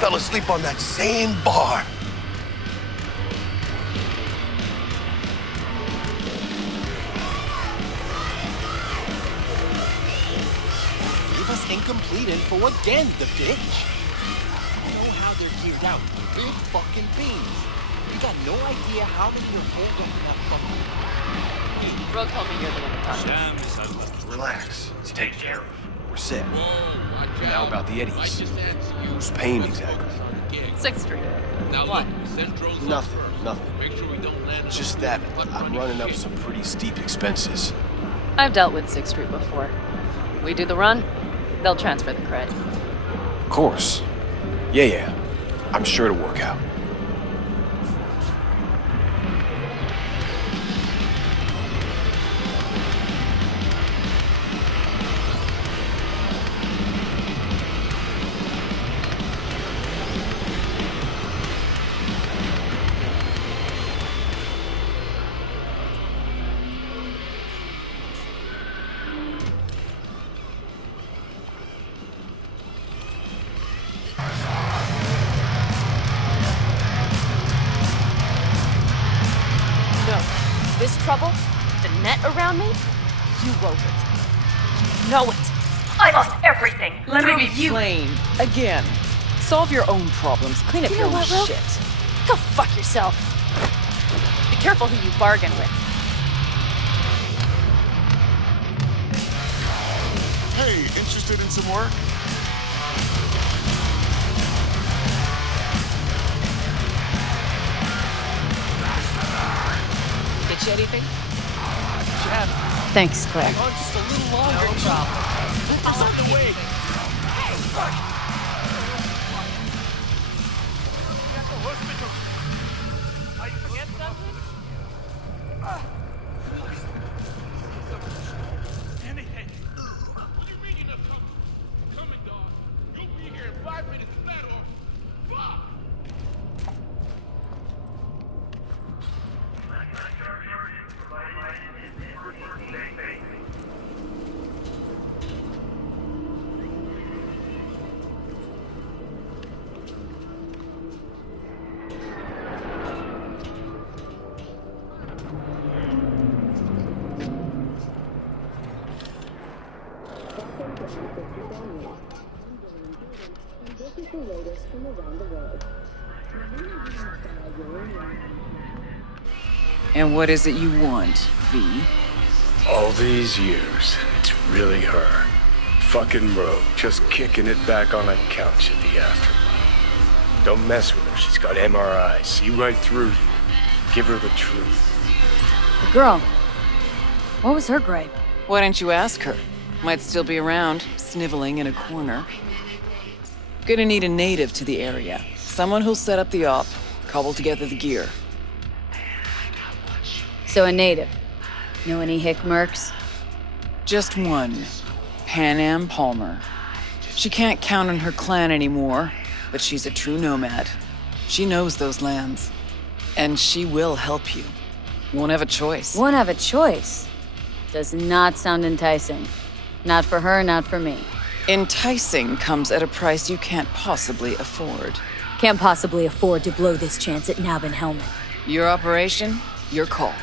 fell asleep on that same bar. Gave us incomplete info again, the bitch. I know how they're geared out. Big fucking beans. You got no idea how they can hold up that fucking... Bro told me you're the one to talk to. Relax. It's taken care of. We're set. Whoa, watch Now out. about the Eddies. I just answer you. Who's paying exactly? 6th Street. Now What? look, Central's up Nothing, first. nothing. Make sure we don't land It's just on that butt I'm running running up shit. some pretty steep expenses. I've dealt with 6th Street before. We do the run, they'll transfer the credit. Of course. Yeah. I'm sure it'll work out. No. This trouble, the net around me, you wove it. You know it. I lost everything. Let me explain. Again. Solve your own problems. Clean up You your know own what, Ro? shit. Go fuck yourself. Be careful who you bargain with. Hey, interested in some work? Get you anything? Jeff, Thanks, Claire. Hang on just a little longer. no problem. It's on the way. Anything. What do you mean you're not coming? Coming, dog. You'll be here in 5 minutes flat or... Fuck! And what is it you want, V? All these years, it's really her. Fucking rogue, just kicking it back on a couch at the afterlife. Don't mess with her, she's got MRI, see right through you. Give her the truth. The girl. What was her gripe? Why didn't you ask her? Might still be around, sniveling in a corner. Gonna need a native to the area. Someone who'll set up the op, cobble together the gear. So a native. Know any hick mercs? Just one. Panam Palmer. She can't count on her clan anymore, but she's a true nomad. She knows those lands. And she will help you. Won't have a choice. Won't have a choice. Does not sound enticing. Not for her, not for me. Enticing comes at a price you can't possibly afford. Can't possibly afford to blow this chance at Nab and Hellman. Your operation, your call.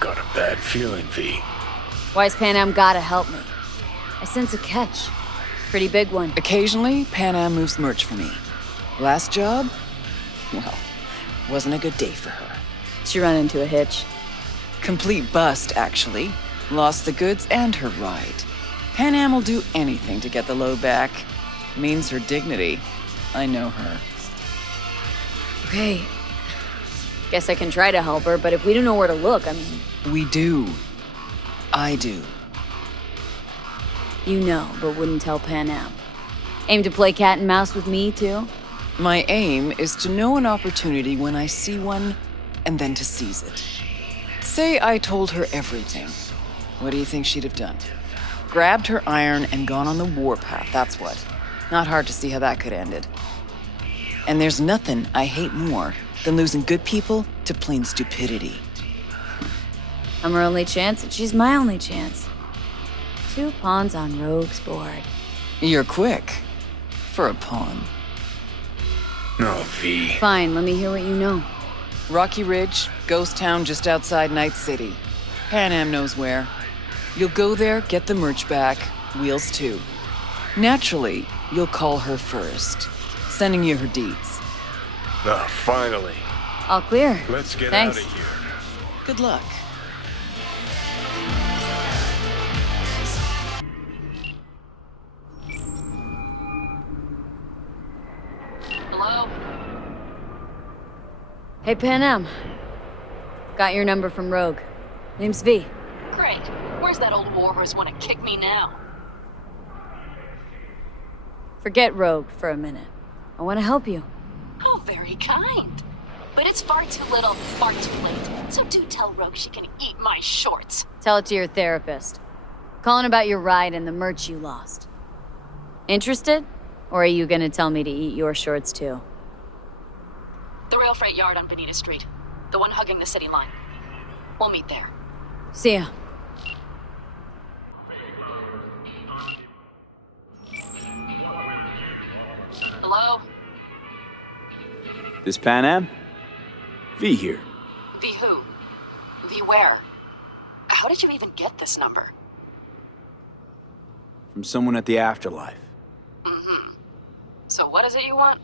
Got a bad feeling, V. Why's Panam gotta help me? I sense a catch. Pretty big one. Occasionally, Panam moves merch for me. Last job? Well, wasn't a good day for her. She run into a hitch. Complete bust, actually. Lost the goods and her ride. Panam will do anything to get the load back. Means her dignity. I know her. Okay. Guess I can try to help her, but if we don't know where to look, I mean... We do. I do. You know, but wouldn't tell Panam. Aim to play cat and mouse with me, too? My aim is to know an opportunity when I see one, and then to seize it. Say I told her everything. What do you think she'd have done? Grabbed her iron and gone on the warpath, that's what. Not hard to see how that could have ended. And there's nothing I hate more than losing good people to plain stupidity. I'm her only chance, and she's my only chance. 2 pawns on Rogue's board. You're quick. For a pawn. No, V. Fine, let me hear what you know. Rocky Ridge, ghost town just outside Night City. Panam knows where. You'll go there, get the merch back, Wheels too. Naturally, you'll call her first, sending you her deeds. Ah, finally. All clear. Let's get Thanks. out of here. Good luck. Hello? Hey, Panam. Got your number from Rogue. Name's V. Great. Where's that old warhorse want to kick me now? Forget Rogue for a minute. I want to help you. Oh, very kind. But it's far too little, far too late. So do tell Rogue she can eat my shorts. Tell it to your therapist. Calling about your ride and the merch you lost. Interested? Or are you gonna tell me to eat your shorts too? The rail freight yard on Bonita Street. The one hugging the city line. We'll meet there. See ya. Hello? This Panam? V here. V who? V where? How did you even get this number? From someone at the afterlife. Mm-hmm. So what is it you want?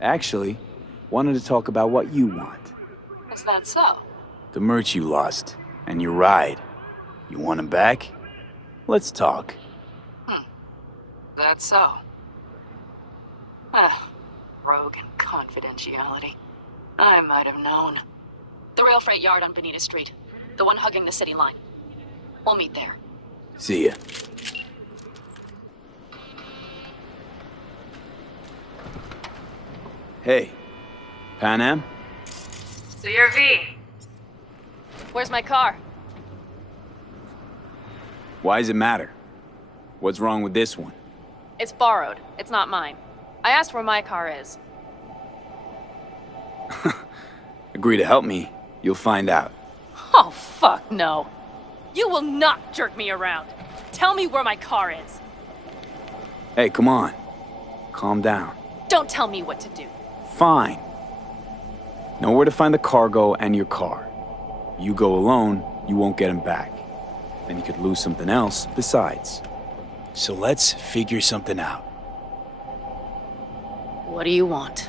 Actually, wanted to talk about what you want. Is that so? The merch you lost, and your ride. You want him back? Let's talk. That's so. Ah, Rogue and confidentiality. I might have known. The rail freight yard on Bonita Street. The one hugging the city line. We'll meet there. See ya. Hey, Panam? So you're V. Where's my car? Why does it matter? What's wrong with this one? It's borrowed. It's not mine. I asked where my car is. Agree to help me, you'll find out. Oh, fuck no. You will not jerk me around. Tell me where my car is. Hey, come on. Calm down. Don't tell me what to do. Fine. Know where to find the cargo and your car. You go alone, you won't get him back. Then you could lose something else besides. So let's figure something out. What do you want?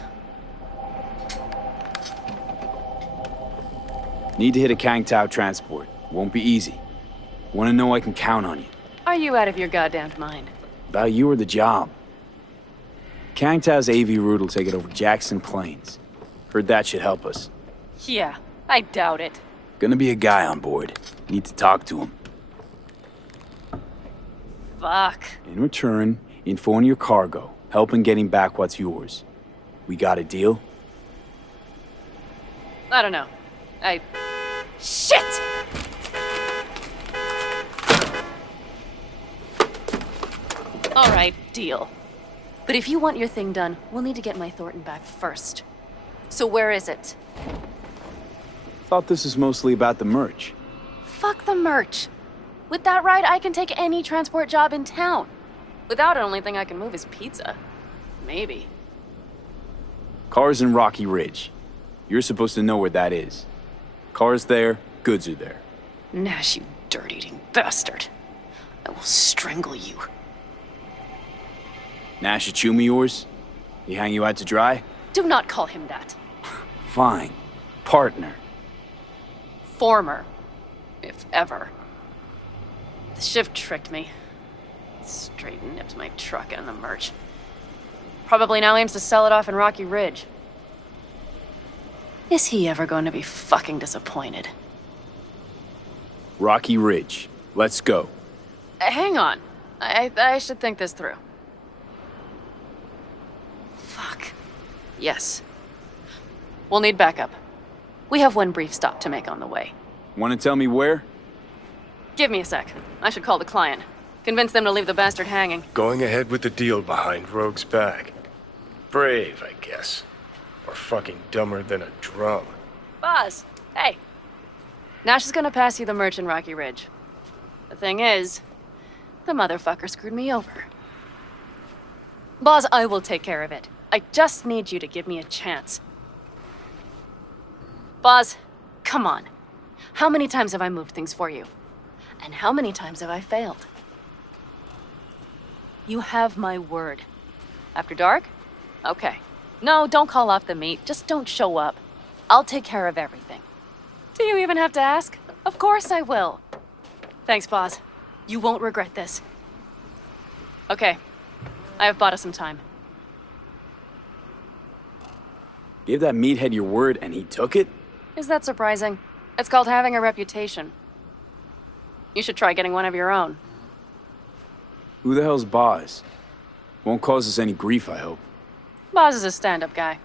Need to hit a Hangouts transport. Won't be easy. Want to know I can count on you. Are you out of your goddamn mind? About you or the job. Hangouts AV route will take it over Jackson Plains. Heard that should help us. Yeah, I doubt it. Gonna be a guy on board. Need to talk to him. Fuck. In return, info on your cargo. Help in getting back what's yours. We got a deal? I don't know. Shit! All right, deal. But if you want your thing done, we'll need to get my Thornton back first. So where is it? Thought this was mostly about the merch. Fuck the merch. With that ride, I can take any transport job in town. Without it, only thing I can move is pizza. Maybe. Car's in Rocky Ridge. You're supposed to know where that is. Car's there, goods are there. Nash, you dirt-eating bastard. I will strangle you. Nash a chum yours? He hang you out to dry? Do not call him that. Fine. Partner. Former. If ever. The shift tricked me. Straight nipped my truck and the merch. Probably now aims to sell it off in Rocky Ridge. Is he ever going to be fucking disappointed? Rocky Ridge. Let's go. Hang on. I should think this through. Fuck. Yes. We'll need backup. We have one brief stop to make on the way. Want to tell me where? Give me a sec. I should call the client. Convince them to leave the bastard hanging. Going ahead with the deal behind Rogue's back. Brave, I guess. Or fucking dumber than a drum. Boz, hey. Nash is gonna pass you the merch in Rocky Ridge. The thing is, the motherfucker screwed me over. Boz, I will take care of it. I just need you to give me a chance. Boz, come on. How many times have I moved things for you? And how many times have I failed? You have my word. After dark? Okay. No, don't call off the meet. Just don't show up. I'll take care of everything. Do you even have to ask? Of course I will. Thanks, Boz. You won't regret this. Okay. I have bought us some time. Gave that meathead your word and he took it? Is that surprising? It's called having a reputation. You should try getting one of your own. Who the hell's Boz? Won't cause us any grief, I hope. Boz is a stand-up guy.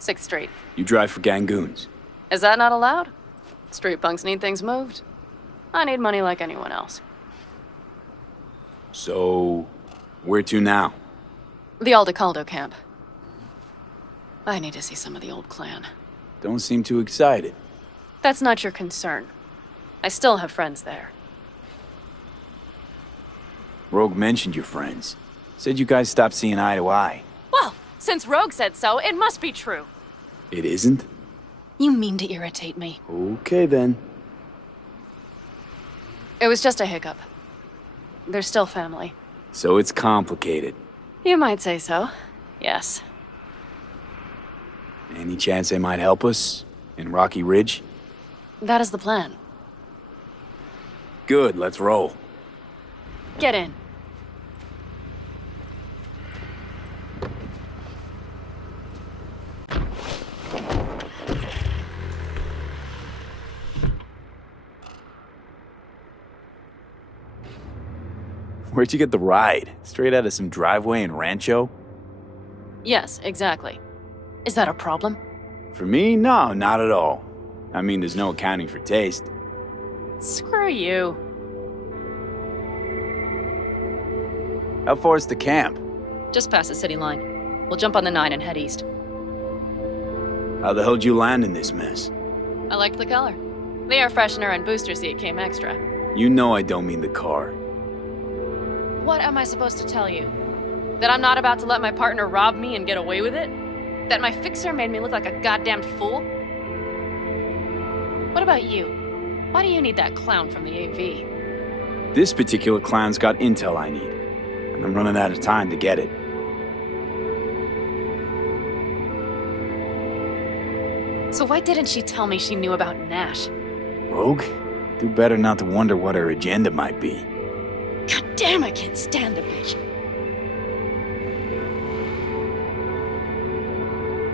6th Street. You drive for gangoons. Is that not allowed? Street punks need things moved. I need money like anyone else. So, where to now? The Aldecaldo camp. I need to see some of the old clan. Don't seem too excited. That's not your concern. I still have friends there. Rogue mentioned your friends. Said you guys stopped seeing eye to eye. Well, since Rogue said so, it must be true. It isn't? You mean to irritate me. Okay then. It was just a hiccup. They're still family. So it's complicated. You might say so. Yes. Any chance they might help us? In Rocky Ridge? That is the plan. Good, let's roll. Get in. Where'd you get the ride? Straight out of some driveway in Rancho? Yes, exactly. Is that a problem? For me, no, not at all. I mean, there's no accounting for taste. Screw you. How far is the camp? Just past the city line. We'll jump on the 9 and head east. How the hell'd you land in this mess? I liked the color. The air freshener and booster seat came extra. You know I don't mean the car. What am I supposed to tell you? That I'm not about to let my partner rob me and get away with it? That my fixer made me look like a goddamn fool? What about you? Why do you need that clown from the AV? This particular clown's got intel I need. And I'm running out of time to get it. So why didn't she tell me she knew about Nash? Rogue? Do better not to wonder what her agenda might be. God damn, I can't stand the bitch.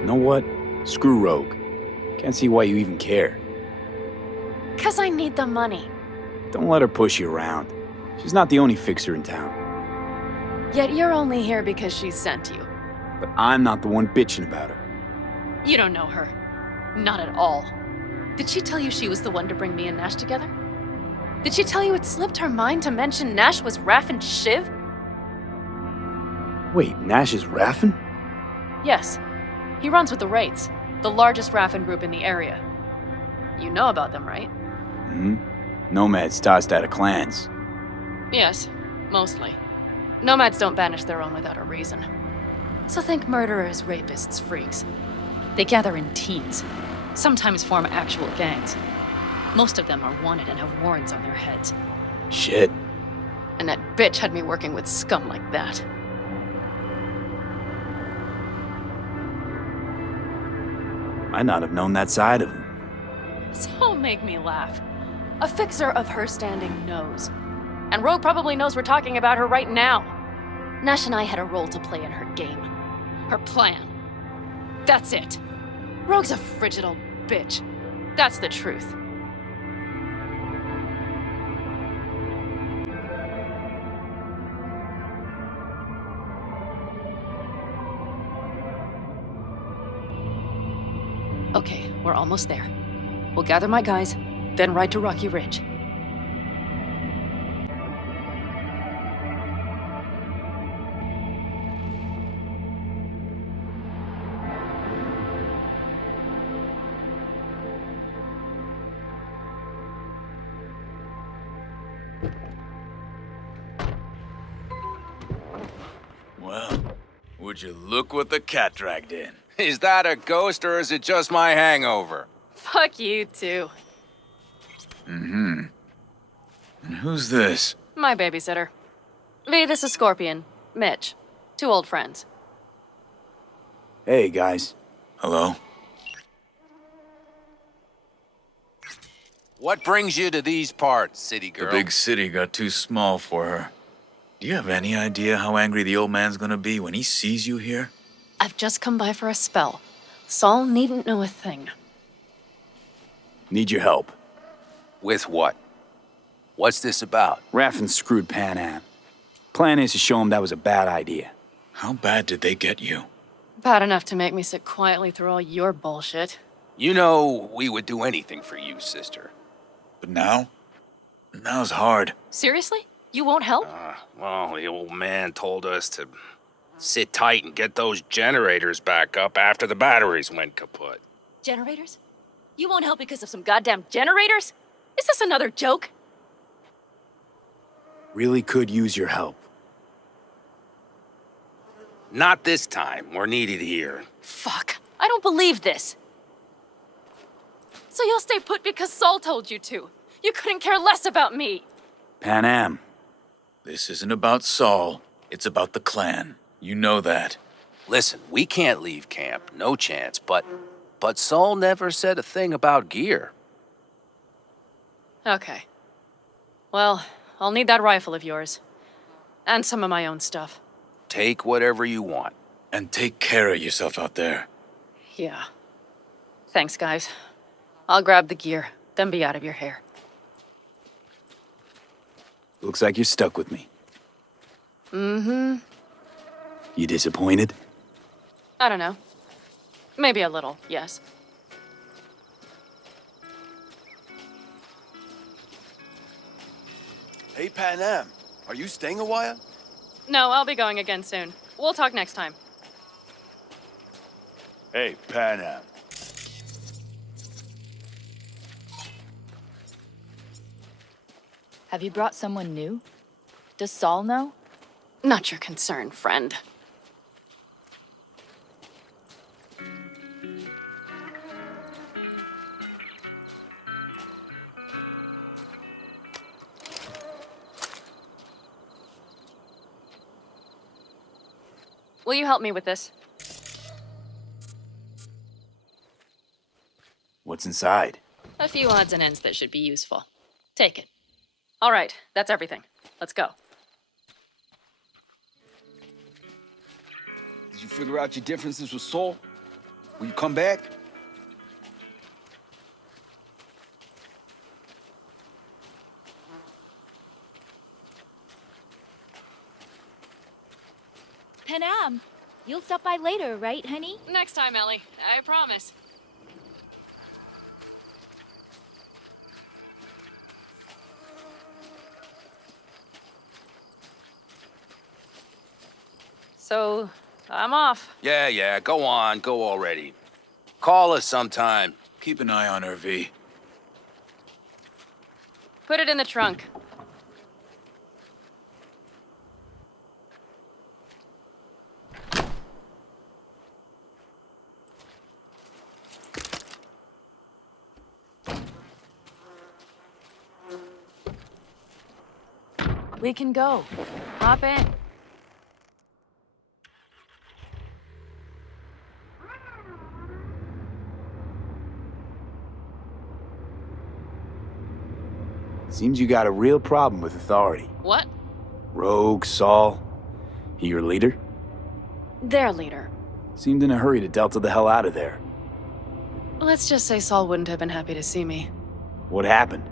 Know what? Screw Rogue. Can't see why you even care. 'Cause I need the money. Don't let her push you around. She's not the only fixer in town. Yet you're only here because she sent you. But I'm not the one bitching about her. You don't know her. Not at all. Did she tell you she was the one to bring me and Nash together? Did she tell you it slipped her mind to mention Nash was Raph and Shiv? Wait, Nash is Raffin? Yes. He runs with the Wraiths, the largest Raffin group in the area. You know about them, right? Nomads tossed out of clans. Yes, mostly. Nomads don't banish their own without a reason. So think murderers, rapists, freaks. They gather in teams, sometimes form actual gangs. Most of them are wanted and have warrants on their heads. Shit. And that bitch had me working with scum like that. Might not have known that side of him. So make me laugh. A fixer of her standing knows. And Rogue probably knows we're talking about her right now. Nash and I had a role to play in her game. Her plan. That's it. Rogue's a frigid old bitch. That's the truth. Okay, we're almost there. We'll gather my guys, then ride to Rocky Ridge. Would you look what the cat dragged in? Is that a ghost or is it just my hangover? Fuck you, too. Mm-hmm. And who's this? My babysitter. V, this is Scorpion. Mitch. 2 old friends. Hey, guys. Hello? What brings you to these parts, city girl? The big city got too small for her. Do you have any idea how angry the old man's gonna be when he sees you here? I've just come by for a spell. Saul needn't know a thing. Need your help. With what? What's this about? Raffin screwed Panam. Plan is to show him that was a bad idea. How bad did they get you? Bad enough to make me sit quietly through all your bullshit. You know we would do anything for you, sister. But now? Now's hard. Seriously? You won't help? Well, the old man told us to sit tight and get those generators back up after the batteries went kaput. Generators? You won't help because of some goddamn generators? Is this another joke? Really could use your help. Not this time. We're needed here. Fuck. I don't believe this. So you'll stay put because Saul told you to. You couldn't care less about me. Panam. This isn't about Saul. It's about the clan. You know that. Listen, we can't leave camp. No chance. But Saul never said a thing about gear. Okay. Well, I'll need that rifle of yours. And some of my own stuff. Take whatever you want. And take care of yourself out there. Yeah. Thanks, guys. I'll grab the gear, then be out of your hair. Looks like you're stuck with me. Mm-hmm. You disappointed? I don't know. Maybe a little, yes. Hey, Panam, are you staying a while? No, I'll be going again soon. We'll talk next time. Hey, Panam. Have you brought someone new? Does Saul know? Not your concern, friend. Will you help me with this? What's inside? A few odds and ends that should be useful. Take it. All right, that's everything. Let's go. Did you figure out your differences with Saul? Will you come back? Panam, you'll stop by later, right, honey? Next time, Ellie. I promise. So, I'm off. Yeah, go on. Go already. Call us sometime. Keep an eye on her, V. Put it in the trunk. We can go. Hop in. Seems you got a real problem with authority. What? Rogue, Saul. He your leader? Their leader. Seemed in a hurry to delta the hell out of there. Let's just say Saul wouldn't have been happy to see me. What happened?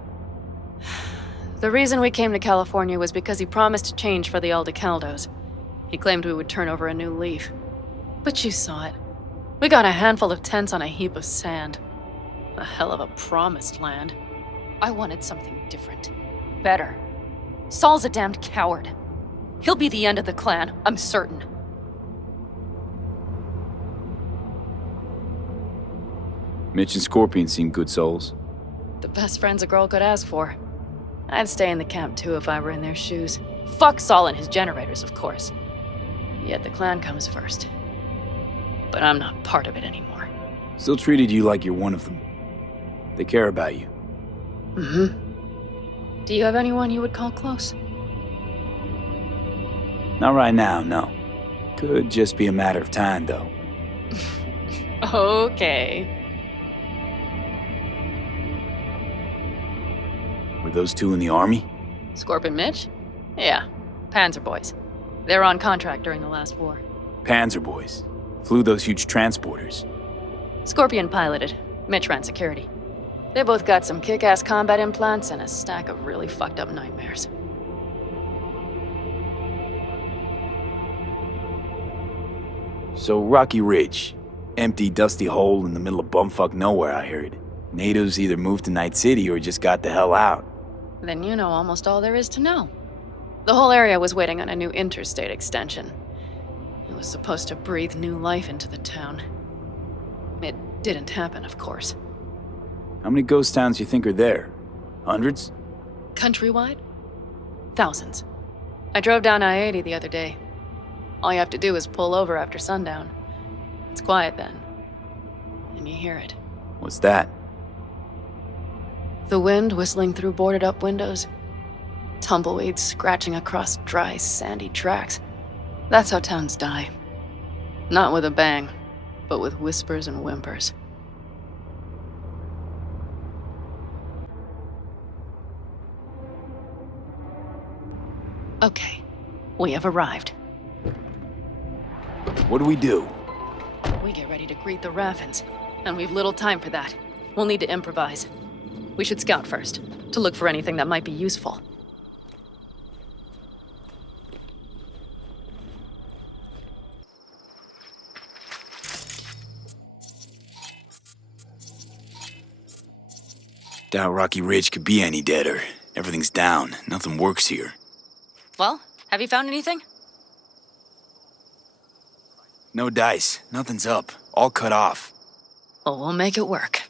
The reason we came to California was because he promised to change for the Aldecaldos. He claimed we would turn over a new leaf. But you saw it. We got a handful of tents on a heap of sand. A hell of a promised land. I wanted something different. Better. Saul's a damned coward. He'll be the end of the clan, I'm certain. Mitch and Scorpion seem good souls. The best friends a girl could ask for. I'd stay in the camp too if I were in their shoes. Fuck Saul and his generators, of course. Yet the clan comes first. But I'm not part of it anymore. Still treated you like you're one of them. They care about you. Mm-hmm. Do you have anyone you would call close? Not right now, no. Could just be a matter of time, though. Okay. Were those two in the army? Scorpion Mitch? Yeah, Panzer boys. They were on contract during the last war. Panzer boys. Flew those huge transporters. Scorpion piloted. Mitch ran security. They both got some kick-ass combat implants and a stack of really fucked up nightmares. So Rocky Ridge. Empty, dusty hole in the middle of bumfuck nowhere, I heard. Natives either moved to Night City or just got the hell out. Then you know almost all there is to know. The whole area was waiting on a new interstate extension. It was supposed to breathe new life into the town. It didn't happen, of course. How many ghost towns you think are there? Hundreds? Countrywide? Thousands. I drove down I-80 the other day. All you have to do is pull over after sundown. It's quiet then. And you hear it. What's that? The wind whistling through boarded-up windows. Tumbleweeds scratching across dry, sandy tracks. That's how towns die. Not with a bang, but with whispers and whimpers. Okay, we have arrived. What do we do? We get ready to greet the Raffins, and we've little time for that. We'll need to improvise. We should scout first, to look for anything that might be useful. Doubt Rocky Ridge could be any deader. Everything's down. Nothing works here. Well, have you found anything? No dice. Nothing's up. All cut off. Well, we'll make it work.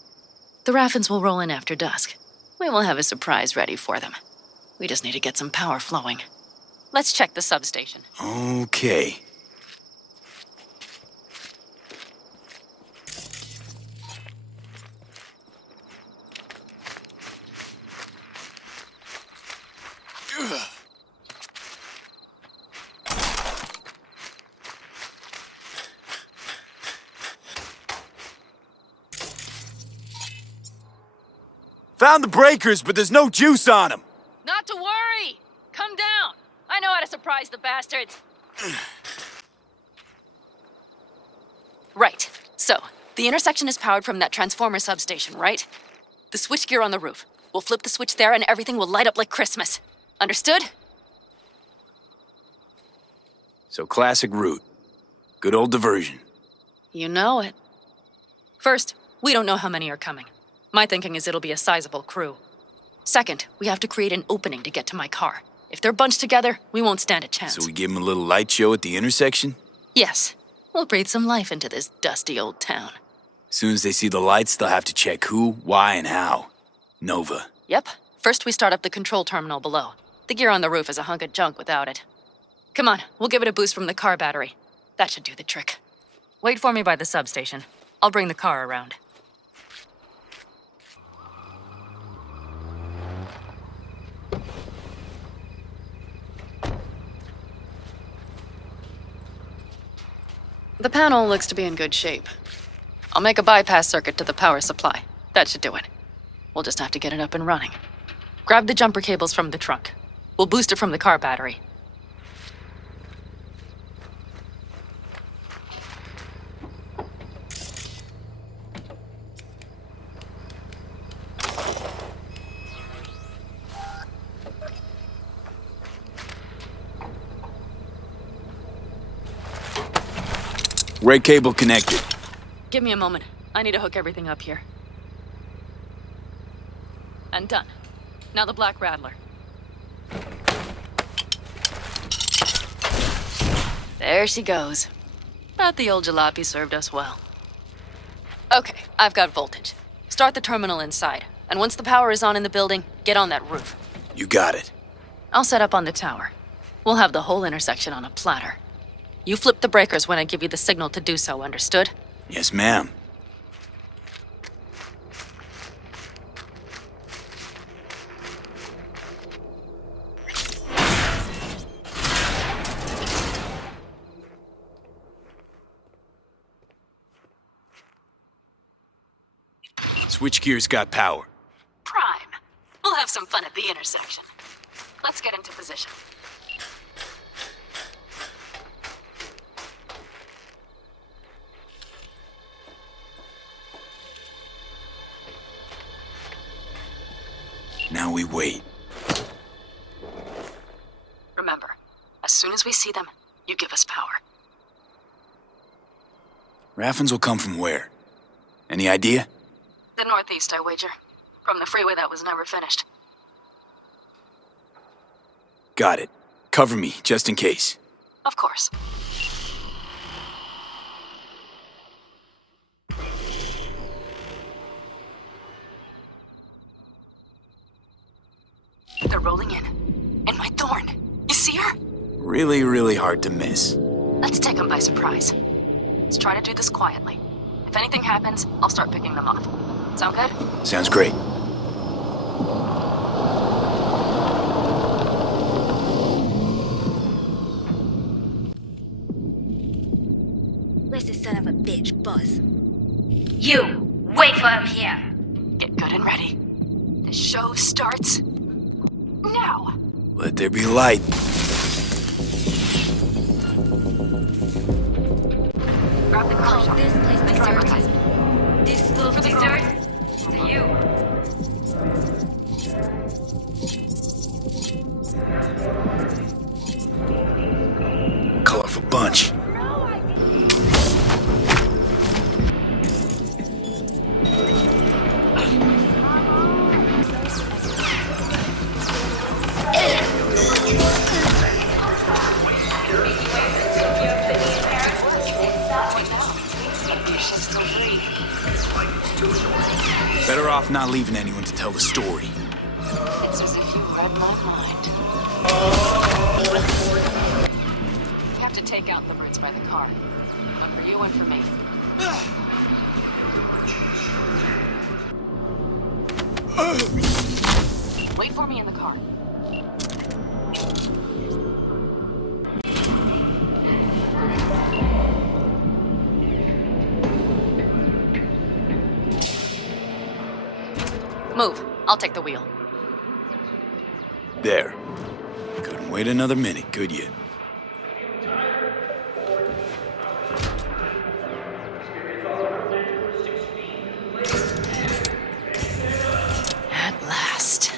The Raffins will roll in after dusk. We will have a surprise ready for them. We just need to get some power flowing. Let's check the substation. Okay. Found the breakers, but there's no juice on them. Not to worry! Come down! I know how to surprise the bastards. Right. So, the intersection is powered from that transformer substation, right? The switchgear on the roof. We'll flip the switch there and everything will light up like Christmas. Understood? So classic route. Good old diversion. You know it. First, we don't know how many are coming. My thinking is it'll be a sizable crew. Second, we have to create an opening to get to my car. If they're bunched together, we won't stand a chance. So we give them a little light show at the intersection? Yes. We'll breathe some life into this dusty old town. Soon as they see the lights, they'll have to check who, why, and how. Nova. Yep. First, we start up the control terminal below. The gear on the roof is a hunk of junk without it. Come on, we'll give it a boost from the car battery. That should do the trick. Wait for me by the substation. I'll bring the car around. The panel looks to be in good shape. I'll make a bypass circuit to the power supply. That should do it. We'll just have to get it up and running. Grab the jumper cables from the trunk. We'll boost it from the car battery. Red cable connected. Give me a moment. I need to hook everything up here. And done. Now the Black Rattler. There she goes. But the old jalopy served us well. Okay, I've got voltage. Start the terminal inside. And once the power is on in the building, get on that roof. You got it. I'll set up on the tower. We'll have the whole intersection on a platter. You flip the breakers when I give you the signal to do so, understood? Yes, ma'am. Switchgear's got power. Prime. We'll have some fun at the intersection. Let's get into position. Now we wait. Remember, as soon as we see them, you give us power. Raffens will come from where? Any idea? The northeast, I wager. From the freeway that was never finished. Got it. Cover me, just in case. Of course. They're rolling in. And my thorn. You see her? Really, really hard to miss. Let's take them by surprise. Let's try to do this quietly. If anything happens, I'll start picking them off. Sound good? Sounds great. Where's the son of a bitch, Buzz? You! Wait for him here! Get good and ready. The show starts now! Let there be light. Grab the car. This place deserted. This little dessert To you. Colorful bunch. Better off not leaving anyone to tell the story. It's as if you read my mind. We have to take out the birds by the car. One for you, one for me. Wait for me in the car. Move. I'll take the wheel. There. Couldn't wait another minute, could you? At last.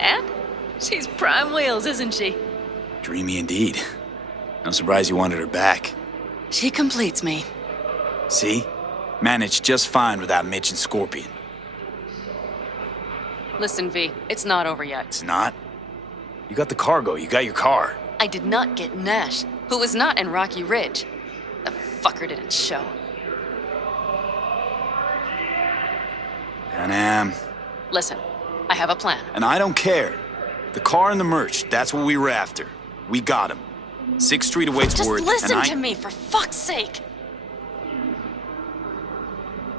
And? She's prime wheels, isn't she? Dreamy indeed. No surprise you wanted her back. She completes me. See? Managed just fine without Mitch and Scorpion. Listen, V, it's not over yet. It's not? You got the cargo, you got your car. I did not get Nash, who was not in Rocky Ridge. The fucker didn't show. Panam. Listen, I have a plan. And I don't care. The car and the merch, that's what we were after. We got him. 6th Street awaits Just word, listen and to me, for fuck's sake!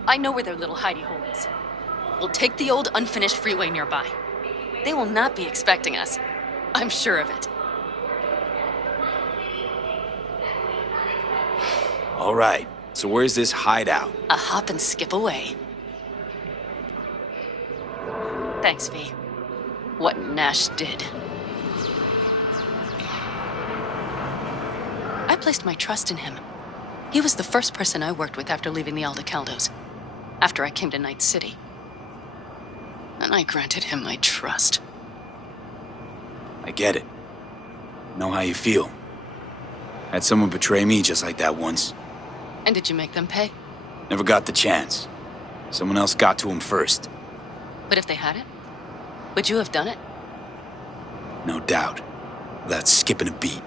I know where their little hidey hole is. We'll take the old unfinished freeway nearby. They will not be expecting us. I'm sure of it. All right, so where's this hideout? A hop and skip away. Thanks, V. What Nash did. I placed my trust in him. He was the first person I worked with after leaving the Aldecaldos, after I came to Night City. And I granted him my trust. I get it. Know how you feel. Had someone betray me just like that once. And did you make them pay? Never got the chance. Someone else got to him first. But if they had it, would you have done it? No doubt. Without skipping a beat.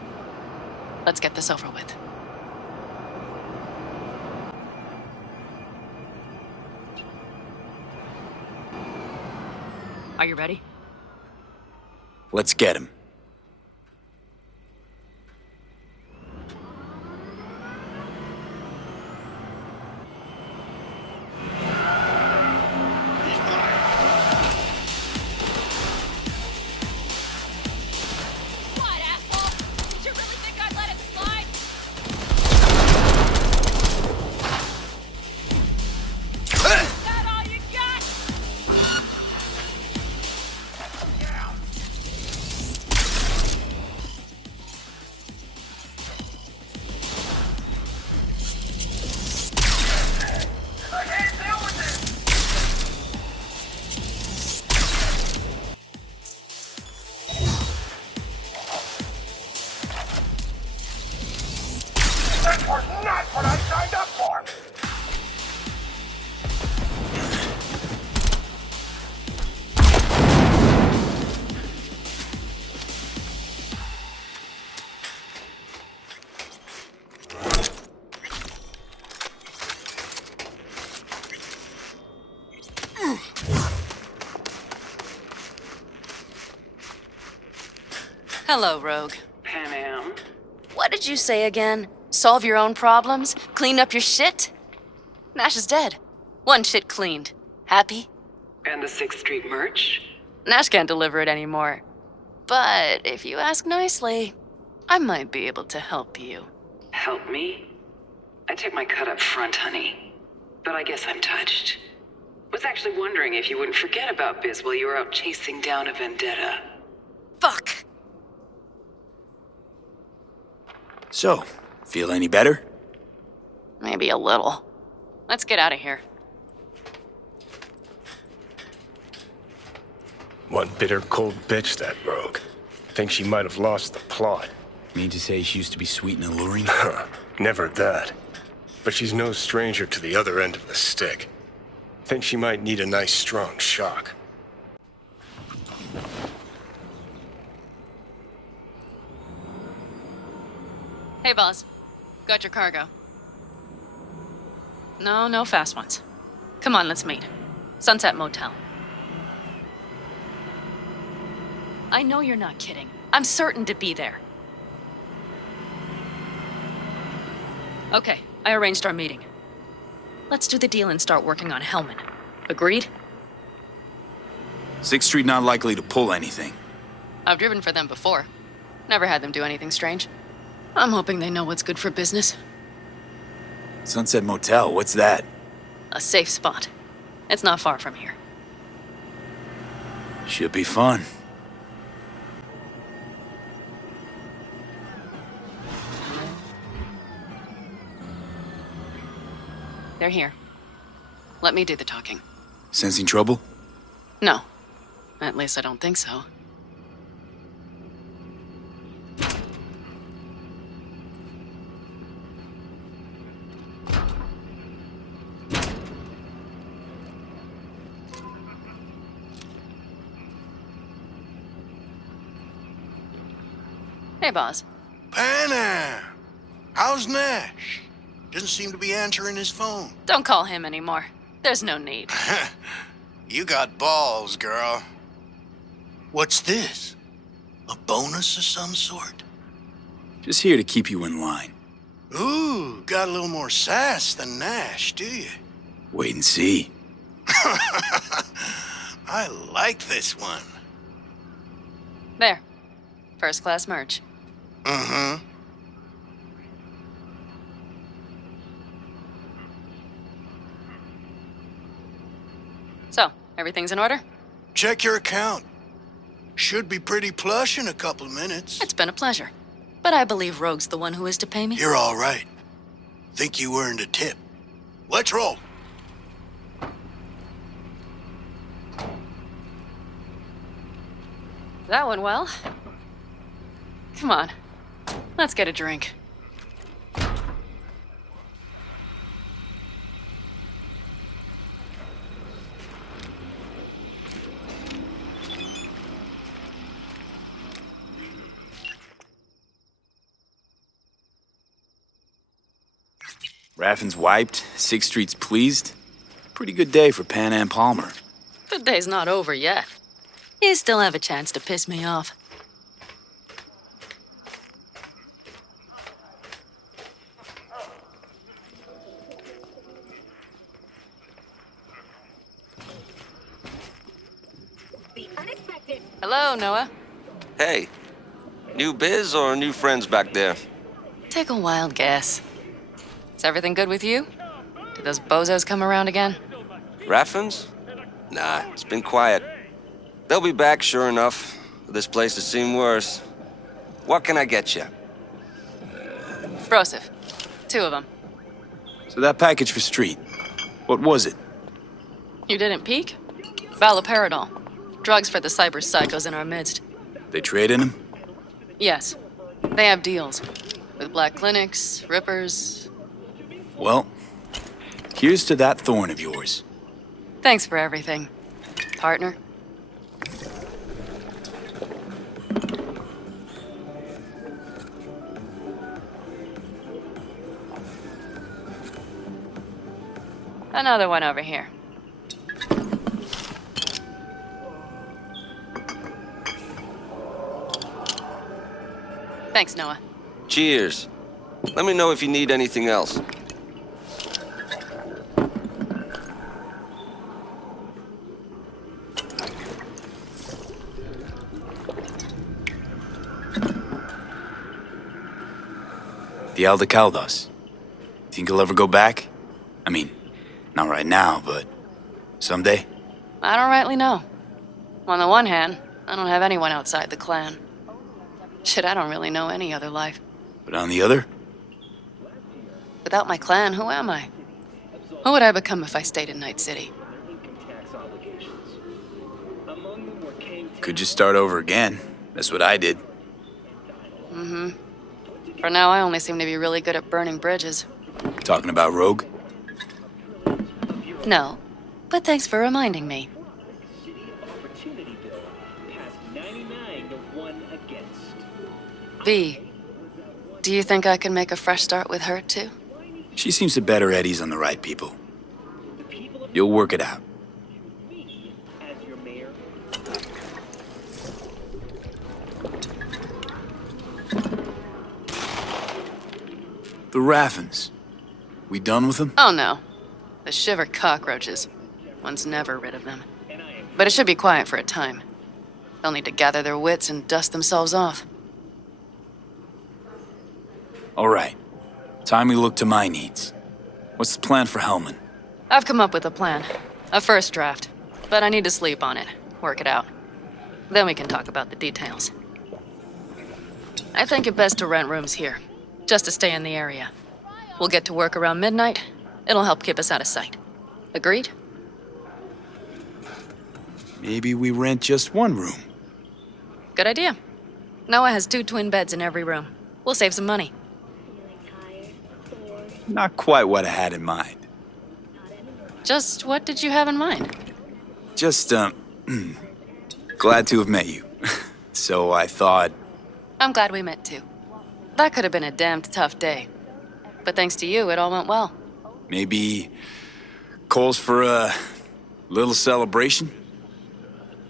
Let's get this over with. Are you ready? Let's get him. What, asshole? Did you really think I'd let it slide? Is that all you got? That was not what I signed up for! Hello, Rogue. Panam. What did you say again? Solve your own problems? Clean up your shit? Nash is dead. One shit cleaned. Happy? And the 6th Street merch? Nash can't deliver it anymore. But if you ask nicely, I might be able to help you. Help me? I took my cut up front, honey. But I guess I'm touched. Was actually wondering if you wouldn't forget about Biz while you were out chasing down a vendetta. Fuck! So, feel any better? Maybe a little. Let's get out of here. One bitter, cold bitch, that Rogue. Think she might have lost the plot. Mean to say she used to be sweet and alluring? Never that. But she's no stranger to the other end of the stick. Think she might need a nice, strong shock. Hey, boss. Got your cargo. No fast ones. Come on, let's meet. Sunset Motel. I know you're not kidding. I'm certain to be there. Okay, I arranged our meeting. Let's do the deal and start working on Hellman. Agreed? 6th Street not likely to pull anything. I've driven for them before. Never had them do anything strange. I'm hoping they know what's good for business. Sunset Motel, what's that? A safe spot. It's not far from here. Should be fun. They're here. Let me do the talking. Sensing trouble? No. At least I don't think so. Hey, boss. Panam! How's Nash? Doesn't seem to be answering his phone. Don't call him anymore. There's no need. You got balls, girl. What's this? A bonus of some sort? Just here to keep you in line. Ooh, got a little more sass than Nash, do you? Wait and see. I like this one. There. First class merch. Mm-hmm. So, everything's in order? Check your account. Should be pretty plush in a couple of minutes. It's been a pleasure. But I believe Rogue's the one who is to pay me. You're all right. Think you earned a tip. Let's roll. That went well. Come on. Let's get a drink. Raffin's wiped, 6th Street's pleased. Pretty good day for Panam Palmer. The day's not over yet. You still have a chance to piss me off. Hello, Noah. Hey, new biz or new friends back there? Take a wild guess. Is everything good with you? Did those bozos come around again? Raffins? Nah, it's been quiet. They'll be back, sure enough. This place has seen worse. What can I get you? Explosive. 2 of them. So that package for Street, what was it? You didn't peek? Valoperidol. Drugs for the cyber psychos in our midst. They trade in them? Yes. They have deals. With black clinics, rippers. Well, here's to that thorn of yours. Thanks for everything, partner. Another one over here. Thanks, Noah. Cheers. Let me know if you need anything else. The Aldecaldos. Think he'll ever go back? I mean, not right now, but someday? I don't rightly know. On the one hand, I don't have anyone outside the clan. Shit, I don't really know any other life. But on the other? Without my clan, who am I? Who would I become if I stayed in Night City? Could just start over again. That's what I did. Mm-hmm. For now, I only seem to be really good at burning bridges. Talking about Rogue? No, but thanks for reminding me. V, do you think I can make a fresh start with her, too? She seems to bet her eddies on the right people. You'll work it out. The Raffins. We done with them? Oh, no. The shiver cockroaches. One's never rid of them. But it should be quiet for a time. They'll need to gather their wits and dust themselves off. All right. Time we look to my needs. What's the plan for Hellman? I've come up with a plan. A first draft. But I need to sleep on it. Work it out. Then we can talk about the details. I think it best to rent rooms here. Just to stay in the area. We'll get to work around midnight. It'll help keep us out of sight. Agreed? Maybe we rent just one room. Good idea. Noah has 2 twin beds in every room. We'll save some money. Not quite what I had in mind. Just what did you have in mind? Just, glad to have met you. So I thought... I'm glad we met too. That could have been a damned tough day. But thanks to you, it all went well. Maybe... calls for a little celebration?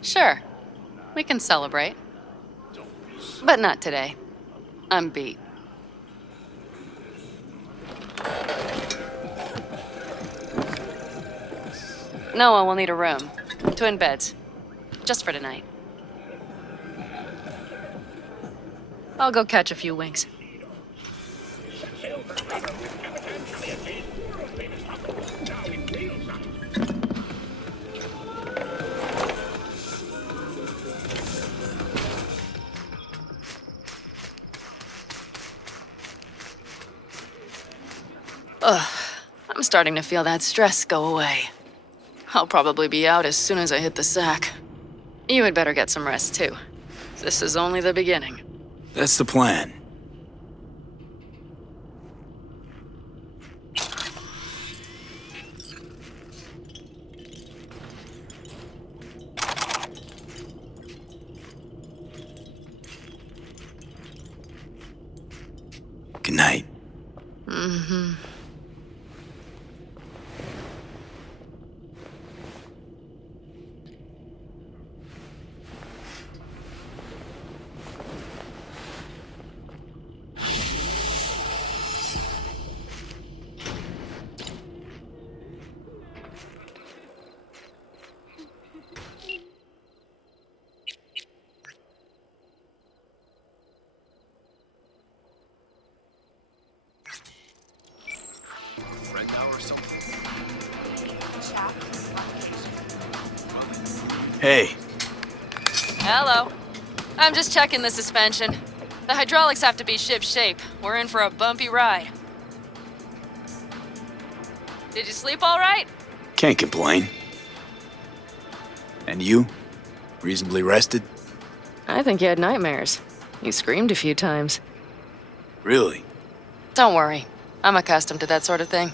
Sure. We can celebrate. But not today. I'm beat. Noah will need a room. Twin beds. Just for tonight. I'll go catch a few winks. Ugh, I'm starting to feel that stress go away. I'll probably be out as soon as I hit the sack. You had better get some rest, too. This is only the beginning. That's the plan. Good night. Mm-hmm. Hey. Hello. I'm just checking the suspension. The hydraulics have to be ship-shape. We're in for a bumpy ride. Did you sleep all right? Can't complain. And you? Reasonably rested? I think you had nightmares. You screamed a few times. Really? Don't worry. I'm accustomed to that sort of thing.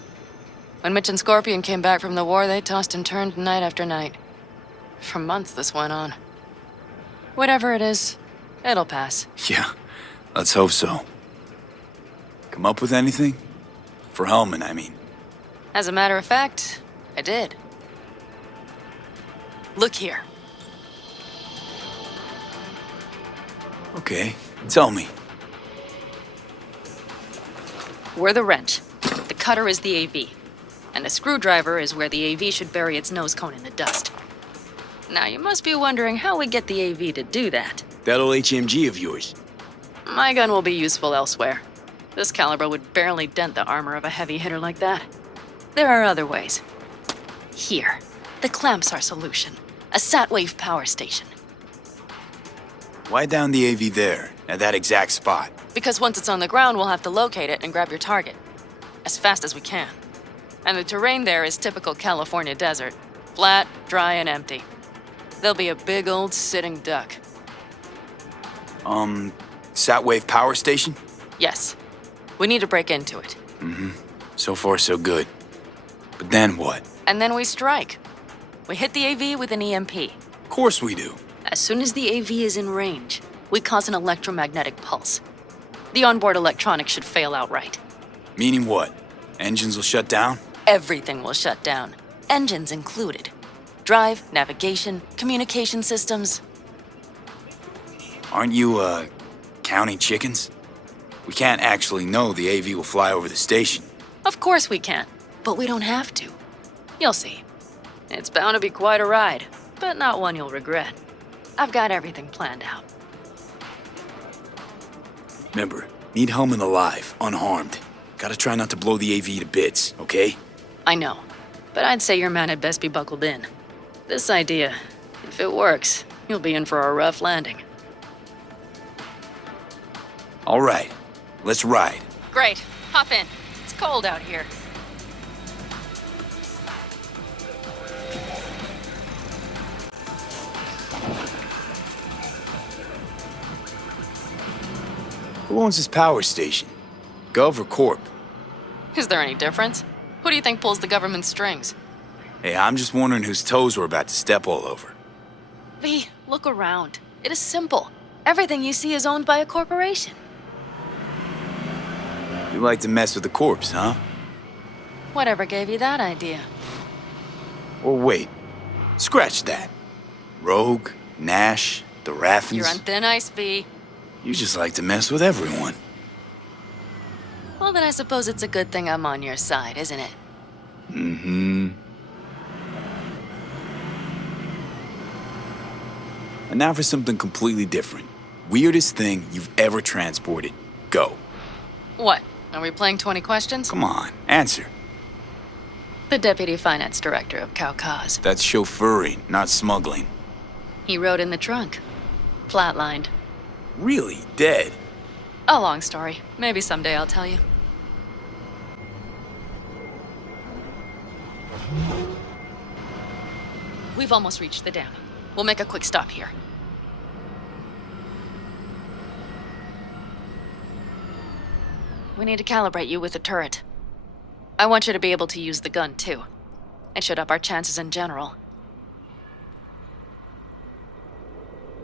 When Mitch and Scorpion came back from the war, they tossed and turned night after night. For months this went on. Whatever it is, it'll pass. Yeah, let's hope so. Come up with anything? For Hellman, I mean. As a matter of fact, I did. Look here. Okay, tell me. We're the wrench. The cutter is the AV. And the screwdriver is where the AV should bury its nose cone in the dust. Now, you must be wondering how we get the AV to do that. That old HMG of yours. My gun will be useful elsewhere. This caliber would barely dent the armor of a heavy hitter like that. There are other ways. Here, the clamps are solution. A sat-wave power station. Why down the AV there, at that exact spot? Because once it's on the ground, we'll have to locate it and grab your target. As fast as we can. And the terrain there is typical California desert. Flat, dry, and empty. There'll be a big old sitting duck. Sat-wave power station? Yes. We need to break into it. Mm-hmm. So far, so good. But then what? And then we strike. We hit the AV with an EMP. Of course we do. As soon as the AV is in range, we cause an electromagnetic pulse. The onboard electronics should fail outright. Meaning what? Engines will shut down? Everything will shut down. Engines included. Drive, navigation, communication systems. Aren't you, counting chickens? We can't actually know the AV will fly over the station. Of course we can, but we don't have to. You'll see. It's bound to be quite a ride, but not one you'll regret. I've got everything planned out. Remember, need Hellman alive, unharmed. Gotta try not to blow the AV to bits, okay? I know, but I'd say your man had best be buckled in. This idea, if it works, you'll be in for a rough landing. All right, let's ride. Great, hop in. It's cold out here. Who owns this power station? Gov or Corp? Is there any difference? Who do you think pulls the government's strings? Hey, I'm just wondering whose toes we're about to step all over. V, look around. It is simple. Everything you see is owned by a corporation. You like to mess with the corpse, huh? Whatever gave you that idea? Or wait, scratch that. Rogue, Nash, the Raffins. You're on thin ice, V. You just like to mess with everyone. Well, then I suppose it's a good thing I'm on your side, isn't it? Mm-hmm. And now for something completely different. Weirdest thing you've ever transported. Go. What? Are we playing 20 questions? Come on, answer. The Deputy Finance Director of Caucase. That's chauffeuring, not smuggling. He rode in the trunk. Flatlined. Really? Dead? A long story. Maybe someday I'll tell you. We've almost reached the dam. We'll make a quick stop here. We need to calibrate you with the turret. I want you to be able to use the gun, too. It should up our chances in general.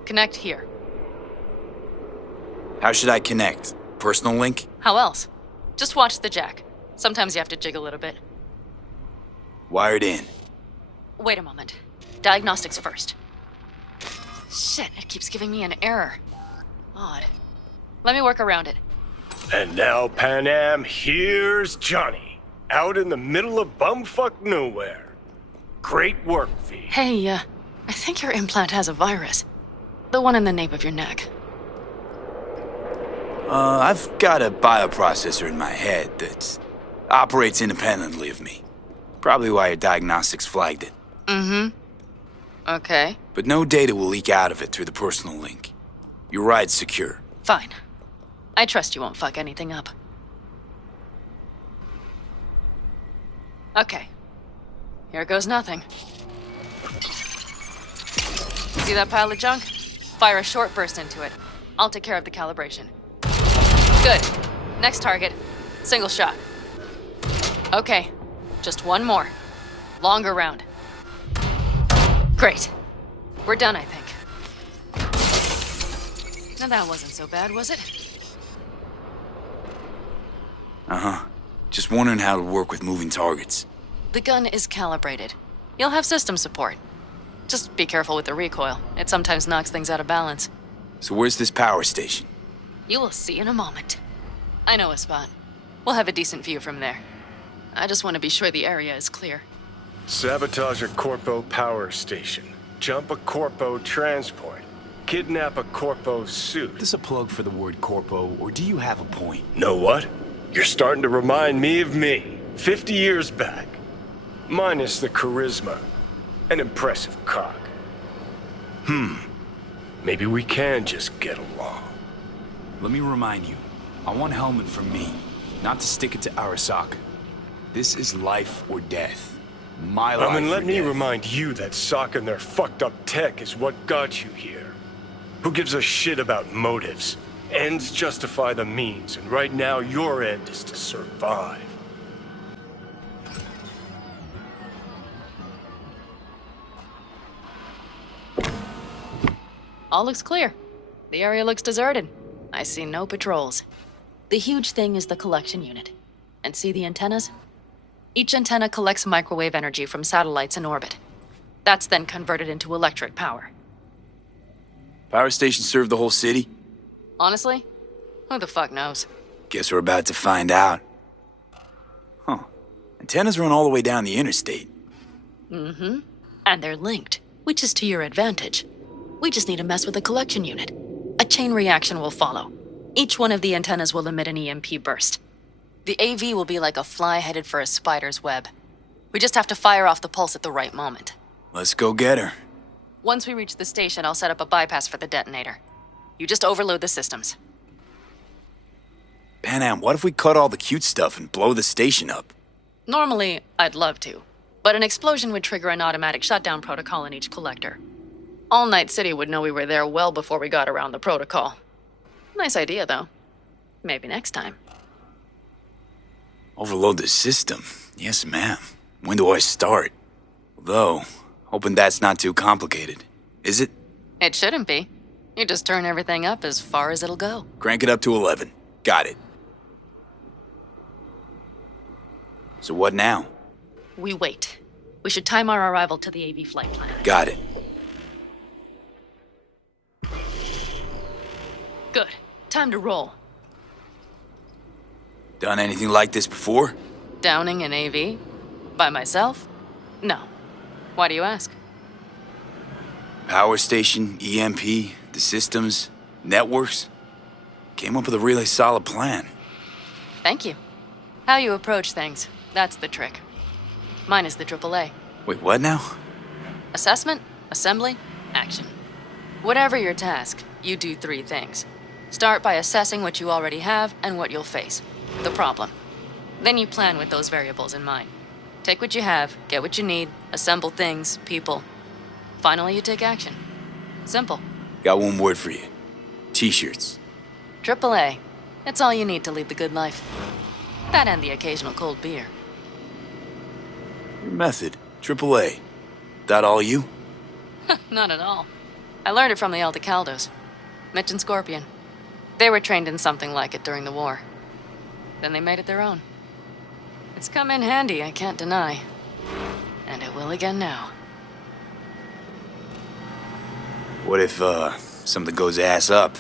Connect here. How should I connect? Personal link? How else? Just watch the jack. Sometimes you have to jig a little bit. Wired in. Wait a moment. Diagnostics first. Shit, it keeps giving me an error. Odd. Let me work around it. And now, Panam, here's Johnny. Out in the middle of bumfuck nowhere. Great work, V. Hey, I think your implant has a virus. The one in the nape of your neck. I've got a bioprocessor in my head that operates independently of me. Probably why your diagnostics flagged it. Mm-hmm. Okay. But no data will leak out of it through the personal link. Your ride's secure. Fine. I trust you won't fuck anything up. Okay. Here goes nothing. See that pile of junk? Fire a short burst into it. I'll take care of the calibration. Good. Next target. Single shot. Okay. Just one more. Longer round. Great. We're done, I think. Now that wasn't so bad, was it? Uh-huh. Just wondering how it'll work with moving targets. The gun is calibrated. You'll have system support. Just be careful with the recoil. It sometimes knocks things out of balance. So where's this power station? You will see in a moment. I know a spot. We'll have a decent view from there. I just want to be sure the area is clear. Sabotage a Corpo power station. Jump a Corpo transport. Kidnap a Corpo suit. Is this a plug for the word Corpo, or do you have a point? Know what? You're starting to remind me of me, 50 years back. Minus the charisma. An impressive cock. Maybe we can just get along. Let me remind you, I want Hellman from me, not to stick it to Arasaka. This is life or death. My life And or let me death. remind you that Sokka and their fucked up tech is what got you here. Who gives a shit about motives? Ends justify the means, and right now your end is to survive. All looks clear. The area looks deserted. I see no patrols. The huge thing is the collection unit. And see the antennas? Each antenna collects microwave energy from satellites in orbit. That's then converted into electric power. Power station serve the whole city? Honestly, who the fuck knows? Guess we're about to find out. Huh. Antennas run all the way down the interstate. Mm-hmm. And they're linked, which is to your advantage. We just need to mess with the collection unit. A chain reaction will follow. Each one of the antennas will emit an EMP burst. The AV will be like a fly headed for a spider's web. We just have to fire off the pulse at the right moment. Let's go get her. Once we reach the station, I'll set up a bypass for the detonator. You just overload the systems. Panam, what if we cut all the cute stuff and blow the station up? Normally, I'd love to, but an explosion would trigger an automatic shutdown protocol in each collector. All Night City would know we were there well before we got around the protocol. Nice idea, though. Maybe next time. Overload the system? Yes, ma'am. When do I start? Though, hoping that's not too complicated. Is it? It shouldn't be. You just turn everything up as far as it'll go. Crank it up to 11. Got it. So what now? We wait. We should time our arrival to the AV flight plan. Got it. Good. Time to roll. Done anything like this before? Downing an AV? By myself? No. Why do you ask? Power station, EMP, the systems, networks. Came up with a really solid plan. Thank you. How you approach things, that's the trick. Mine is the AAA. Wait, what now? Assessment, assembly, action. Whatever your task, you do 3 things. Start by assessing what you already have and what you'll face. The problem. Then you plan with those variables in mind. Take what you have, get what you need, assemble things, people. Finally, you take action. Simple. Got one word for you. T-shirts. AAA. It's all you need to lead the good life. That and the occasional cold beer. Your method. AAA. That all you? Not at all. I learned it from the Aldecaldos. Mitch and Scorpion. They were trained in something like it during the war. Then they made it their own. It's come in handy, I can't deny. And it will again now. What if, something goes ass up?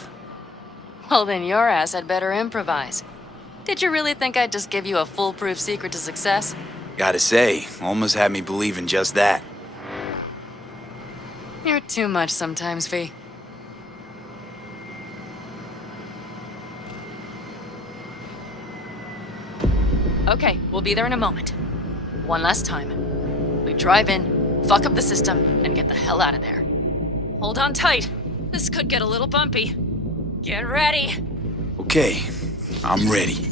Well, then your ass had better improvise. Did you really think I'd just give you a foolproof secret to success? Gotta say, almost had me believe in just that. You're too much sometimes, V. Okay, we'll be there in a moment. One last time. We drive in, fuck up the system, and get the hell out of there. Hold on tight. This could get a little bumpy. Get ready. Okay, I'm ready.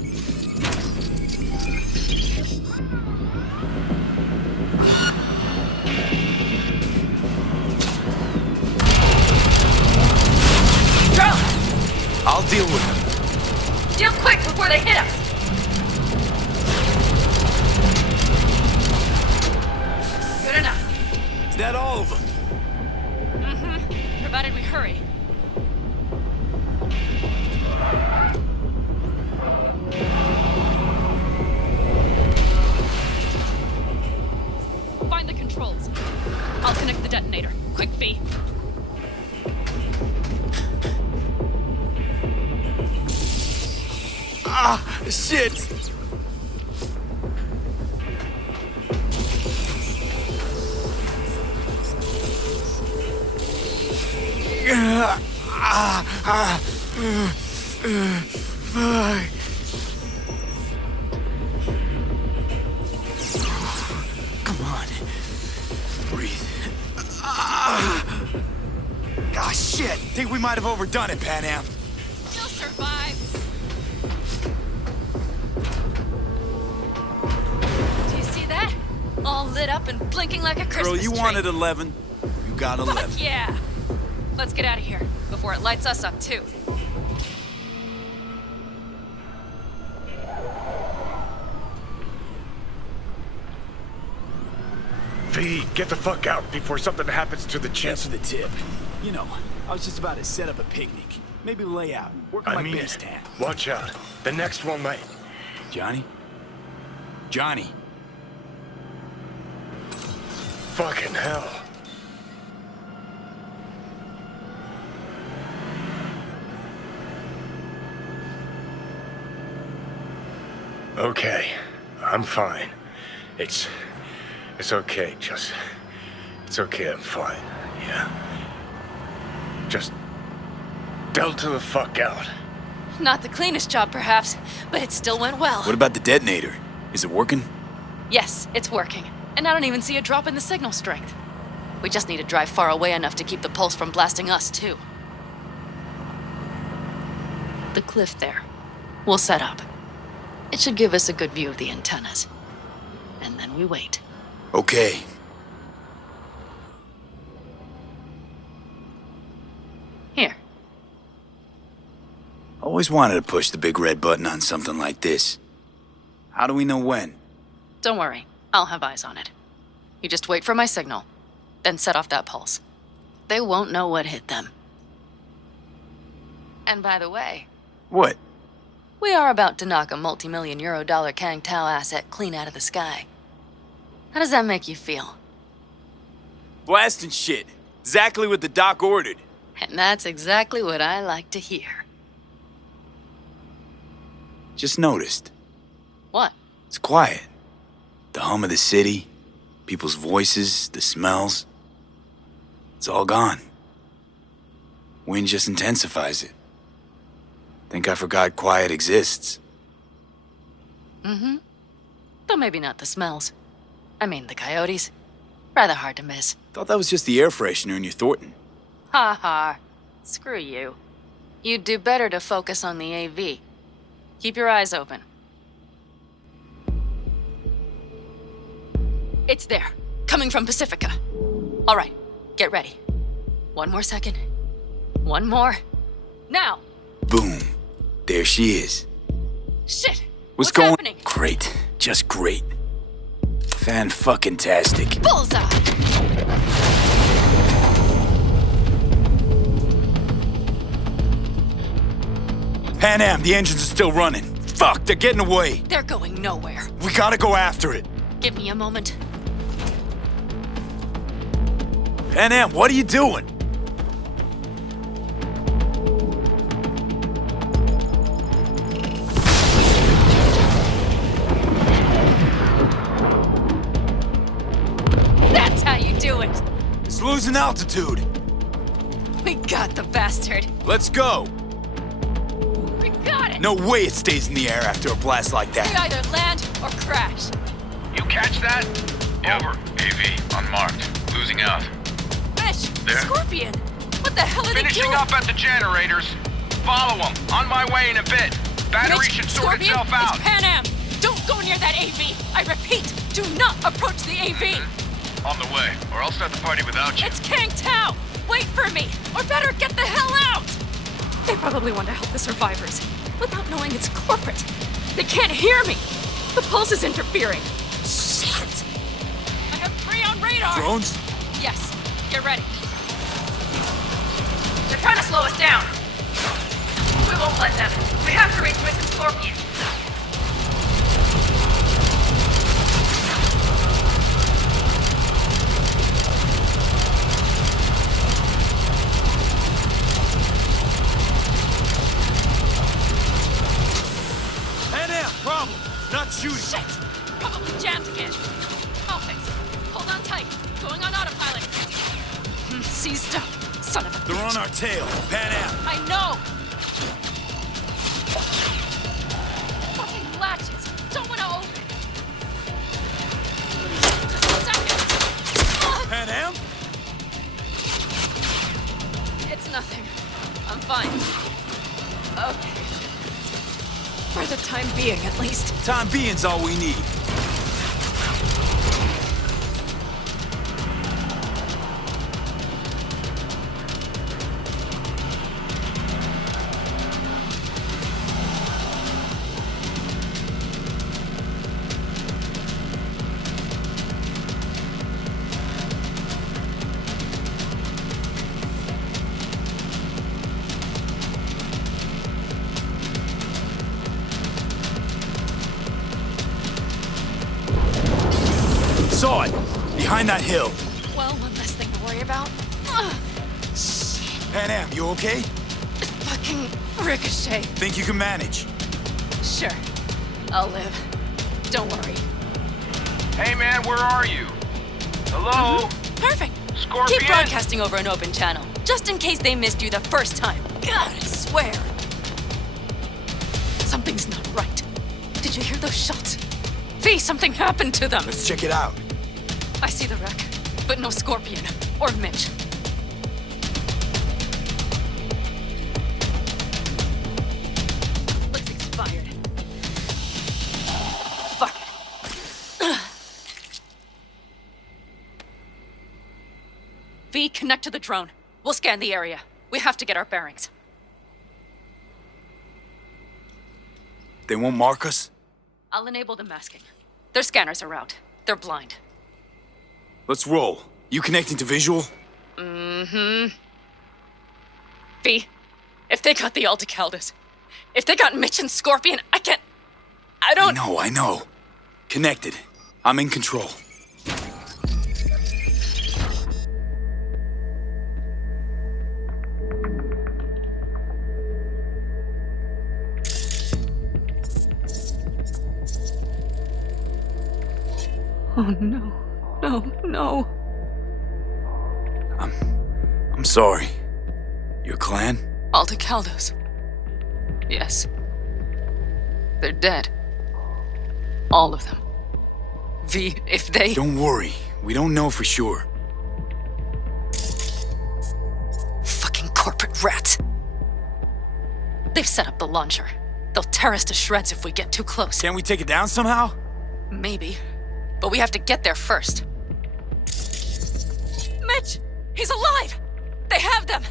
I'll deal with them. Deal quick before they hit us. Good enough. Is that all of them? Mm-hmm. Provided we hurry. Find the controls. I'll connect the detonator. Quick, V. Ah, shit! Come on. Breathe. Ah, shit! Think we might have overdone it, Panam. You'll survive. Do you see that? All lit up and blinking like a Christmas Girl, you tree. wanted 11. You got 11. Fuck yeah! Let's get out of here before it lights us up too. V, get the fuck out before something happens to the chip. Thanks for the tip. You know, I was just about to set up a picnic. Maybe lay out, work on my base camp. Watch out. The next one might. Johnny? Johnny. Fucking hell. Okay, I'm fine. It's okay, it's okay, I'm fine, yeah. Just delta the fuck out. Not the cleanest job, perhaps, but it still went well. What about the detonator? Is it working? Yes, it's working. And I don't even see a drop in the signal strength. We just need to drive far away enough to keep the pulse from blasting us, too. The cliff there. We'll set up. It should give us a good view of the antennas. And then we wait. Okay. Here. Always wanted to push the big red button on something like this. How do we know when? Don't worry. I'll have eyes on it. You just wait for my signal, then set off that pulse. They won't know what hit them. And by the way... What? We are about to knock a multi-million euro-dollar Kang Tao asset clean out of the sky. How does that make you feel? Blasting shit. Exactly what the doc ordered. And that's exactly what I like to hear. Just noticed. What? It's quiet. The hum of the city, people's voices, the smells. It's all gone. Wind just intensifies it. Think I forgot quiet exists. Mm-hmm. But maybe not the smells. I mean, the coyotes. Rather hard to miss. Thought that was just the air freshener in your Thornton. Ha ha. Screw you. You'd do better to focus on the AV. Keep your eyes open. It's there. Coming from Pacifica. All right. Get ready. One more second. One more. Now! Boom. There she is. Shit! What's going happening? Great. Just great. Fan-fucking-tastic. Bullseye! Panam, the engines are still running. Fuck, they're getting away. They're going nowhere. We gotta go after it. Give me a moment. Panam, what are you doing? That's how you do it. It's losing altitude. We got the bastard. Let's go. We got it. No way it stays in the air after a blast like We that. either land or crash. You catch that? Over. AV, unmarked. Losing out. Fish! There? Scorpion! What the hell are they Finishing doing? up at the generators. Follow them. On my way in a bit. Battery Mitch, should sort Scorpion, itself out. It's Panam! Don't go near that AV! I repeat, do not approach the AV! On the way, or I'll start the party without you. It's Kang Tao! Wait for me! Or better, get the hell out! They probably want to help the survivors, without knowing it's corporate. They can't hear me! The pulse is interfering. Shit! I have prey on radar! Drones? Yes, get ready. They're trying to slow us down. We won't let them. We have to reach Vincent Scorpion. Problem. Not shooting. Shit! Probably jammed again. I'll fix it. Hold on tight. Going on autopilot. Seized up. Son of a They're bitch. on our tail. Panam. I know! Fucking latches! Don't want to open! Second! Panam? It's nothing. I'm fine. Okay. For the time being, at least. Time being's all we need. Saw it! Behind that hill. Well, one less thing to worry about. Panam, you okay? Fucking ricochet. Think you can manage? Sure. I'll live. Don't worry. Hey man, where are you? Hello? Perfect. Scorpion? Keep broadcasting over an open channel, just in case they missed you the first time. God, I swear. Something's not right. Did you hear those shots? V, something happened to them. Let's check it out. I see the wreck, but no Scorpion or Mitch. Looks expired. Fuck it. V, connect to the drone. We'll scan the area. We have to get our bearings. They won't mark us? I'll enable the masking. Their scanners are out. They're blind. Let's roll. You connecting to visual? Mm-hmm. V, if they got the Alticaldas, if they got Mitch and Scorpion, I don't... I know. Connected. I'm in control. Oh, no. No. I'm sorry. Your clan? Alticaldos. Yes. They're dead. All of them. V, if they... Don't worry. We don't know for sure. Fucking corporate rats. They've set up the launcher. They'll tear us to shreds if we get too close. Can't we take it down somehow? Maybe. But we have to get there first. Mitch! He's alive! They have them!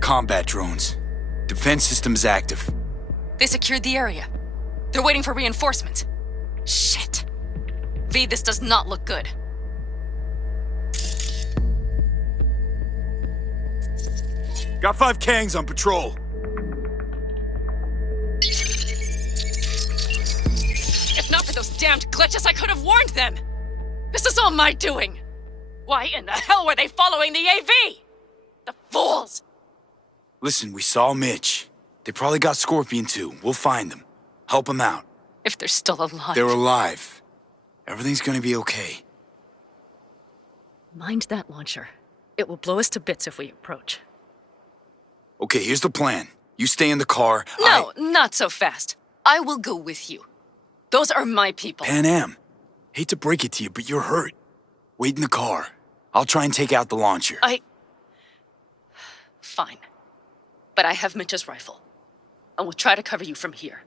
Combat drones. Defense systems active. They secured the area. They're waiting for reinforcements. Shit. V, this does not look good. Got 5 Kangs on patrol. If not for those damned glitches, I could have warned them! This is all my doing! Why in the hell were they following the AV? The fools! Listen, we saw Mitch. They probably got Scorpion too. We'll find them. Help them out. If they're still alive. They're alive. Everything's gonna be okay. Mind that launcher. It will blow us to bits if we approach. Okay, here's the plan. You stay in the car. No, not so fast. I will go with you. Those are my people. Panam, hate to break it to you, but you're hurt. Wait in the car. I'll try and take out the launcher. Fine. But I have Mitch's rifle. I will try to cover you from here.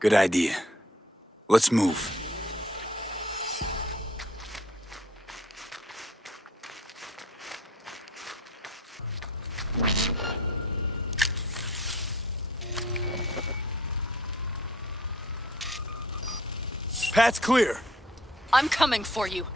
Good idea. Let's move. Path's clear. I'm coming for you.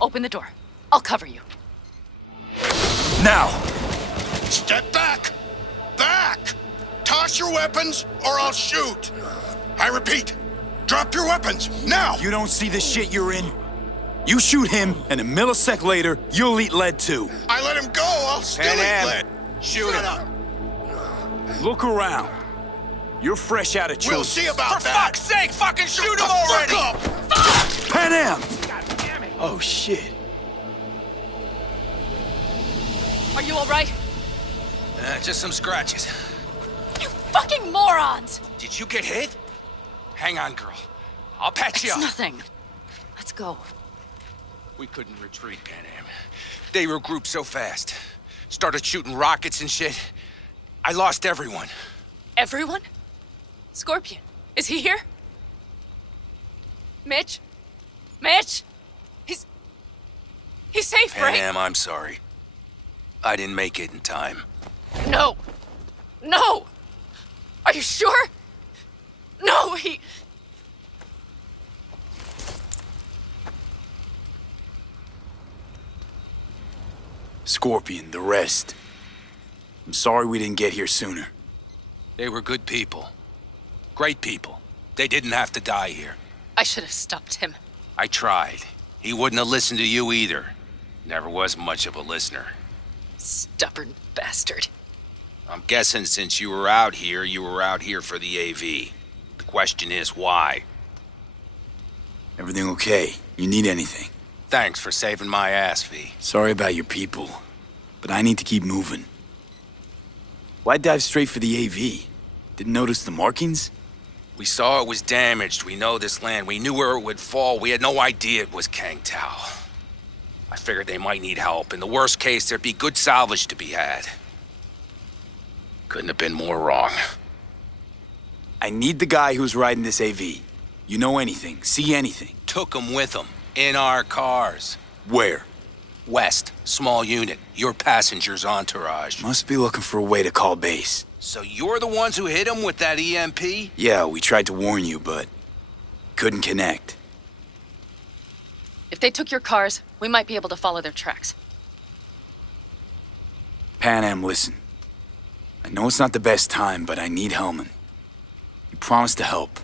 Open the door. I'll cover you. Now! Step back! Back! Toss your weapons, or I'll shoot! I repeat, drop your weapons, now! You don't see the shit you're in? You shoot him, and a millisecond later, you'll eat lead too. I let him go, I'll still eat lead! Shoot him! Look around. You're fresh out of choice. We'll see about For that! fuck's sake, fucking shoot him the already! fuck up! Panam! Oh, shit. Are you all right? Just some scratches. You fucking morons! Did you get hit? Hang on, girl. I'll patch you It's up. nothing. Let's go. We couldn't retreat, Panam. They regrouped so fast. Started shooting rockets and shit. I lost everyone. Everyone? Scorpion, is he here? Mitch? Mitch? He's safe, right? Panam, I'm sorry. I didn't make it in time. No! No! Are you sure? No, Scorpion, the rest. I'm sorry we didn't get here sooner. They were good people. Great people. They didn't have to die here. I should have stopped him. I tried. He wouldn't have listened to you either. Never was much of a listener. Stubborn bastard. I'm guessing since you were out here for the AV. The question is why? Everything okay? You need anything? Thanks for saving my ass, V. Sorry about your people, but I need to keep moving. Why dive straight for the AV? Didn't notice the markings? We saw it was damaged. We know this land. We knew where it would fall. We had no idea it was Kang Tao. I figured they might need help. In the worst case, there'd be good salvage to be had. Couldn't have been more wrong. I need the guy who's riding this AV. You know anything, see anything. Took him with him. In our cars. Where? West. Small unit. Your passenger's entourage. Must be looking for a way to call base. So you're the ones who hit him with that EMP? Yeah, we tried to warn you, but couldn't connect. If they took your cars, we might be able to follow their tracks. Panam, listen. I know it's not the best time, but I need Hellman. You promised to help.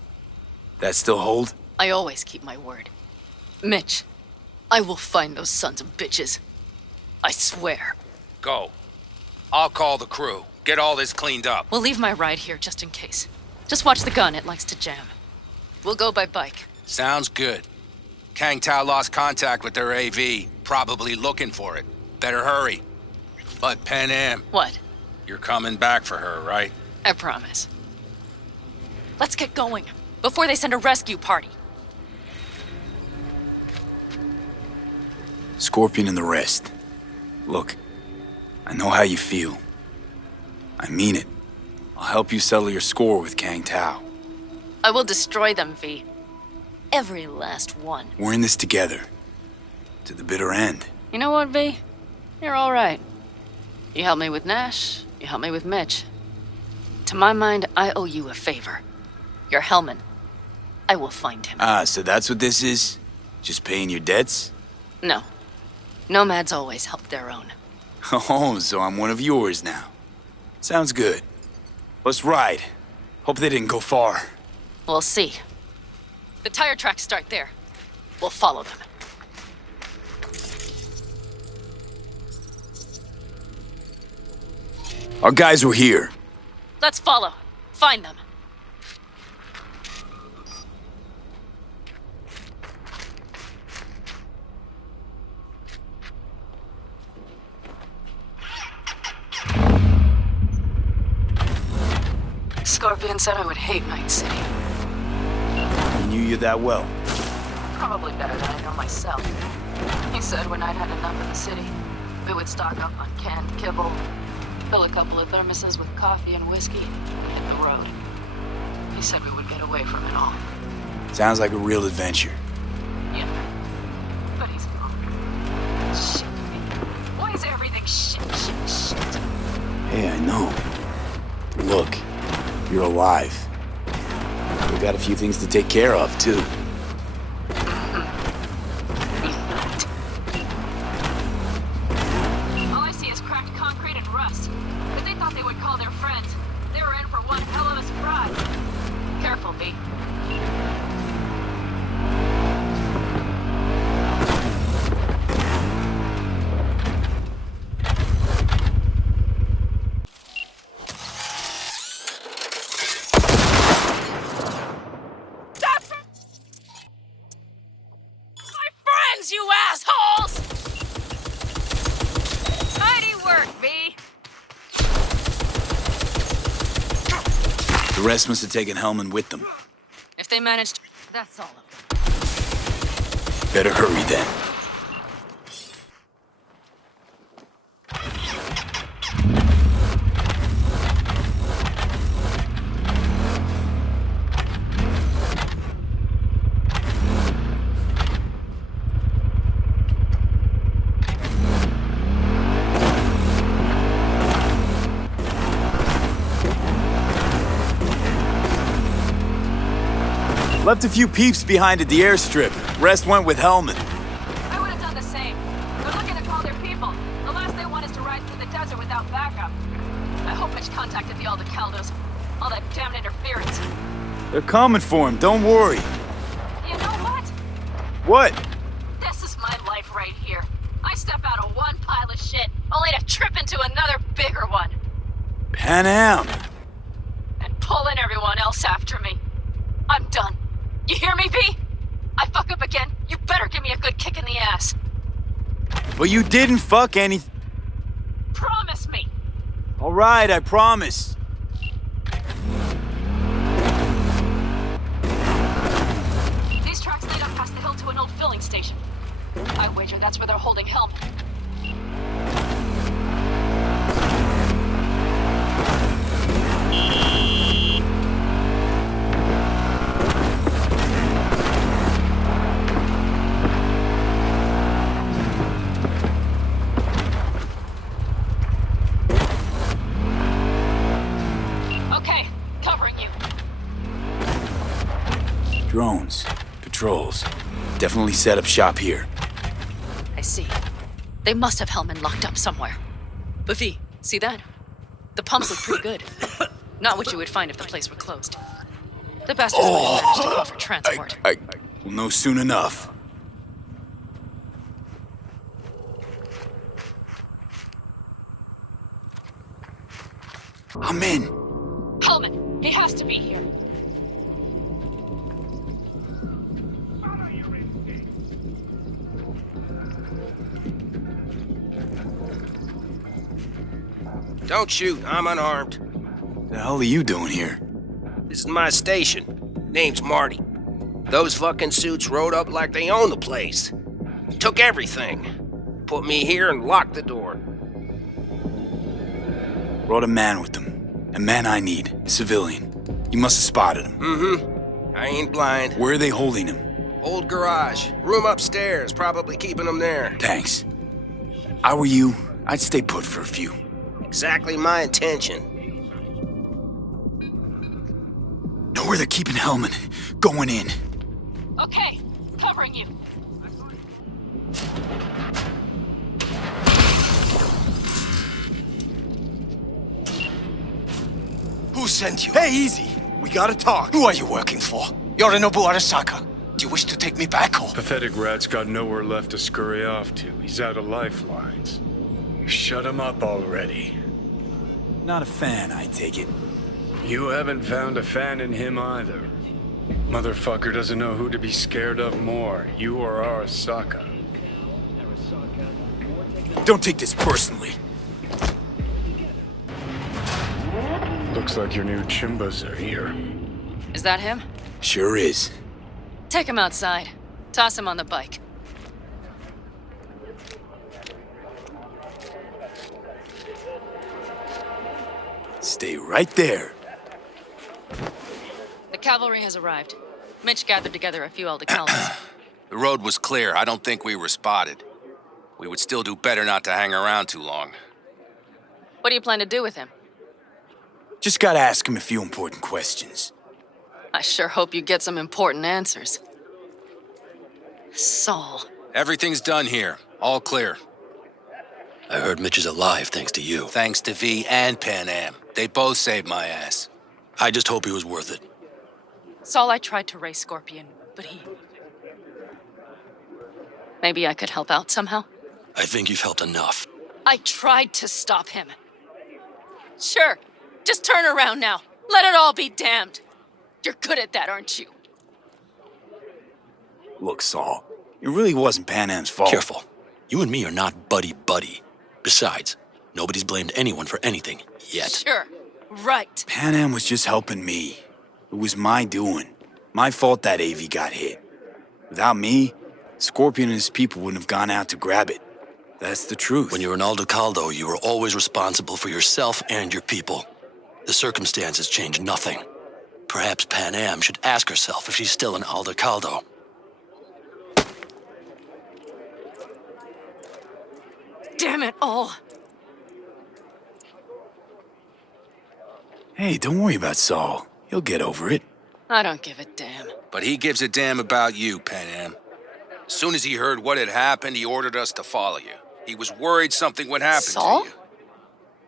That still hold? I always keep my word. Mitch, I will find those sons of bitches. I swear. Go. I'll call the crew. Get all this cleaned up. We'll leave my ride here just in case. Just watch the gun, it likes to jam. We'll go by bike. Sounds good. Kang Tao lost contact with their AV. Probably looking for it. Better hurry. But Panam. What? You're coming back for her, right? I promise. Let's get going, before they send a rescue party. Scorpion and the rest. Look, I know how you feel. I mean it. I'll help you settle your score with Kang Tao. I will destroy them, V. Every last one. We're in this together. To the bitter end. You know what, V? You're all right. You helped me with Nash, you helped me with Mitch. To my mind, I owe you a favor. You're Hellman. I will find him. Ah, so that's what this is? Just paying your debts? No. Nomads always help their own. Oh, so I'm one of yours now. Sounds good. Let's ride. Hope they didn't go far. We'll see. The tire tracks start there. We'll follow them. Our guys were here. Let's follow. Find them. Scorpion said I would hate Night City. He knew you that well. Probably better than I know myself. He said when I'd had enough of the city, we would stock up on canned kibble, fill a couple of thermoses with coffee and whiskey, and hit the road. He said we would get away from it all. Sounds like a real adventure. Yeah. But he's wrong. Shit. Why is everything shit? Hey, I know. Look, you're alive. We got a few things to take care of, too. All I see is cracked concrete and rust. But they thought they would call their friends. They were in for one hell of a surprise. Careful, V. You assholes! Mighty work, V. The rest must have taken Hellman with them. If they managed, that's all of them. Better hurry then. Left a few peeps behind at the airstrip. Rest went with Hellman. I would have done the same. They're looking to call their people. The last they want is to ride through the desert without backup. I hope Mitch contacted the Aldecaldos. All that damn interference. They're coming for him, don't worry. You know what? What? This is my life right here. I step out of one pile of shit, only to trip into another bigger one. Panam. And pulling everyone else after me. I'm done. You hear me, V? I fuck up again, you better give me a good kick in the ass. But you didn't fuck any... Promise me. All right, I promise. These tracks lead up past the hill to an old filling station. I wager that's where they're holding Helm. Okay, covering you. Drones, patrols. Definitely set up shop here. I see. They must have Hellman locked up somewhere. But V, see that? The pumps look pretty good. Not what you would find if the place were closed. The bastards would have managed to go for transport. I will know soon enough. I'm in. Hellman, he has to be here. Don't shoot, I'm unarmed. The hell are you doing here? This is my station. Name's Marty. Those fucking suits rode up like they own the place. Took everything. Put me here and locked the door. Brought a man with them. A man I need. A civilian. You must have spotted him. Mm-hmm. I ain't blind. Where are they holding him? Old garage. Room upstairs. Probably keeping him there. Thanks. I were you, I'd stay put for a few. Exactly my intention. Know where they're keeping Hellman. Going in. Okay, covering you. Who sent you? Hey, easy. We gotta talk. Who are you working for? Yorinobu Arasaka. Do you wish to take me back home? Pathetic rat's got nowhere left to scurry off to. He's out of lifelines. Shut him up already. Not a fan, I take it. You haven't found a fan in him either. Motherfucker doesn't know who to be scared of more, you or Arasaka. Don't take this personally. Looks like your new Chimbas are here. Is that him? Sure is. Take him outside. Toss him on the bike. Stay right there. The cavalry has arrived. Mitch gathered together a few Aldecaldos. The road was clear. I don't think we were spotted. We would still do better not to hang around too long. What do you plan to do with him? Just gotta ask him a few important questions. I sure hope you get some important answers. Saul. Everything's done here. All clear. I heard Mitch is alive thanks to you. Thanks to V and Panam. They both saved my ass. I just hope he was worth it. Saul, I tried to raise Scorpion, but he... Maybe I could help out somehow? I think you've helped enough. I tried to stop him. Sure, just turn around now. Let it all be damned. You're good at that, aren't you? Look, Saul, it really wasn't Panam's fault. Careful. You and me are not buddy-buddy. Besides, nobody's blamed anyone for anything, yet. Sure, right. Panam was just helping me. It was my doing. My fault that AV got hit. Without me, Scorpion and his people wouldn't have gone out to grab it. That's the truth. When you were an Aldecaldo, you were always responsible for yourself and your people. The circumstances changed nothing. Perhaps Panam should ask herself if she's still an Aldecaldo. Damn it all. Hey, don't worry about Saul. He'll get over it. I don't give a damn. But he gives a damn about you, Panam. As soon as he heard what had happened, he ordered us to follow you. He was worried something would happen Saul? to you.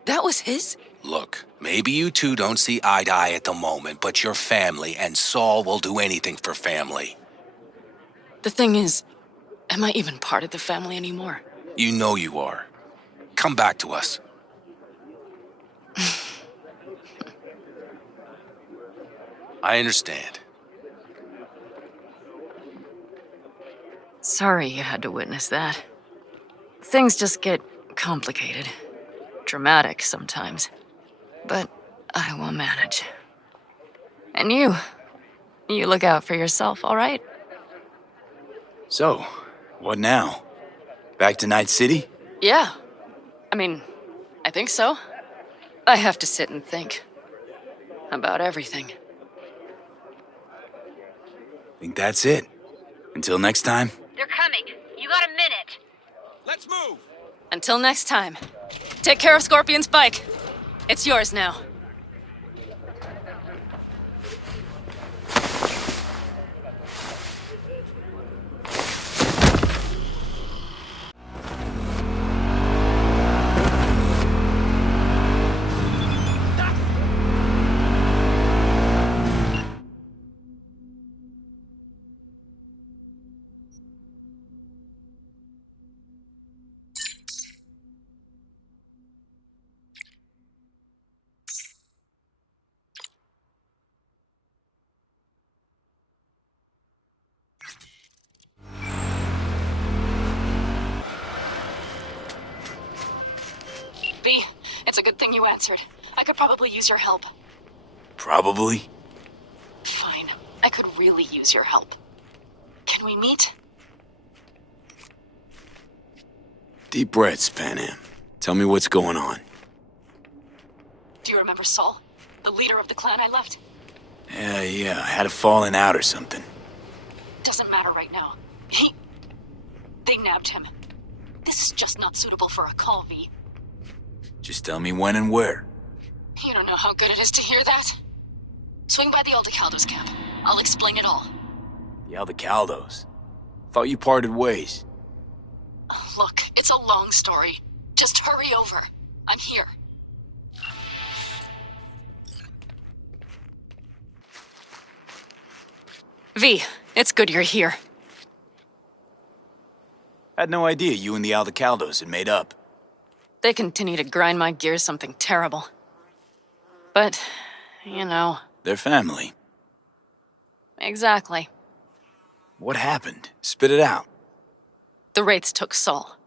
That was his? Look, maybe you two don't see eye to eye at the moment, but you're family, and Saul will do anything for family. The thing is, am I even part of the family anymore? You know you are. Come back to us. I understand. Sorry you had to witness that. Things just get complicated. Dramatic sometimes. But I will manage. And you look out for yourself, all right? So, what now? Back to Night City? Yeah. I mean, I think so. I have to sit and think. About everything. Think that's it. Until next time. They're coming. You got a minute. Let's move! Until next time. Take care of Scorpion's bike. It's yours now. V, it's a good thing you answered. I could probably use your help. Probably. Fine. I could really use your help. Can we meet? Deep breaths, Panam. Tell me what's going on. Do you remember Saul? The leader of the clan I left? Yeah, I had a falling out or something. Doesn't matter right now. They nabbed him. This is just not suitable for a call, V. Just tell me when and where. You don't know how good it is to hear that. Swing by the Aldecaldos camp. I'll explain it all. The Aldecaldos. Thought you parted ways. Look, it's a long story. Just hurry over. I'm here. V, it's good you're here. Had no idea you and the Aldecaldos had made up. They continue to grind my gears something terrible. But, you know. They're family. Exactly. What happened? Spit it out. The Wraiths took Saul.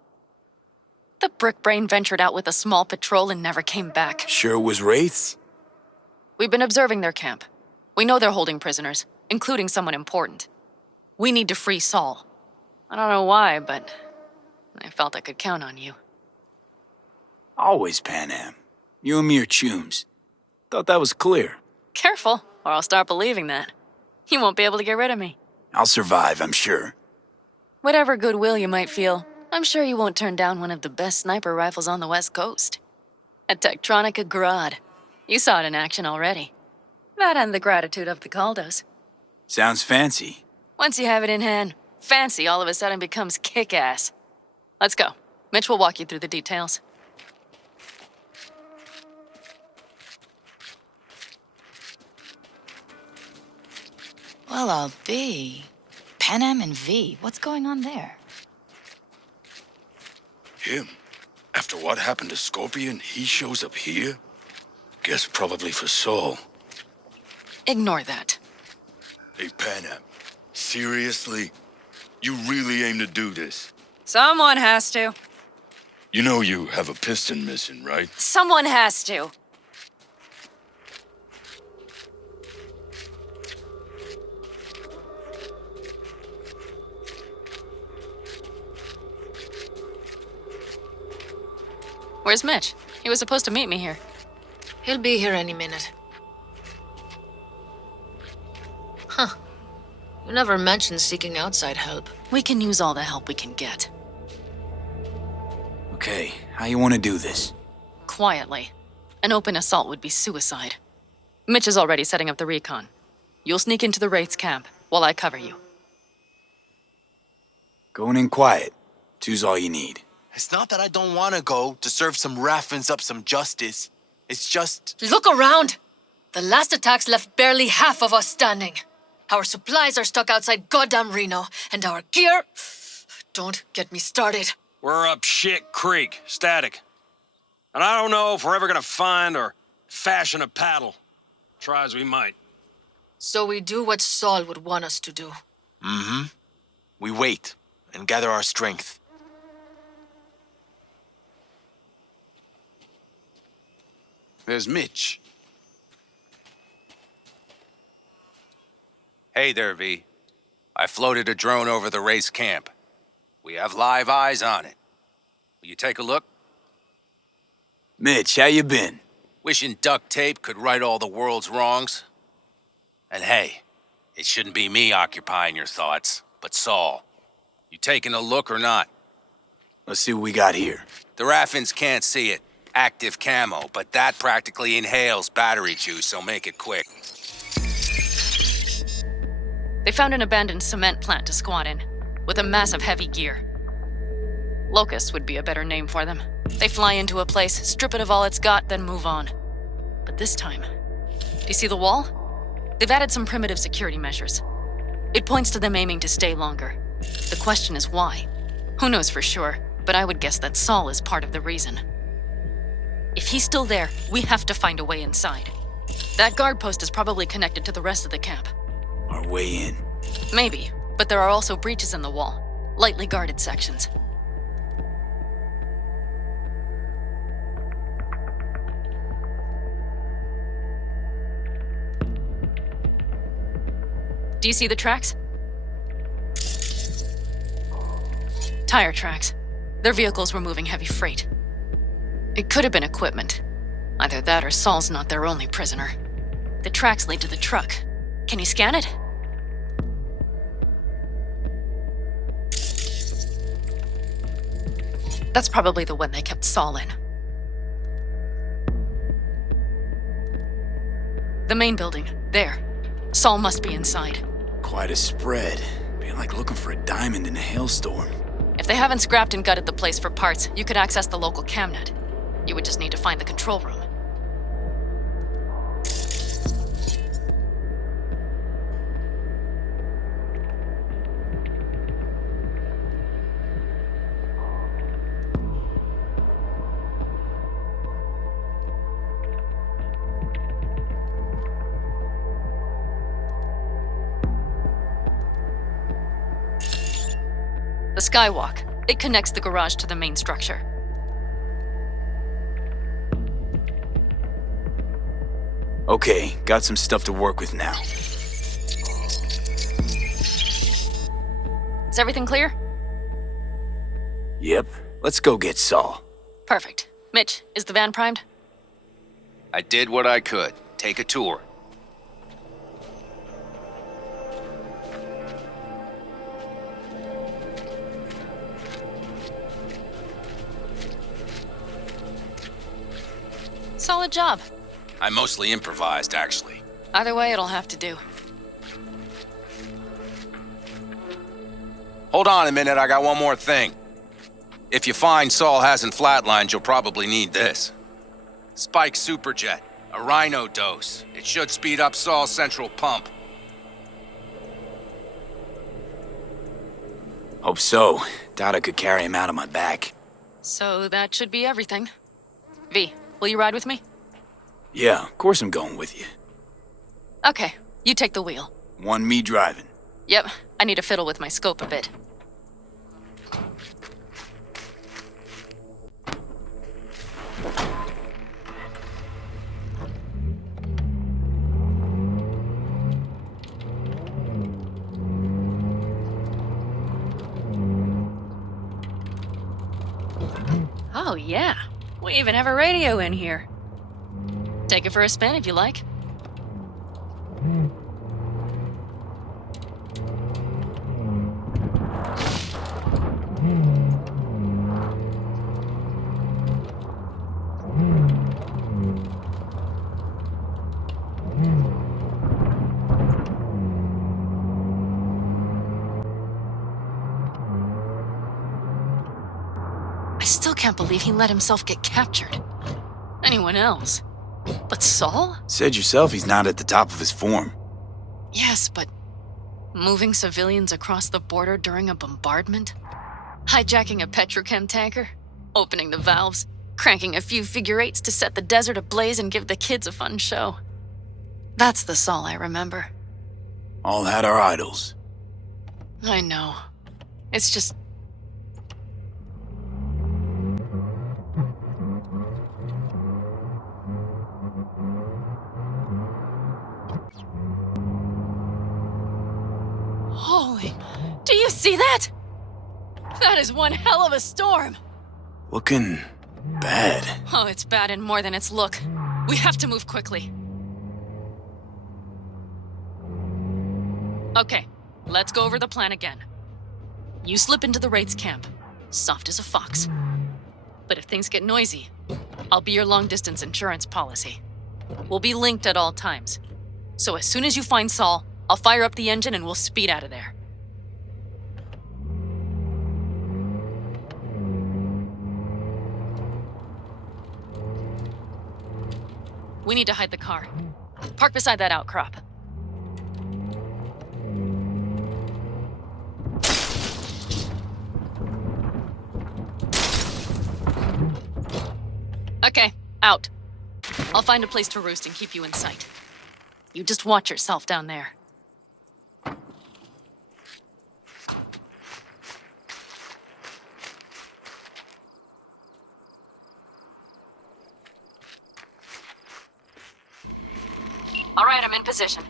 The Brickbrain ventured out with a small patrol and never came back. Sure it was Wraiths? We've been observing their camp. We know they're holding prisoners, including someone important. We need to free Saul. I don't know why, but I felt I could count on you. Always, Panam. You and me are chums. Thought that was clear. Careful, or I'll start believing that. You won't be able to get rid of me. I'll survive, I'm sure. Whatever goodwill you might feel, I'm sure you won't turn down one of the best sniper rifles on the West Coast. A Tektronica Grad. You saw it in action already. That and the gratitude of the Caldos. Sounds fancy. Once you have it in hand, fancy all of a sudden becomes kick-ass. Let's go. Mitch will walk you through the details. Well, I'll be. Panam and V, what's going on there? Him? After what happened to Scorpion, he shows up here? Guess probably for Saul. Ignore that. Hey, Panam. Seriously? You really aim to do this? Someone has to. You know you have a piston missing, right? Someone has to. Where's Mitch? He was supposed to meet me here. He'll be here any minute. Huh. You never mentioned seeking outside help. We can use all the help we can get. Okay, how you want to do this? Quietly. An open assault would be suicide. Mitch is already setting up the recon. You'll sneak into the Wraith's camp while I cover you. Going in quiet. Two's all you need. It's not that I don't want to go to serve some Raffins up some justice. It's just... Look around! The last attacks left barely half of us standing. Our supplies are stuck outside goddamn Reno, and our gear... Don't get me started. We're up Shit Creek, static. And I don't know if we're ever gonna find or fashion a paddle. Try as we might. So we do what Saul would want us to do. Mm-hmm. We wait and gather our strength. There's Mitch. Hey there, V. I floated a drone over the race camp. We have live eyes on it. Will you take a look? Mitch, how you been? Wishing duct tape could right all the world's wrongs. And hey, it shouldn't be me occupying your thoughts, but Saul. You taking a look or not? Let's see what we got here. The Raffins can't see it. Active camo, but that practically inhales battery juice, so make it quick. They found an abandoned cement plant to squat in, with a massive heavy gear. Locust would be a better name for them. They fly into a place, strip it of all it's got, then move on. But this time, do you see the wall? They've added some primitive security measures. It points to them aiming to stay longer. The question is why? Who knows for sure, but I would guess that Saul is part of the reason. If he's still there, we have to find a way inside. That guard post is probably connected to the rest of the camp. Our way in. Maybe, but there are also breaches in the wall, lightly guarded sections. Do you see the tracks? Tire tracks. Their vehicles were moving heavy freight. It could have been equipment. Either that or Saul's not their only prisoner. The tracks lead to the truck. Can you scan it? That's probably the one they kept Saul in. The main building. There. Saul must be inside. Quite a spread. Be like looking for a diamond in a hailstorm. If they haven't scrapped and gutted the place for parts, you could access the local camnet. You would just need to find the control room. The skywalk. It connects the garage to the main structure. Okay, got some stuff to work with now. Is everything clear? Yep, let's go get Saul. Perfect. Mitch, is the van primed? I did what I could. Take a tour. Solid job. I mostly improvised, actually. Either way, it'll have to do. Hold on a minute, I got one more thing. If you find Saul hasn't flatlined, you'll probably need this. Spike Superjet, a Rhino dose. It should speed up Saul's central pump. Hope so. Doubt I could carry him out on my back. So that should be everything. V, will you ride with me? Yeah, of course I'm going with you. Okay, you take the wheel. Want me driving? Yep, I need to fiddle with my scope a bit. Oh yeah, we even have a radio in here. Take it for a spin if you like. I still can't believe he let himself get captured. Anyone else? But Saul? Said yourself he's not at the top of his form. Yes, but moving civilians across the border during a bombardment? Hijacking a petrochem tanker? Opening the valves? Cranking a few figure eights to set the desert ablaze and give the kids a fun show? That's the Saul I remember. All had our idols. I know. It's just... Holy... Do you see that? That is one hell of a storm! Looking bad. Oh, it's bad in more than its look. We have to move quickly. Okay, let's go over the plan again. You slip into the Wraith's camp, soft as a fox. But if things get noisy, I'll be your long-distance insurance policy. We'll be linked at all times. So as soon as you find Saul, I'll fire up the engine and we'll speed out of there. We need to hide the car. Park beside that outcrop. Okay, out. I'll find a place to roost and keep you in sight. You just watch yourself down there. All right, I'm in position.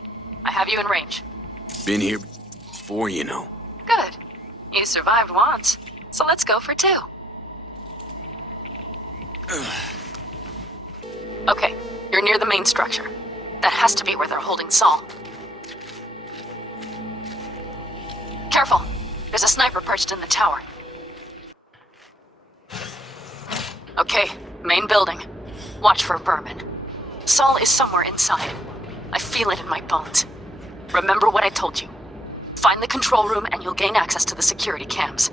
I have you in range. Been here before, you know. Good. You survived once, so let's go for two. Okay, you're near the main structure. That has to be where they're holding Saul. Careful! There's a sniper perched in the tower. Okay, main building. Watch for vermin. Saul is somewhere inside. I feel it in my bones. Remember what I told you. Find the control room and you'll gain access to the security cams.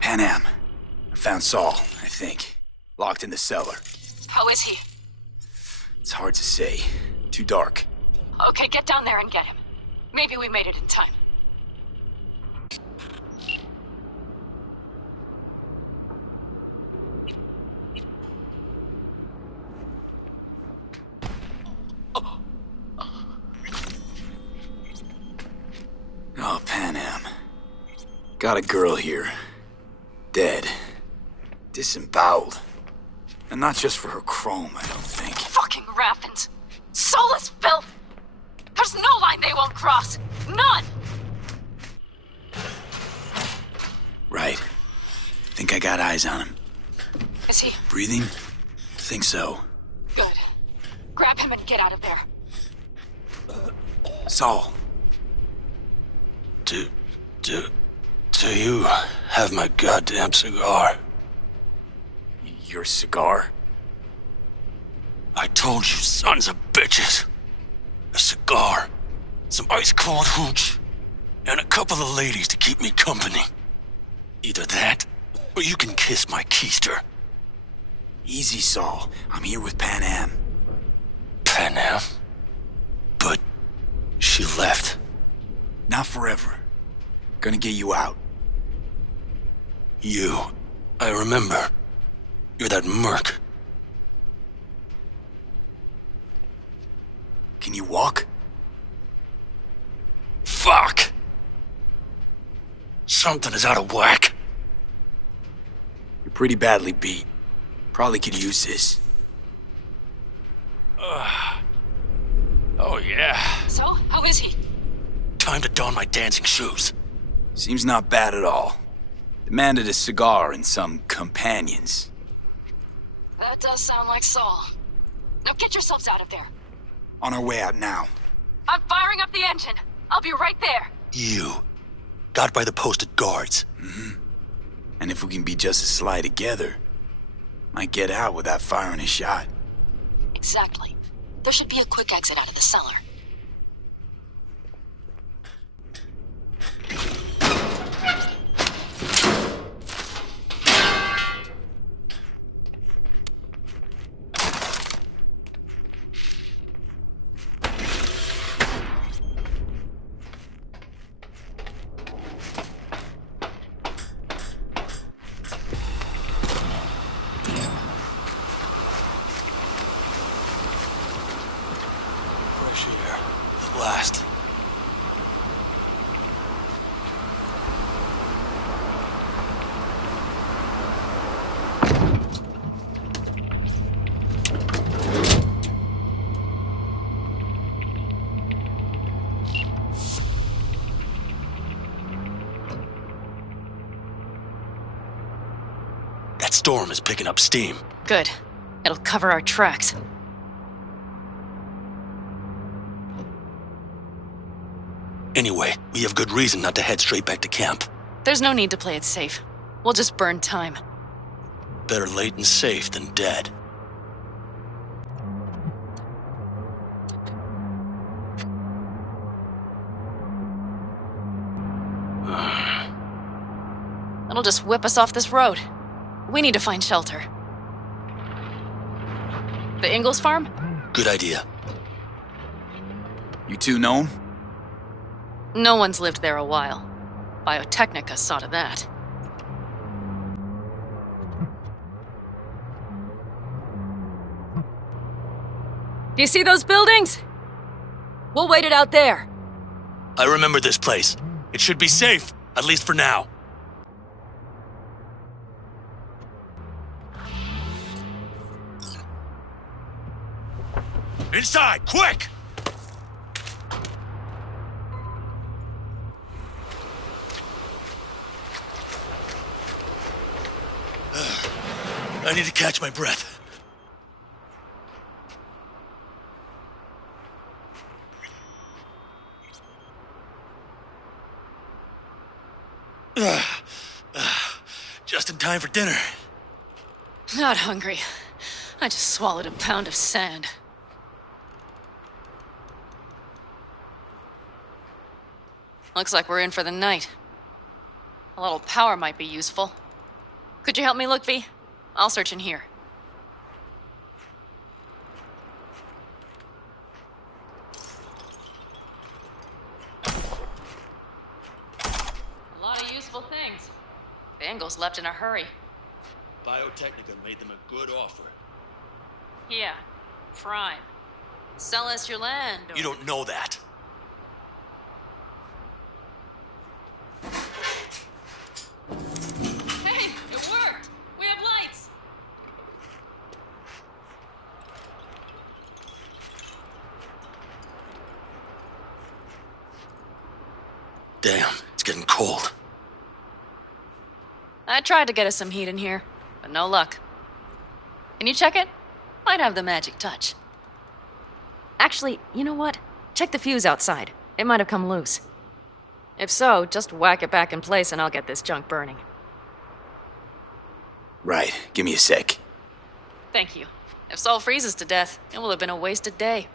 Panam. I found Saul, I think. locked in the cellar. How is he? It's hard to say. Too dark. Okay, get down there and get him. Maybe we made it in time. Oh, Panam. Got a girl here. Dead. Disemboweled. And not just for her chrome, I don't think. Fucking Raffins. Soulless filth! There's no line they won't cross! None! Right. Think I got eyes on him. Is he? Breathing? Think so. Good. Grab him and get out of there. Saul. Do you have my goddamn cigar? Your cigar? I told you, sons of bitches. A cigar, some ice-cold hooch, and a couple of ladies to keep me company. Either that, or you can kiss my keister. Easy, Saul. I'm here with Panam. Panam? But she left. Not forever. Gonna get you out. You. I remember. You're that merc. Can you walk? Fuck! Something is out of whack. You're pretty badly beat. Probably could use this. Oh yeah. So, how is he? Time to don my dancing shoes. Seems not bad at all. Demanded a cigar and some companions. That does sound like Saul. Now get yourselves out of there. On our way out now. I'm firing up the engine. I'll be right there. You. Got by the posted guards. Mm-hmm. And if we can be just as sly together, might get out without firing a shot. Exactly. There should be a quick exit out of the cellar. Fresh air. At last. That storm is picking up steam. Good. It'll cover our tracks. Anyway, we have good reason not to head straight back to camp. There's no need to play it safe. We'll just burn time. Better late and safe than dead. It'll just whip us off this road. We need to find shelter. The Ingalls farm? Good idea. You two known? No one's lived there a while. Biotechnica saw to that. Do you see those buildings? We'll wait it out there. I remember this place. It should be safe, at least for now. Inside, quick! I need to catch my breath. Just in time for dinner. Not hungry. I just swallowed a pound of sand. Looks like we're in for the night. A little power might be useful. Could you help me look, V? I'll search in here. Angles left in a hurry. Biotechnica made them a good offer. Yeah, prime. Sell us your land. Or... You don't know that. Hey, it worked! We have lights! Damn, it's getting cold. I tried to get us some heat in here, but no luck. Can you check it? Might have the magic touch. Actually, you know what? Check the fuse outside. It might have come loose. If so, just whack it back in place and I'll get this junk burning. Right, give me a sec. Thank you. If Sol freezes to death, it will have been a wasted day.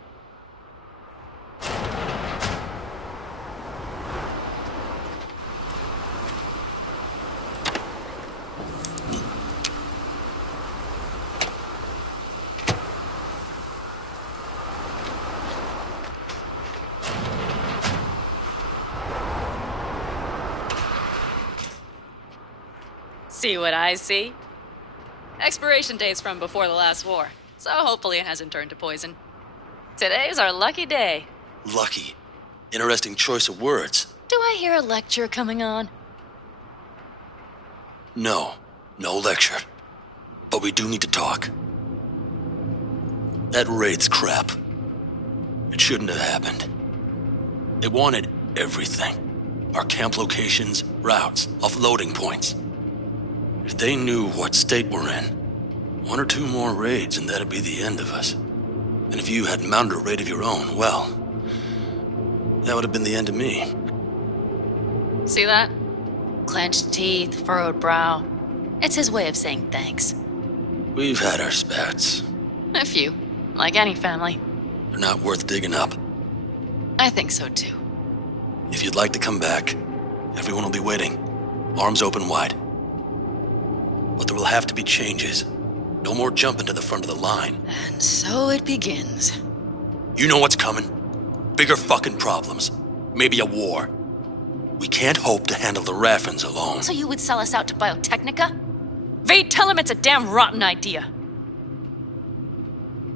See what I see? Expiration date's from before the last war, so hopefully it hasn't turned to poison. Today's our lucky day. Lucky. Interesting choice of words. Do I hear a lecture coming on? No lecture. But we do need to talk. That raid's crap. It shouldn't have happened. They wanted everything. Our camp locations, routes, offloading points. If they knew what state we're in, 1 or 2 more raids and that'd be the end of us. And if you had mounted a raid of your own, well, that would have been the end of me. See that? Clenched teeth, furrowed brow. It's his way of saying thanks. We've had our spats. A few, like any family. They're not worth digging up. I think so too. If you'd like to come back, everyone will be waiting, arms open wide. But there will have to be changes. No more jumping to the front of the line. And so it begins. You know what's coming. Bigger fucking problems. Maybe a war. We can't hope to handle the Raffins alone. So you would sell us out to Biotechnica? Vade, tell him it's a damn rotten idea.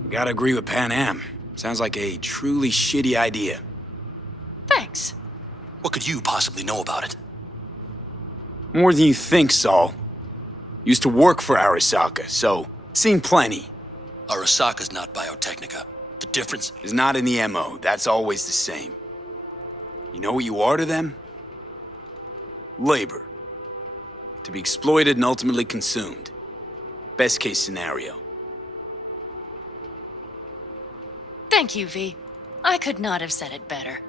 Gotta agree with Panam. Sounds like a truly shitty idea. Thanks. What could you possibly know about it? More than you think, Saul. Used to work for Arasaka, so seen plenty. Arasaka's not Biotechnica. The difference is not in the MO. That's always the same. You know what you are to them? Labor. To be exploited and ultimately consumed. Best case scenario. Thank you, V. I could not have said it better.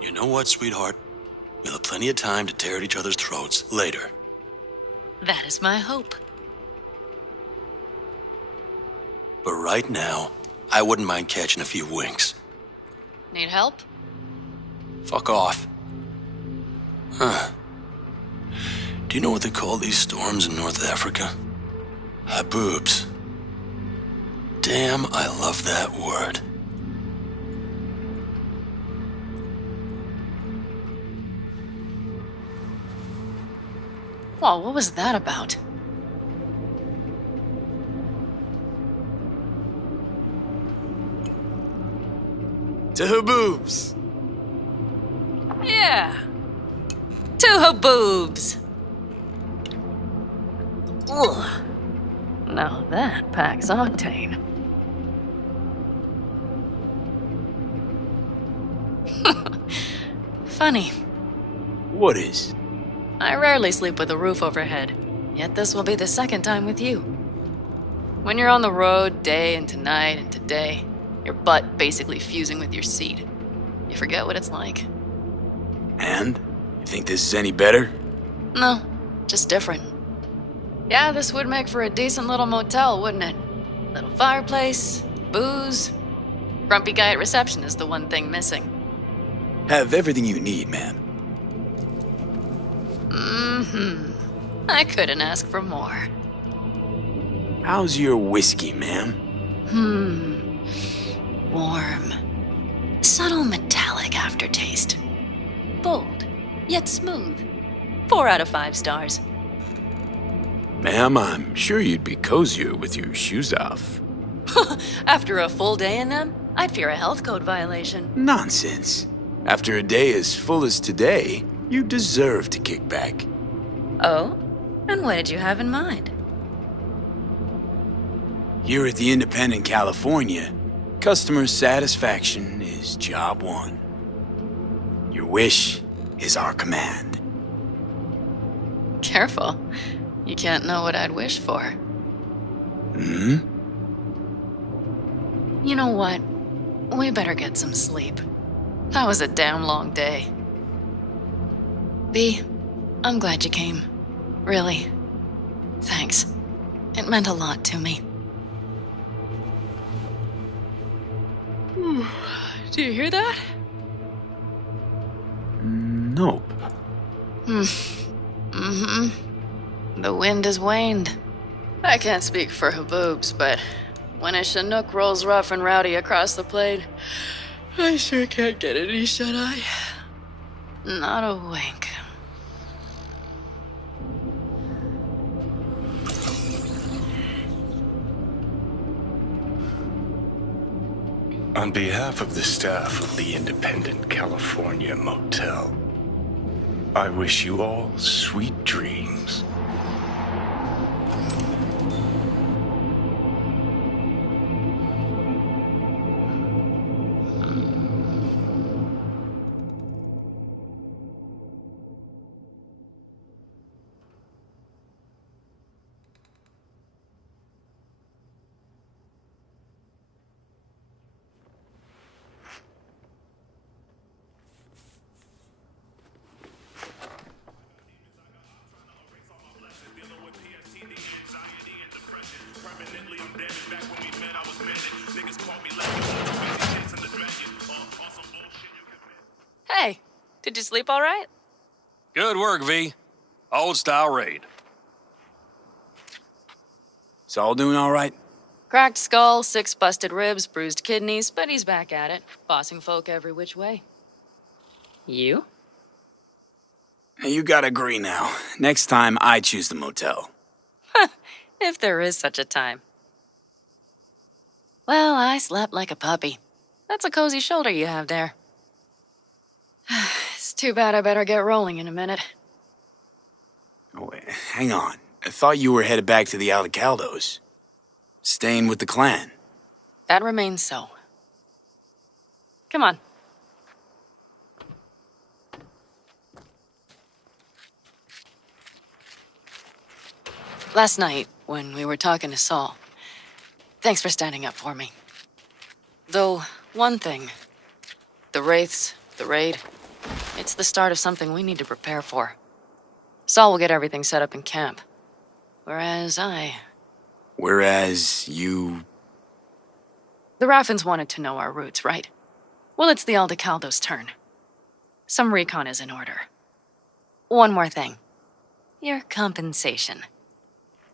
You know what, sweetheart? We'll have plenty of time to tear at each other's throats later. That is my hope. But right now, I wouldn't mind catching a few winks. Need help? Fuck off. Huh. Do you know what they call these storms in North Africa? Haboobs. Damn, I love that word. Whoa, what was that about? To Haboobs. Yeah. To Haboobs. Ugh. Now that packs octane. Funny. What is? I rarely sleep with a roof overhead, yet this will be the second time with you. When you're on the road day into night into day, your butt basically fusing with your seat. You forget what it's like. And? You think this is any better? No, just different. Yeah, this would make for a decent little motel, wouldn't it? Little fireplace, booze. Grumpy guy at reception is the one thing missing. Have everything you need, ma'am. I couldn't ask for more. How's your whiskey, ma'am? Warm. Subtle metallic aftertaste. Bold, yet smooth. 4 out of 5 stars. Ma'am, I'm sure you'd be cozier with your shoes off. After a full day in them, I'd fear a health code violation. Nonsense. After a day as full as today, you deserve to kick back. Oh? And what did you have in mind? Here at the Independent California, customer satisfaction is job one. Your wish is our command. Careful. You can't know what I'd wish for. Hmm? You know what? We better get some sleep. That was a damn long day. B, I'm glad you came. Really. Thanks. It meant a lot to me. Do you hear that? Nope. Mm-hmm. The wind has waned. I can't speak for Haboobs, but when a Chinook rolls rough and rowdy across the plain, I sure can't get any shut-eye. Not a wink. On behalf of the staff of the Independent California Motel, I wish you all sweet dreams. Hey, did you sleep all right? Good work, V. Old style raid. Saul doing all right? Cracked skull, 6 busted ribs, bruised kidneys, but he's back at it, bossing folk every which way. You? Hey, you gotta agree now. Next time, I choose the motel. If there is such a time. Well, I slept like a puppy. That's a cozy shoulder you have there. It's too bad I better get rolling in a minute. Oh, wait, hang on. I thought you were headed back to the Aldecaldos. Staying with the clan. That remains so. Come on. Last night, when we were talking to Saul, thanks for standing up for me. Though, one thing. The Wraiths, the raid, it's the start of something we need to prepare for. Saul will get everything set up in camp. Whereas you... The Raffins wanted to know our roots, right? Well, it's the Aldecaldos' turn. Some recon is in order. One more thing. Your compensation.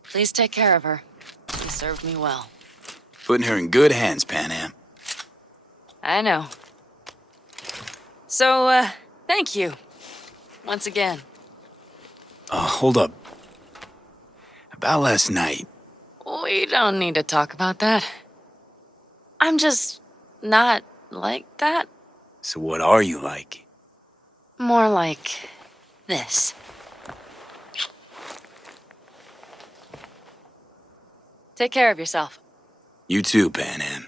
Please take care of her. She served me well. Putting her in good hands, Panam. I know. So, thank you. Once again. Hold up. About last night. We don't need to talk about that. I'm just not like that. So what are you like? More like this. Take care of yourself. You too, Panam.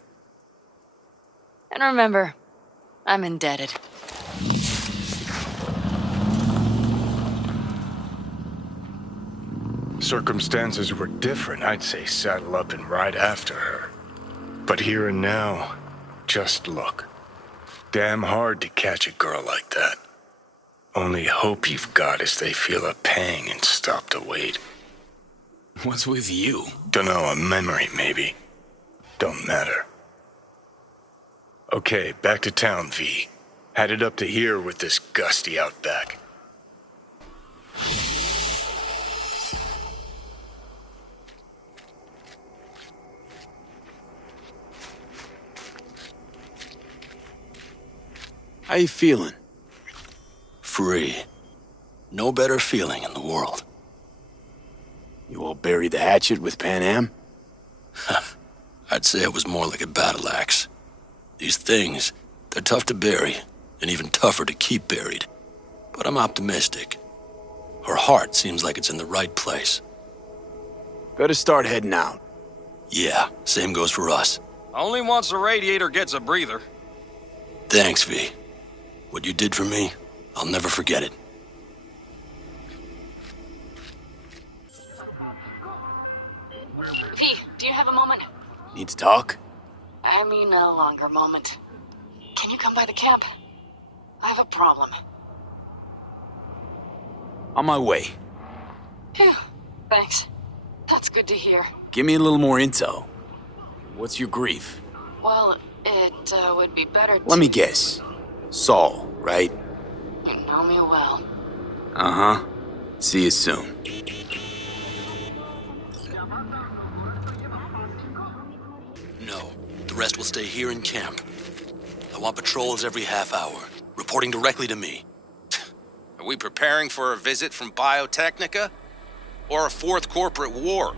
And remember, I'm indebted. Circumstances were different, I'd say saddle up and ride after her. But here and now, just look. Damn hard to catch a girl like that. Only hope you've got is they feel a pang and stop to wait. What's with you? Dunno, a memory maybe. Don't matter. Okay, back to town, V. Headed up to here with this gusty outback. How you feeling? Free. No better feeling in the world. You all bury the hatchet with Panam? I'd say it was more like a battle axe. These things, they're tough to bury, and even tougher to keep buried. But I'm optimistic. Her heart seems like it's in the right place. Better start heading out. Yeah, same goes for us. Only once the radiator gets a breather. Thanks, V. What you did for me, I'll never forget it. V, do you have a moment? Need to talk? I mean a longer moment. Can you come by the camp? I have a problem. On my way. Phew, thanks. That's good to hear. Give me a little more intel. What's your grief? Well, it would be better to... Let me guess. Saul, right? You know me well. Uh-huh. See you soon. No, the rest will stay here in camp. I want patrols every half hour, reporting directly to me. Are we preparing for a visit from Biotechnica? Or a fourth corporate war?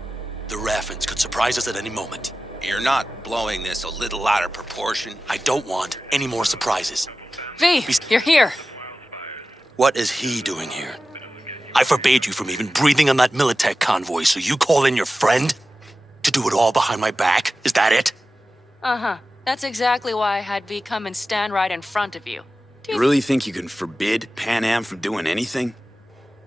The Raffins could surprise us at any moment. You're not blowing this a little out of proportion? I don't want any more surprises. V, you're here. What is he doing here? I forbade you from even breathing on that Militech convoy, so you call in your friend? To do it all behind my back? Is that it? Uh-huh. That's exactly why I had V come and stand right in front of you. You really think you can forbid Panam from doing anything?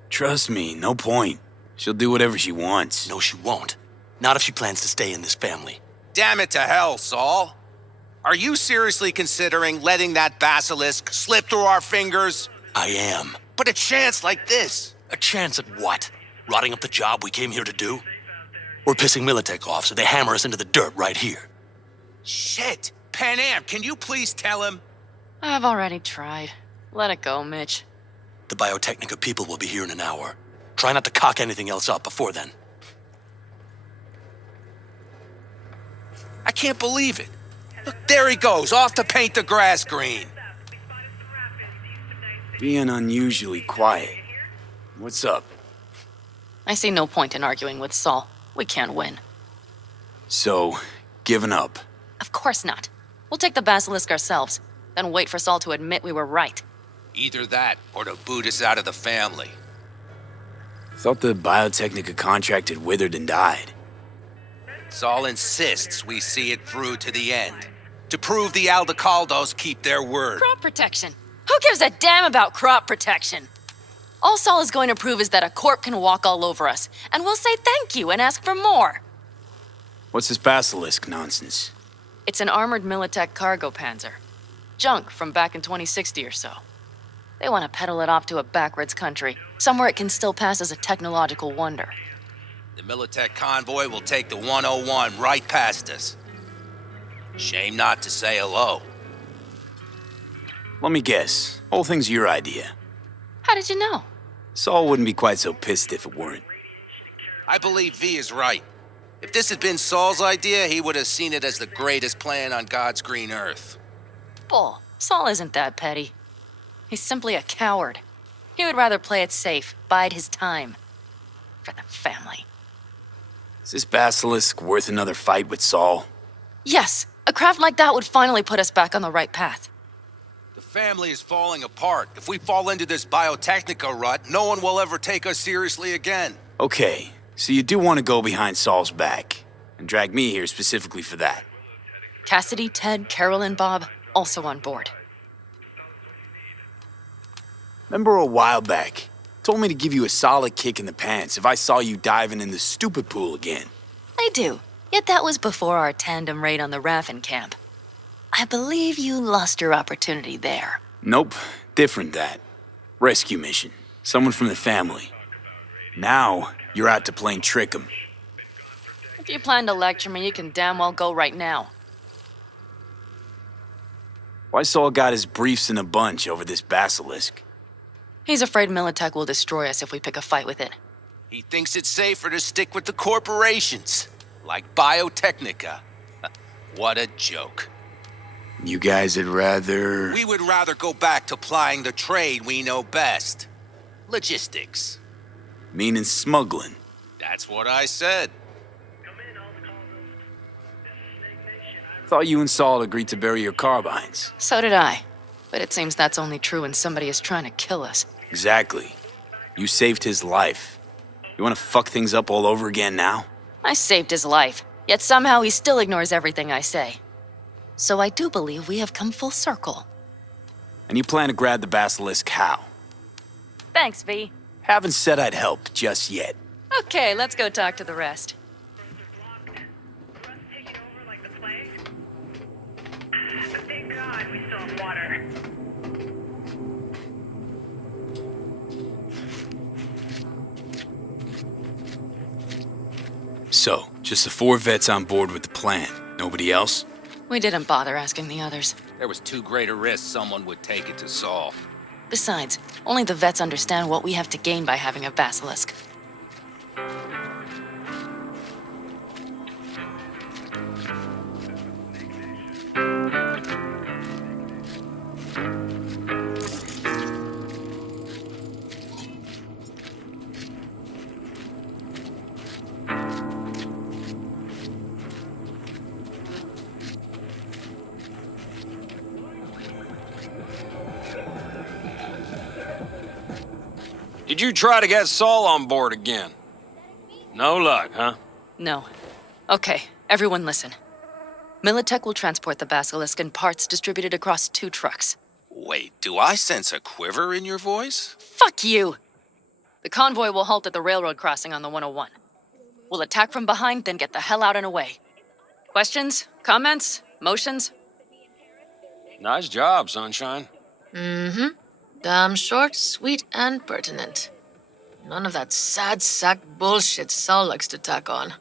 Trust me, no point. She'll do whatever she wants. No, she won't. Not if she plans to stay in this family. Damn it to hell, Saul. Are you seriously considering letting that basilisk slip through our fingers? I am. But a chance like this? A chance at what? Rotting up the job we came here to do? We're pissing Militech off so they hammer us into the dirt right here. Shit! Panam, can you please tell him? I've already tried. Let it go, Mitch. The Biotechnica people will be here in an hour. Try not to cock anything else up before then. I can't believe it. Look, there he goes, off to paint the grass green. Being unusually quiet. What's up? I see no point in arguing with Saul. We can't win. So, giving up? Of course not. We'll take the basilisk ourselves, then wait for Saul to admit we were right. Either that, or to boot us out of the family. Thought the Biotechnica contract had withered and died. Saul insists we see it through to the end. To prove the Aldecaldos keep their word. Crop protection. Who gives a damn about crop protection? All Saul is going to prove is that a corp can walk all over us, and we'll say thank you and ask for more. What's this basilisk nonsense? It's an armored Militech cargo panzer. Junk from back in 2060 or so. They want to peddle it off to a backwards country, somewhere it can still pass as a technological wonder. The Militech convoy will take the 101 right past us. Shame not to say hello. Let me guess. Whole thing's your idea. How did you know? Saul wouldn't be quite so pissed if it weren't. I believe V is right. If this had been Saul's idea, he would have seen it as the greatest plan on God's green earth. Bull. Saul isn't that petty. He's simply a coward. He would rather play it safe, bide his time. For the family. Is this basilisk worth another fight with Saul? Yes, a craft like that would finally put us back on the right path. The family is falling apart. If we fall into this Biotechnica rut, no one will ever take us seriously again. Okay, so you do want to go behind Saul's back, and drag me here specifically for that. Cassidy, Ted, Carol, and Bob, also on board. Remember a while back, told me to give you a solid kick in the pants if I saw you diving in the stupid pool again. I do, yet that was before our tandem raid on the Raffin camp. I believe you lost your opportunity there. Nope, different that. Rescue mission. Someone from the family. Now, you're out to plain trick 'em. If you plan to lecture me, you can damn well go right now. Why Saul got his briefs in a bunch over this basilisk? He's afraid Militech will destroy us if we pick a fight with it. He thinks it's safer to stick with the corporations, like Biotechnica. What a joke. You guys would rather... We would rather go back to plying the trade we know best. Logistics. Meaning smuggling. That's what I said. Thought you and Saul agreed to bury your carbines. So did I. But it seems that's only true when somebody is trying to kill us. Exactly. You saved his life. You want to fuck things up all over again now? I saved his life, yet somehow he still ignores everything I say. So I do believe we have come full circle. And you plan to grab the basilisk how? Thanks, V. Haven't said I'd help just yet. Okay, let's go talk to the rest. So, just the 4 vets on board with the plan. Nobody else? We didn't bother asking the others. There was too great a risk someone would take it to Saul. Besides, only the vets understand what we have to gain by having a basilisk. Did you try to get Saul on board again? No luck, huh? No. Okay, everyone listen. Militech will transport the basilisk in parts distributed across 2 trucks. Wait, do I sense a quiver in your voice? Fuck you! The convoy will halt at the railroad crossing on the 101. We'll attack from behind, then get the hell out and away. Questions? Comments? Motions? Nice job, Sunshine. Mm-hmm. Damn short, sweet, and pertinent. None of that sad sack bullshit Saul likes to tack on.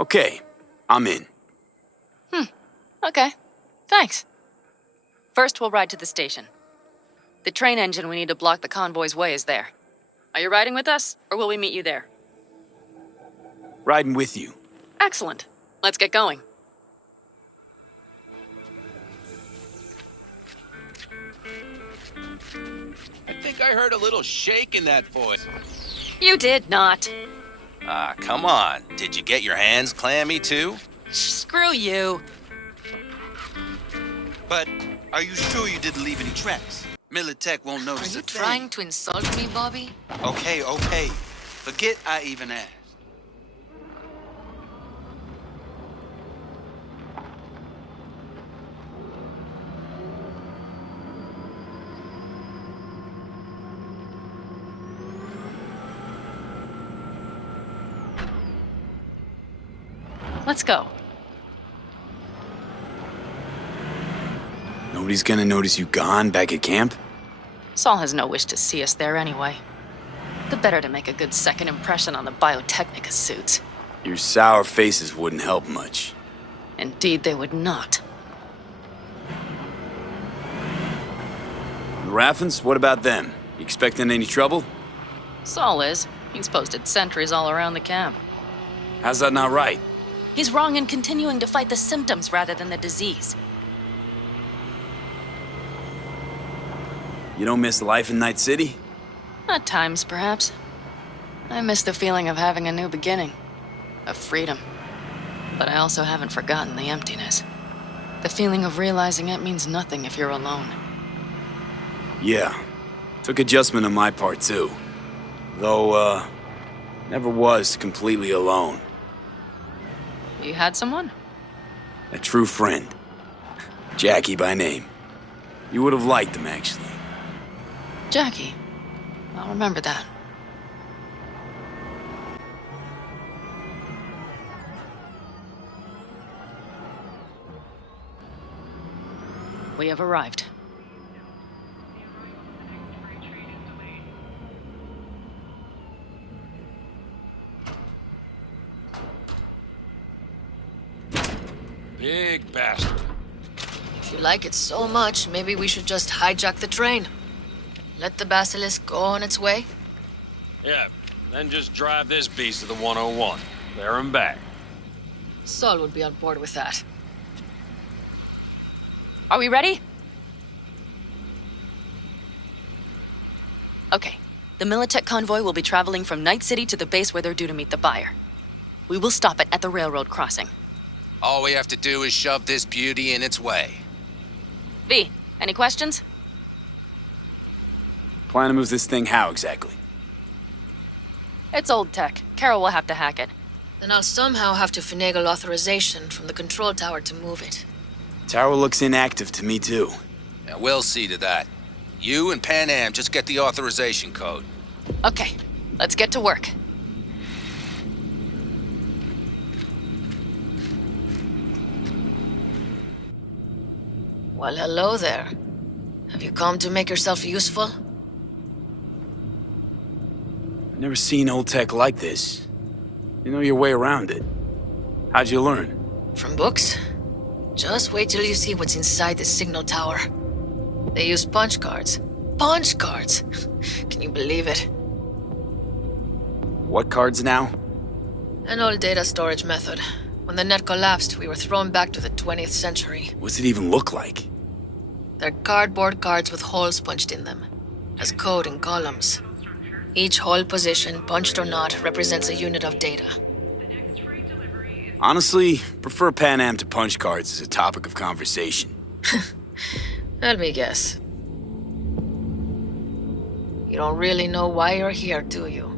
Okay, I'm in. Okay. Thanks. First, we'll ride to the station. The train engine we need to block the convoy's way is there. Are you riding with us, or will we meet you there? Riding with you. Excellent. Let's get going. I think I heard a little shake in that voice. You did not. Ah, come on. Did you get your hands clammy too? Screw you. But are you sure you didn't leave any tracks? Militech won't notice Are you a thing. trying to insult me, Bobby? Okay. Forget I even asked. Let's go. Nobody's gonna notice you gone back at camp? Saul has no wish to see us there anyway. The better to make a good second impression on the Biotechnica suits. Your sour faces wouldn't help much. Indeed, they would not. The Raffens, what about them? You expecting any trouble? Saul is. He's posted sentries all around the camp. How's that not right? He's wrong in continuing to fight the symptoms rather than the disease. You don't miss life in Night City? At times, perhaps. I miss the feeling of having a new beginning. Of freedom. But I also haven't forgotten the emptiness. The feeling of realizing it means nothing if you're alone. Yeah. Took adjustment on my part, too. Though, never was completely alone. You had someone? A true friend. Jackie by name. You would have liked him, actually. Jackie. I'll remember that. We have arrived. Big bastard. If you like it so much, maybe we should just hijack the train. Let the basilisk go on its way. Yeah, then just drive this beast to the 101. There and back. Saul would be on board with that. Are we ready? Okay, the Militech convoy will be traveling from Night City to the base where they're due to meet the buyer. We will stop it at the railroad crossing. All we have to do is shove this beauty in its way. V, any questions? Plan to move this thing how exactly? It's old tech. Carol will have to hack it. Then I'll somehow have to finagle authorization from the control tower to move it. Tower looks inactive to me too. Yeah, we'll see to that. You and Panam just get the authorization code. Okay, let's get to work. Well, hello there. Have you come to make yourself useful? Never seen old tech like this. You know your way around it. How'd you learn? From books? Just wait till you see what's inside the signal tower. They use punch cards. Punch cards! Can you believe it? What cards now? An old data storage method. When the net collapsed, we were thrown back to the 20th century. What's it even look like? They're cardboard cards with holes punched in them, as code in columns. Each hole position, punched or not, represents a unit of data. Honestly, prefer Panam to punch cards as a topic of conversation. Let me guess. You don't really know why you're here, do you?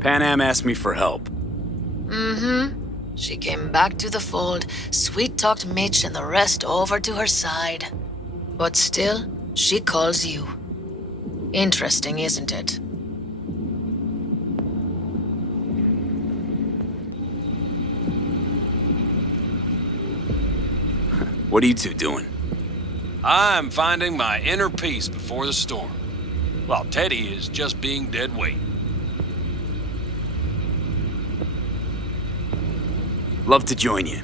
Panam asked me for help. Mm-hmm. She came back to the fold, sweet-talked Mitch and the rest over to her side. But still, she calls you. Interesting, isn't it? What are you two doing? I'm finding my inner peace before the storm, while Teddy is just being dead weight. Love to join you.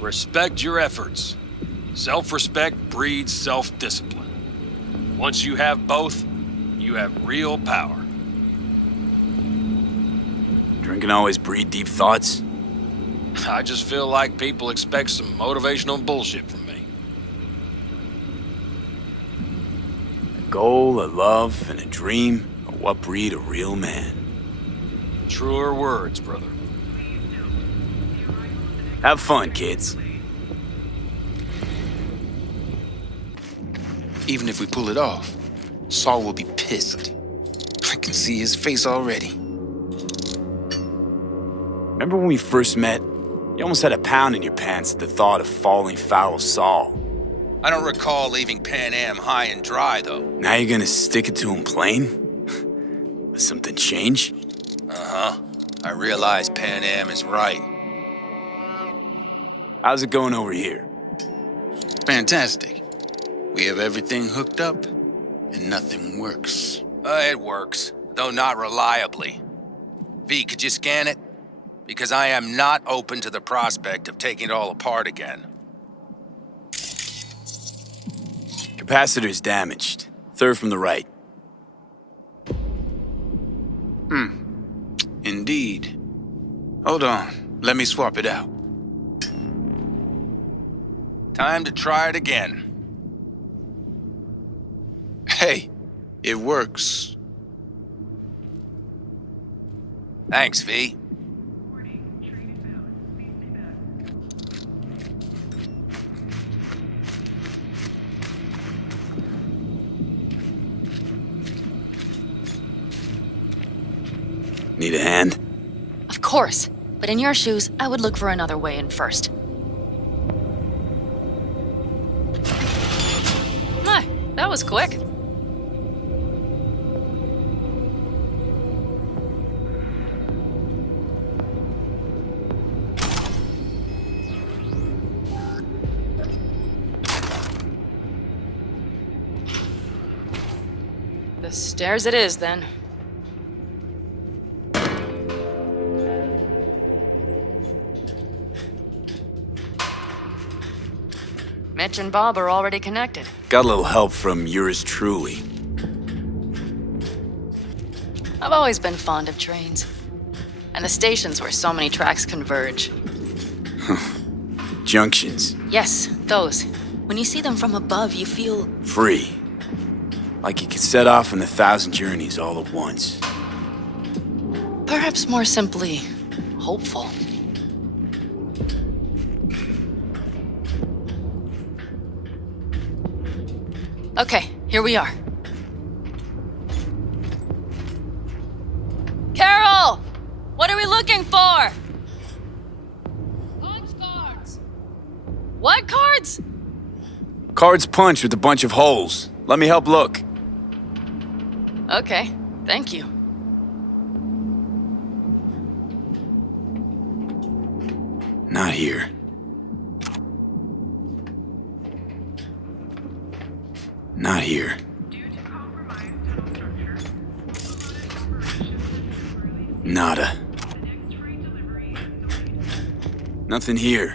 Respect your efforts. Self-respect breeds self-discipline. Once you have both, you have real power. Drinking always breed deep thoughts? I just feel like people expect some motivational bullshit from me. A goal, a love, and a dream are what breed a real man. Truer words, brother. Have fun, kids. Even if we pull it off, Saul will be pissed. I can see his face already. Remember when we first met? You almost had a pound in your pants at the thought of falling foul of Saul. I don't recall leaving Panam high and dry, though. Now you're gonna stick it to him plain? Will something change? Uh-huh. I realize Panam is right. How's it going over here? Fantastic. We have everything hooked up, and nothing works. It works, though not reliably. V, could you scan it? Because I am not open to the prospect of taking it all apart again. Capacitor's damaged. Third from the right. Indeed. Hold on. Let me swap it out. Time to try it again. Hey, it works. Thanks, V. Need a hand? Of course. But in your shoes, I would look for another way in first. My, that was quick. The stairs it is, then. Mitch and Bob are already connected. Got a little help from yours truly. I've always been fond of trains. And the stations where so many tracks converge. Junctions. Yes, those. When you see them from above, you feel... Free. Like you could set off on 1,000 journeys all at once. perhaps more simply, hopeful. Okay, here we are. Carol! What are we looking for? Punch cards. What cards? Cards punched with a bunch of holes. Let me help look. Okay, thank you. Not here. Not here. Nada. Nothing here.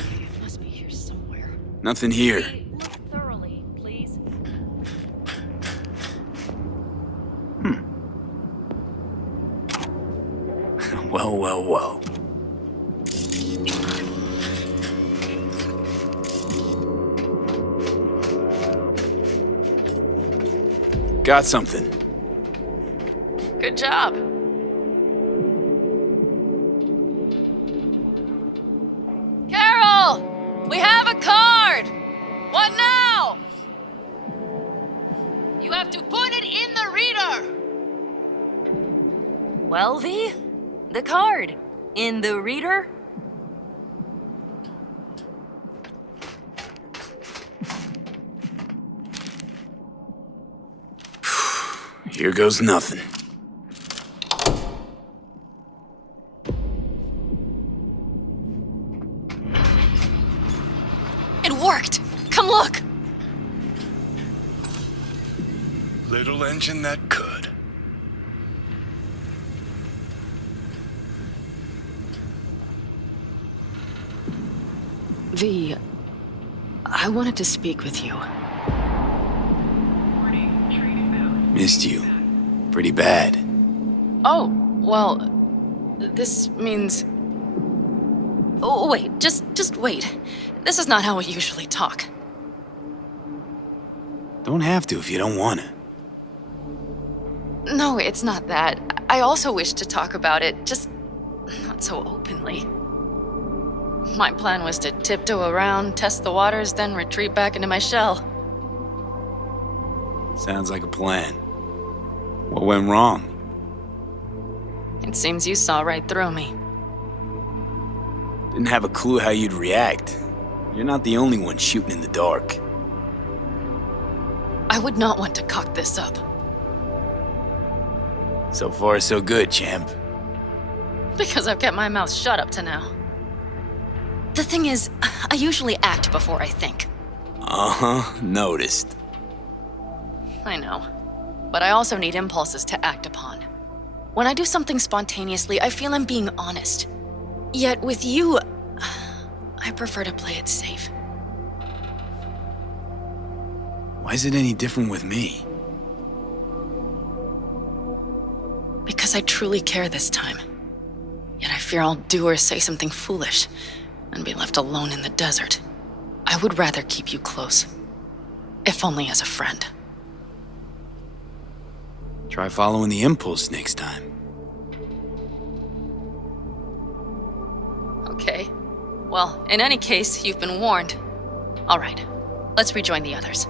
It must be here somewhere. Nothing here. Look thoroughly, please. Well, well, well. Got something. Good job. Carol! We have a card! What now? You have to put it in the reader! Well, V? The card. In the reader? Here goes nothing. It worked! Come look! Little engine that could. V, I wanted to speak with you. Missed you. Pretty bad. Oh, well, this means... Oh, wait, just wait. This is not how we usually talk. Don't have to if you don't want to. No, it's not that. I also wish to talk about it, just not so openly. My plan was to tiptoe around, test the waters, then retreat back into my shell. Sounds like a plan. What went wrong? It seems you saw right through me. Didn't have a clue how you'd react. You're not the only one shooting in the dark. I would not want to cock this up. So far, so good, champ. Because I've kept my mouth shut up to now. The thing is, I usually act before I think. Uh-huh, noticed. I know. But I also need impulses to act upon. When I do something spontaneously, I feel I'm being honest. Yet with you, I prefer to play it safe. Why is it any different with me? Because I truly care this time. Yet I fear I'll do or say something foolish and be left alone in the desert. I would rather keep you close, if only as a friend. Try following the impulse next time. Okay. Well, in any case, you've been warned. All right, let's rejoin the others.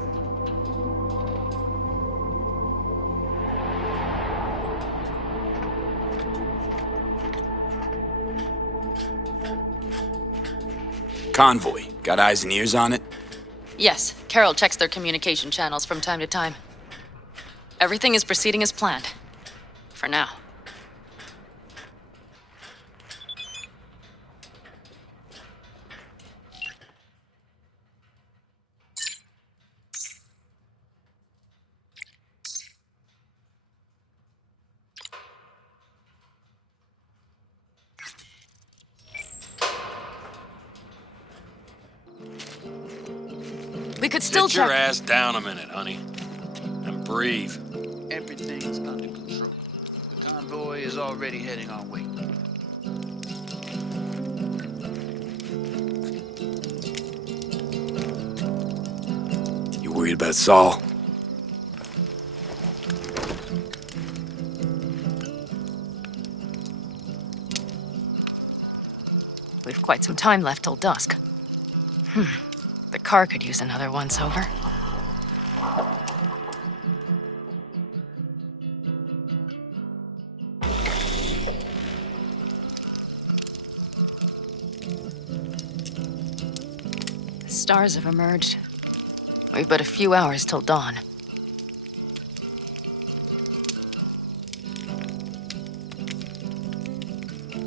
Convoy. Got eyes and ears on it? Yes, Carol checks their communication channels from time to time. Everything is proceeding as planned. For now. We could still Sit your check. ass down a minute, honey. And breathe. Everything's under control. The convoy is already heading our way. about Saul? We've quite some time left till dusk. The car could use another once-over. The stars have emerged. We've but a few hours till dawn.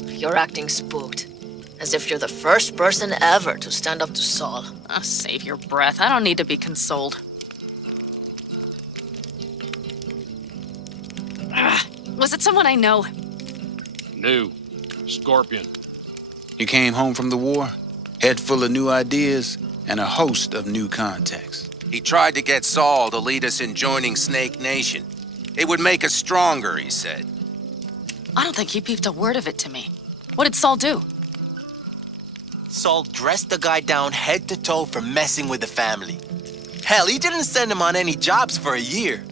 You're acting spooked. As if you're the first person ever to stand up to Saul. Oh, save your breath. I don't need to be consoled. Was it someone I know? New. Scorpion. You came home from the war, head full of new ideas, and a host of new contacts. He tried to get Saul to lead us in joining Snake Nation. It would make us stronger, he said. I don't think he peeped a word of it to me. What did Saul do? Saul dressed the guy down head to toe for messing with the family. Hell, he didn't send him on any jobs for a year.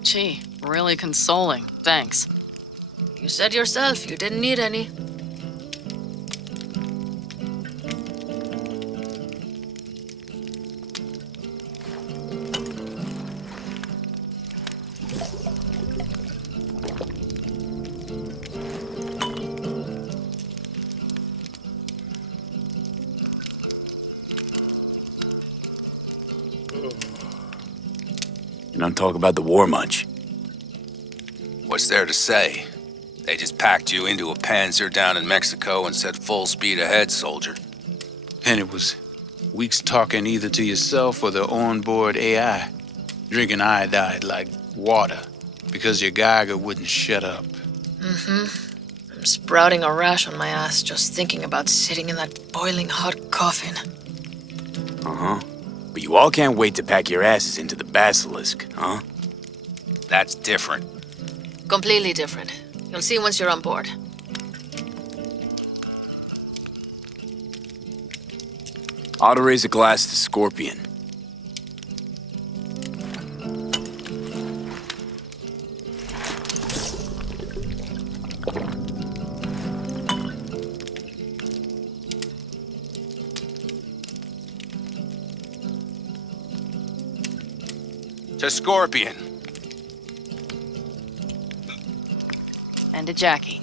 Gee, really consoling. Thanks. You said yourself you didn't need any. You don't talk about the war much. What's there to say? They just packed you into a Panzer down in Mexico and said full speed ahead, soldier. And it was weeks talking either to yourself or the onboard AI, drinking iodide like water because your Geiger wouldn't shut up. I'm sprouting a rash on my ass just thinking about sitting in that boiling hot coffin. Uh-huh. But you all can't wait to pack your asses into the Basilisk, huh? That's different. Completely different. You'll see once you're on board. Ought to raise a glass to Scorpion. To Scorpion. And to Jackie.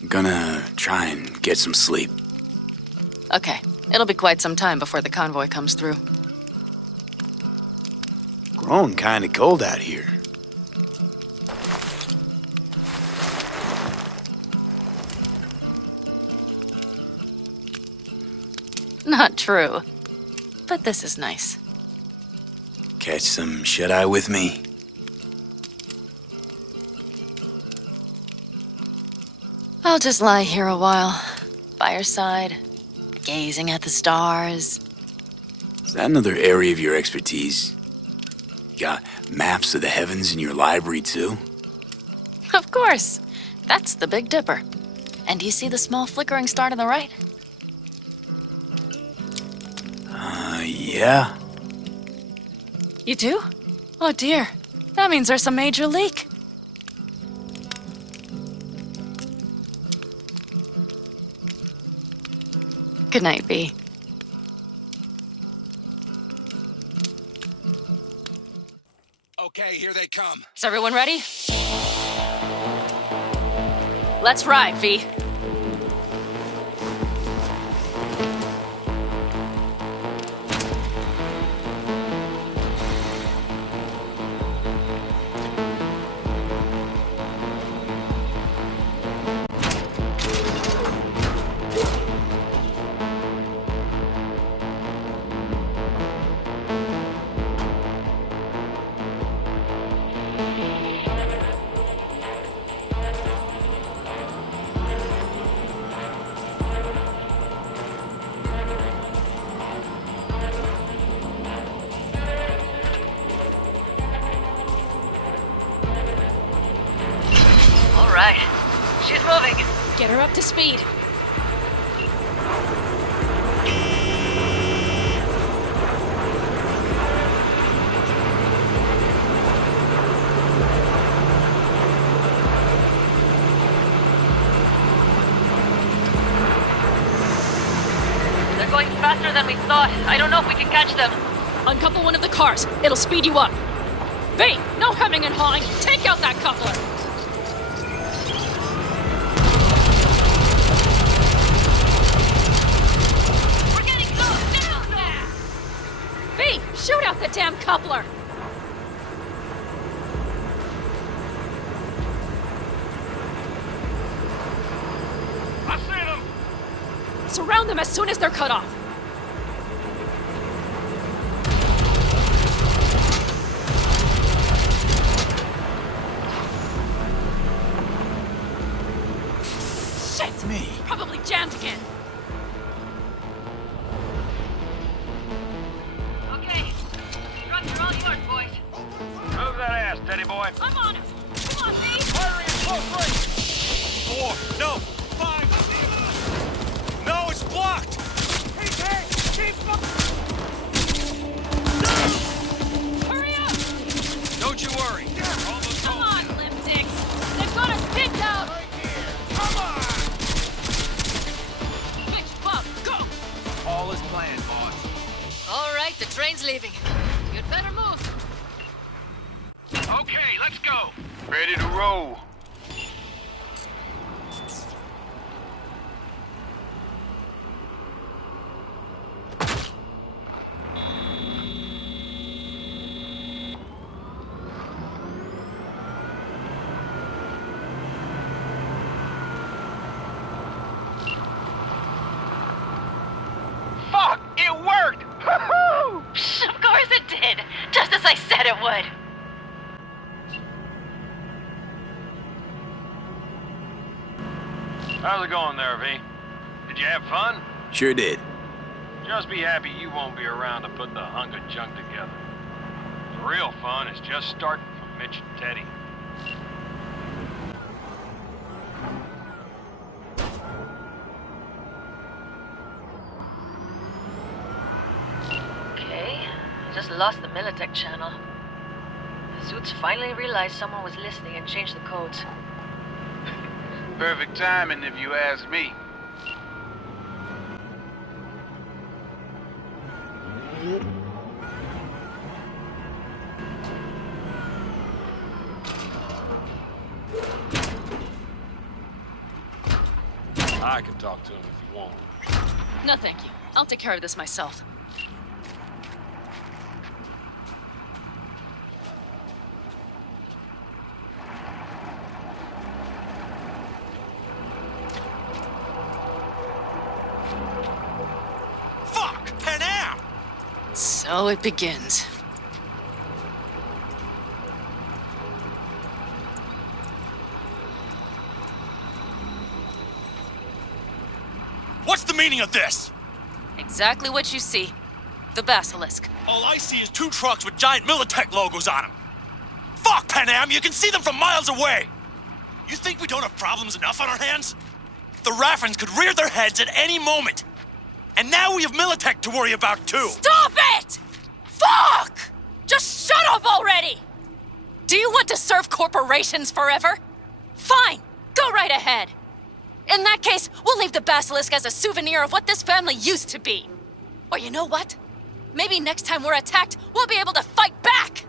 I'm gonna try and get some sleep. Okay, it'll be quite some time before the convoy comes through. Grown kinda cold out here. Not true. But this is nice. Catch some shut-eye with me? I'll just lie here a while, by your side, gazing at the stars. Is that another area of your expertise? You got maps of the heavens in your library, too? Of course. That's the Big Dipper. And do you see the small flickering star to the right? Yeah. You do? Oh dear. That means there's a major leak. Good night, B. Okay, here they come. Is everyone ready? Let's ride, V. right. She's moving. Get her up to speed. They're going faster than we thought. I don't know if we can catch them. Uncouple one of the cars. It'll speed you up. V, no hemming and hawing. Take out that coupler. We're getting close. Down there. V, shoot out the damn coupler. I seen him. Surround them as soon as they're cut off. Shit! Me. Probably jammed again. Okay. Trucks are all yours, boys. Move that ass, Teddy boy. I'm on it. Come on, V. Firing in close range. 4, no, 5. No, it's blocked. He's hit. Keep Hurry up! Don't you worry. Almost Come home. on, lipsticks. They've got us picked out. Come on. Bitch, Bob, go! All is planned, boss. All right, the train's leaving. You'd better move. Okay, let's go. Ready to roll. Fuck! It worked! Woohoo! Of course it did. Just as I said it would. How's it going there, V? Did you have fun? Sure did. Just be happy you won't be around to put the hunk of junk together. The real fun is just starting for Mitch and Teddy. Okay, just lost the Militech channel. The suits finally realized someone was listening and changed the codes. Perfect timing, if you ask me. I can talk to him if you want. No, thank you. I'll take care of this myself. Fuck! Panam! So it begins. What's the meaning of this? Exactly what you see. The basilisk. All I see is 2 trucks with giant Militech logos on them. Fuck, Panam! You can see them from miles away! You think we don't have problems enough on our hands? The Raffens could rear their heads at any moment. And now we have Militech to worry about, too. Stop it! Fuck! Just shut up already! Do you want to serve corporations forever? Fine, go right ahead. In that case, we'll leave the basilisk as a souvenir of what this family used to be. Or you know what? Maybe next time we're attacked, we'll be able to fight back!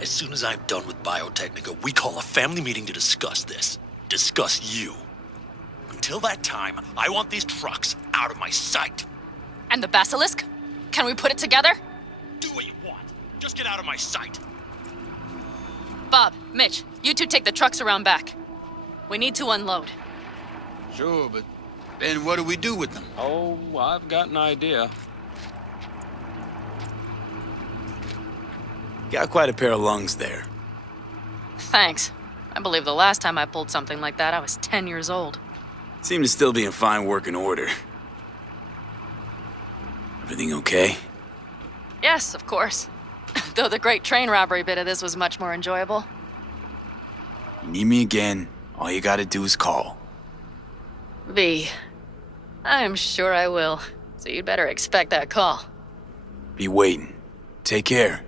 As soon as I'm done with Biotechnica, we call a family meeting to discuss this. Discuss you. Until that time, I want these trucks out of my sight. And the basilisk? Can we put it together? Do what you want. Just get out of my sight. Bob, Mitch, you two take the trucks around back. We need to unload. Sure, but then what do we do with them? Oh, I've got an idea. Got quite a pair of lungs there. Thanks. I believe the last time I pulled something like that, I was 10 years old. Seem to still be in fine working order. Everything okay? Yes, of course. Though the great train robbery bit of this was much more enjoyable. You need me again, all you gotta do is call. V, I'm sure I will. So you'd better expect that call. Be waiting. Take care.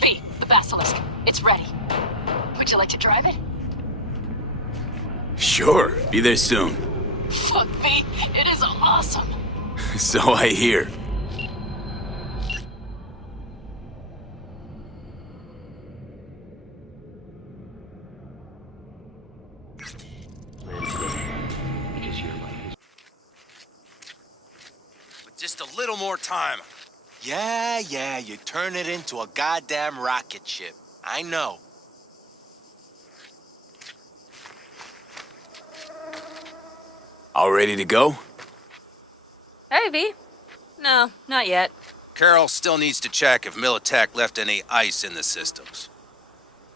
V, the Basilisk. It's ready. Would you like to drive it? Sure, be there soon. Fuck, V. It is awesome. So I hear. With just a little more time. Yeah, you turn it into a goddamn rocket ship. I know. All ready to go? Hey, V. No, not yet. Carol still needs to check if Militech left any ice in the systems.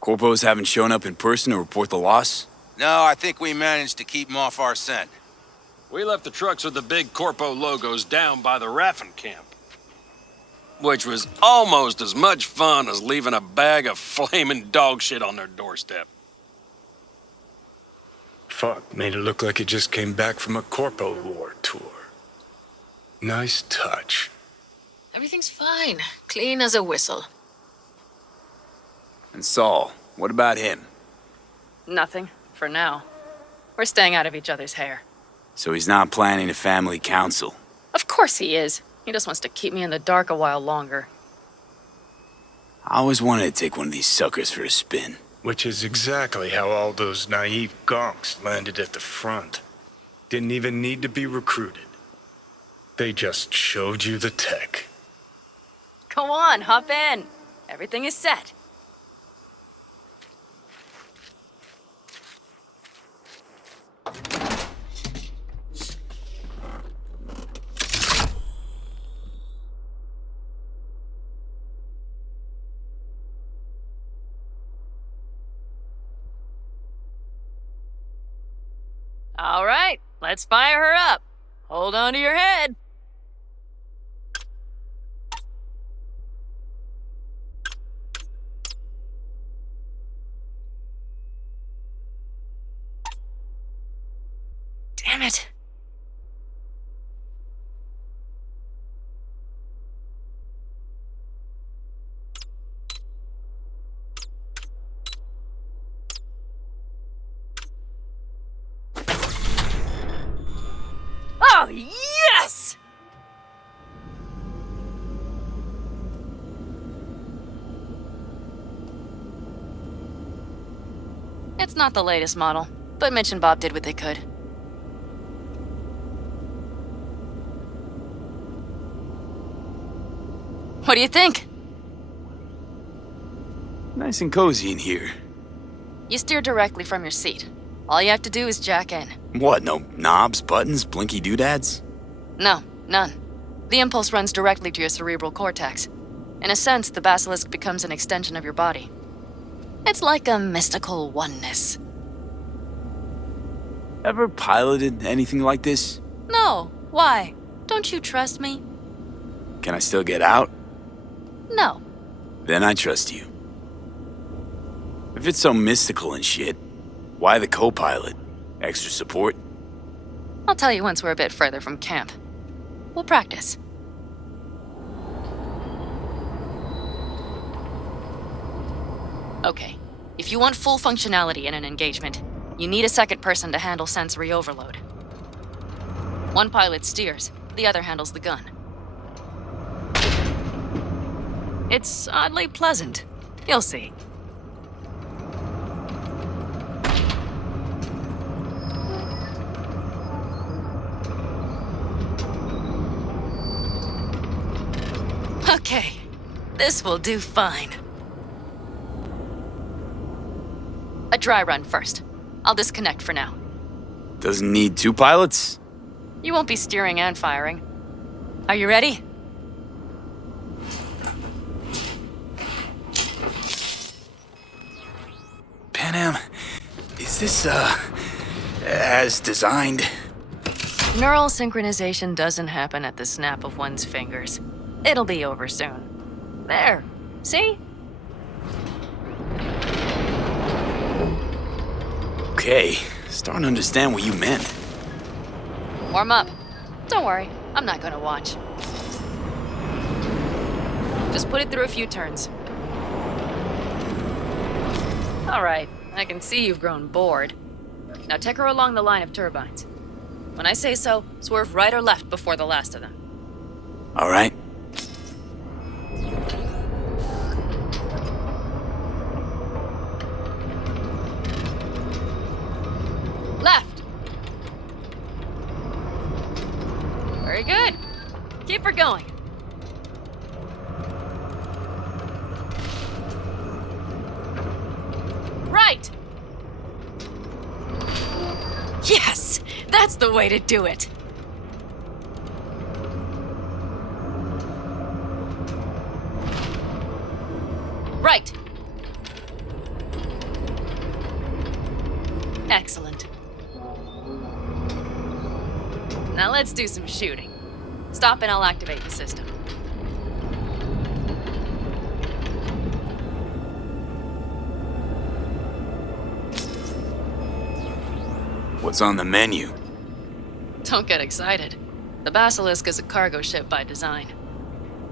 Corpos haven't shown up in person to report the loss? No, I think we managed to keep them off our scent. We left the trucks with the big Corpo logos down by the Raffin camp. Which was almost as much fun as leaving a bag of flaming dog shit on their doorstep. Fuck, made it look like it just came back from a Corpo War tour. Nice touch. Everything's fine. Clean as a whistle. And Saul, what about him? Nothing, for now. We're staying out of each other's hair. So he's not planning a family council? Of course he is. He just wants to keep me in the dark a while longer. I always wanted to take one of these suckers for a spin. Which is exactly how all those naive gonks landed at the front. Didn't even need to be recruited. They just showed you the tech. Go on, hop in. Everything is set. All right, let's fire her up. Hold on to your head. Damn it. Oh, yes! It's not the latest model, but Mitch and Bob did what they could. What do you think? Nice and cozy in here. You steer directly from your seat. All you have to do is jack in. What, no knobs, buttons, blinky doodads? No, none. The impulse runs directly to your cerebral cortex. In a sense, the basilisk becomes an extension of your body. It's like a mystical oneness. Ever piloted anything like this? No, why? Don't you trust me? Can I still get out? No. Then I trust you. If it's so mystical and shit, why the co-pilot? Extra support? I'll tell you once we're a bit further from camp. We'll practice. Okay, if you want full functionality in an engagement, you need a second person to handle sensory overload. One pilot steers, the other handles the gun. It's oddly pleasant. You'll see. Okay, this will do fine. dry run first. I'll disconnect for now. Doesn't need two pilots? You won't be steering and firing. Are you ready? Panam, is this, as designed? Neural synchronization doesn't happen at the snap of one's fingers. It'll be over soon. There. See? Okay, starting to understand what you meant. Warm up. Don't worry, I'm not gonna watch. Just put it through a few turns. All right, I can see you've grown bored. Now take her along the line of turbines. When I say so, swerve right or left before the last of them. All right. Left. Very good. Keep her going. Right. Yes, that's the way to do it. Right. Excellent. Now let's do some shooting. Stop and I'll activate the system. What's on the menu? Don't get excited. The Basilisk is a cargo ship by design.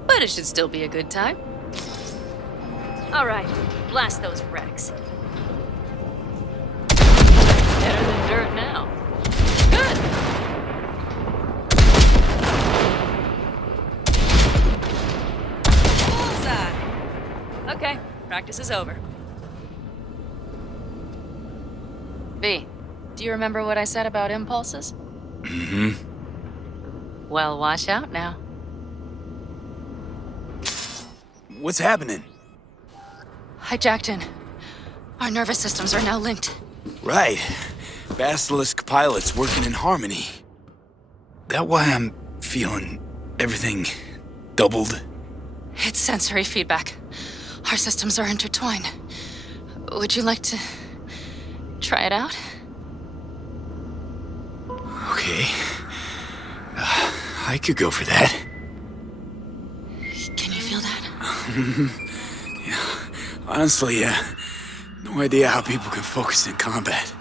But it should still be a good time. All right, blast those wrecks. Better than dirt now. Good. Bullseye. Okay, practice is over. V, do you remember what I said about impulses? Mm-hmm. Well, watch out now. What's happening? Hijacked in. Our nervous systems are now linked. Right. Basilisk pilots working in harmony. That why I'm feeling everything doubled? It's sensory feedback. Our systems are intertwined. Would you like to try it out? Okay. I could go for that. Can you feel that? Yeah. Honestly, no idea how people can focus in combat.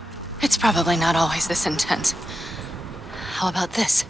It's probably not always this intense. How about this?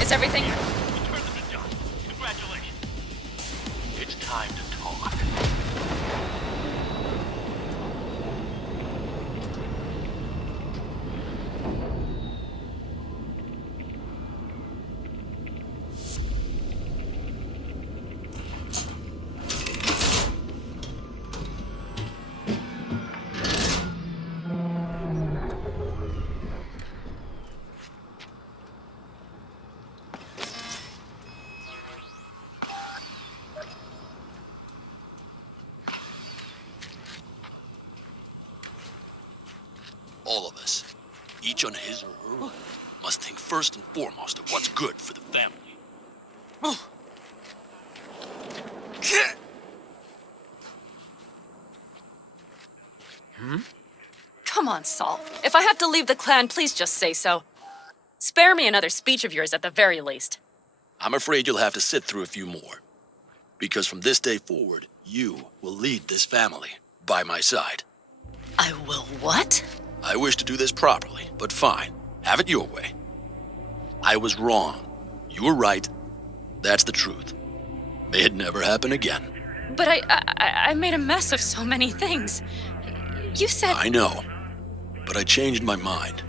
Is everything time to talk. All of us, each on his or her own, must think first and foremost of what's good for the family. Come on, Saul. If I have to leave the clan, please just say so. Spare me another speech of yours at the very least. I'm afraid you'll have to sit through a few more. Because from this day forward, you will lead this family by my side. I will what? I wish to do this properly, but fine. Have it your way. I was wrong. You were right. That's the truth. May it never happen again. But I made a mess of so many things. You said... I know. But I changed my mind.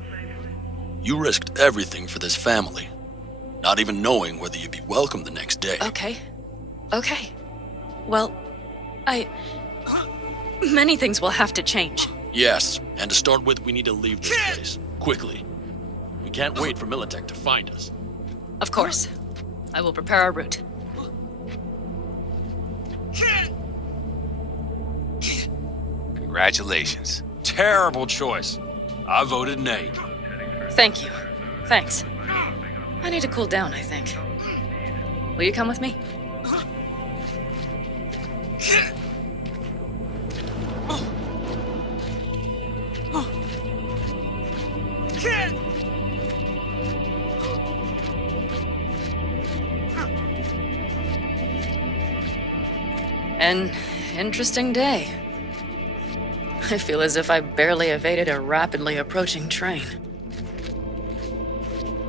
You risked everything for this family, not even knowing whether you'd be welcome the next day. Okay. Well, many things will have to change. Yes, and to start with, we need to leave this place. Quickly. We can't wait for Militech to find us. Of course. I will prepare our route. Congratulations. Terrible choice. I voted nay. Thank you. Thanks. I need to cool down, I think. Will you come with me? An interesting day. I feel as if I barely evaded a rapidly approaching train.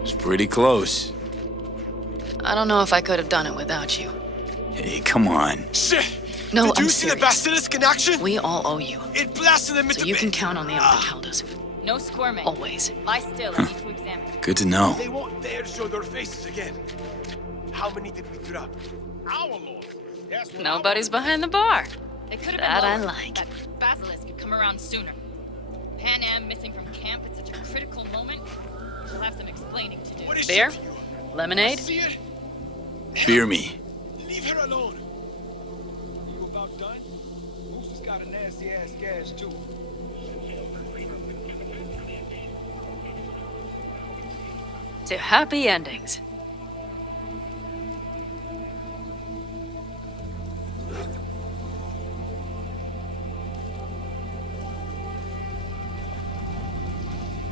It's pretty close. I don't know if I could have done it without you. Hey, come on. Shit! No, Did I'm you see serious. the basilisk in action? We all owe you. It blasted them into So you can count on the Alcaldes. No squirming. Always. Lie still. I need to examine. Good to know. They won't dare show their faces again. How many did we drop? Our Lord. That's what Nobody's behind the bar. They could have That been I lower. like. That basilisk could come around sooner. Panam missing from camp at such a critical moment. We'll have some explaining to do. What is Beer? she to you? Lemonade? See it? Beer me. Leave her alone. You about done? Moose has got a nasty ass gash too. To happy endings.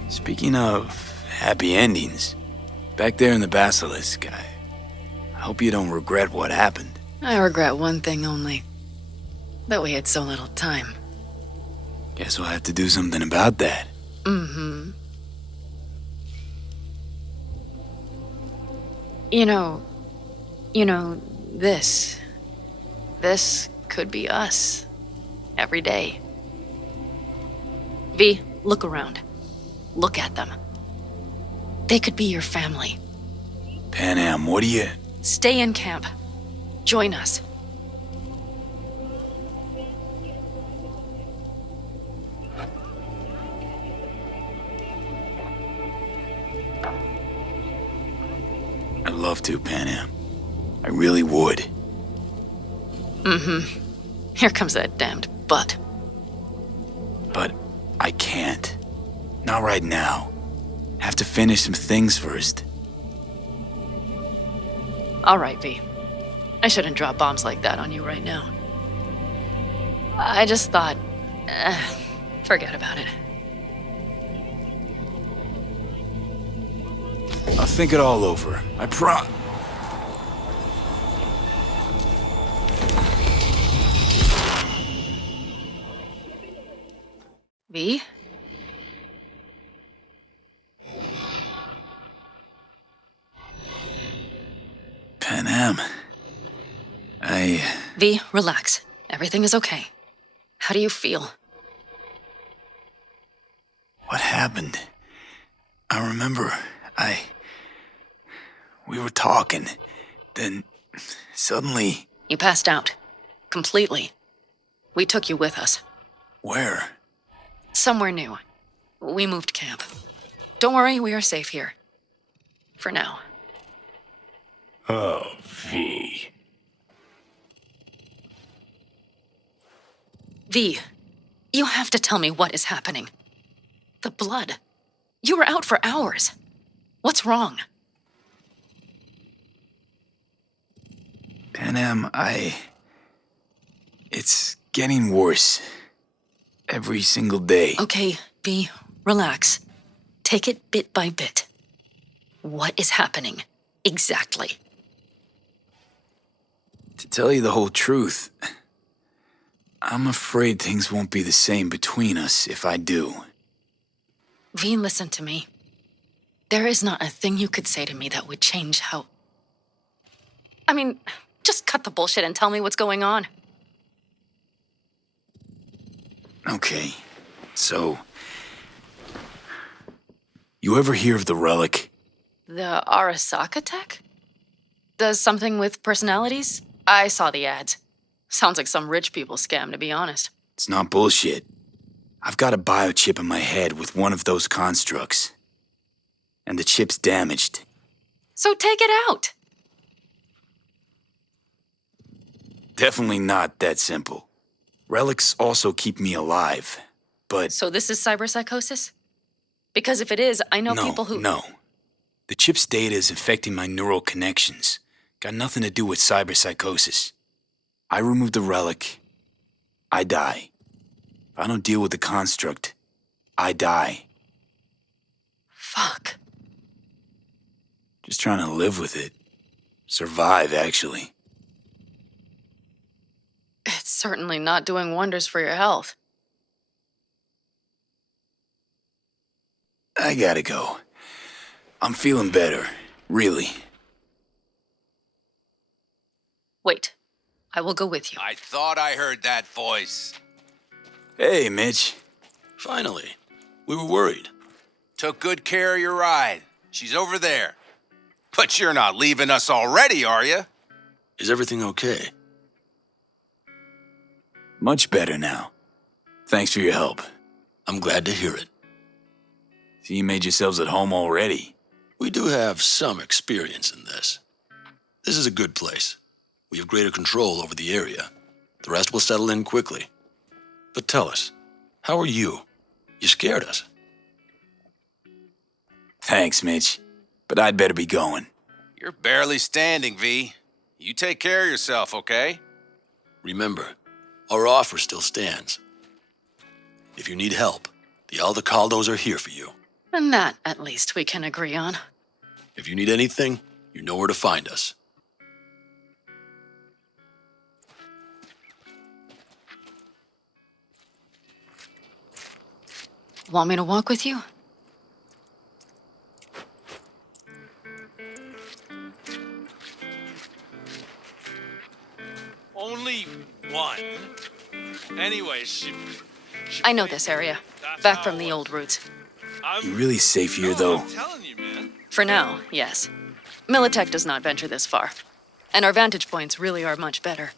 Speaking of happy endings, back there in the basilisk, I hope you don't regret what happened. I regret one thing only. That we had so little time. Guess we'll have to do something about that. Mm-hmm. You know, this could be us. Every day. V, look around. Look at them. They could be your family. Panam, what do you... Stay in camp. Join us. I'd love to, Panam. I really would. Mm-hmm. Here comes that damned butt. But I can't. Not right now. Have to finish some things first. All right, V. I shouldn't drop bombs like that on you right now. I just thought... forget about it. I'll think it all over. I V? Panam. V, relax. Everything is okay. How do you feel? What happened? I remember, we were talking, then suddenly... You passed out. Completely. We took you with us. Where? Somewhere new. We moved camp. Don't worry, we are safe here. For now. Oh, V. V, you have to tell me what is happening. The blood. You were out for hours. What's wrong? Panam, it's getting worse. Every single day. Okay, V, relax. Take it bit by bit. What is happening? Exactly. To tell you the whole truth, I'm afraid things won't be the same between us if I do. V, listen to me. There is not a thing you could say to me that would change how... I mean, just cut the bullshit and tell me what's going on. Okay, so... You ever hear of the relic? The Arasaka tech? Does something with personalities? I saw the ads. Sounds like some rich people scam, to be honest. It's not bullshit. I've got a biochip in my head with one of those constructs. And the chip's damaged. So take it out! Definitely not that simple. Relics also keep me alive, but... So this is cyberpsychosis? Because if it is, I know people who... No. The chip's data is affecting my neural connections. Got nothing to do with cyberpsychosis. I remove the relic, I die. If I don't deal with the construct, I die. Fuck. Just trying to live with it. Survive, actually. It's certainly not doing wonders for your health. I gotta go. I'm feeling better, really. Wait. I will go with you. I thought I heard that voice. Hey, Mitch. Finally. We were worried. Took good care of your ride. She's over there. But you're not leaving us already, are you? Is everything okay? Much better now. Thanks for your help. I'm glad to hear it. So you made yourselves at home already? We do have some experience in this. This is a good place. We have greater control over the area. The rest will settle in quickly. But tell us, how are you? You scared us. Thanks, Mitch. But I'd better be going. You're barely standing, V. You take care of yourself, okay? Remember, our offer still stands. If you need help, the Aldecaldos are here for you. And that, at least, we can agree on. If you need anything, you know where to find us. Want me to walk with you? Only one. Anyway, she I know this area. Back from the old routes. You're really safe here, though. For now, yes. Militech does not venture this far. And our vantage points really are much better.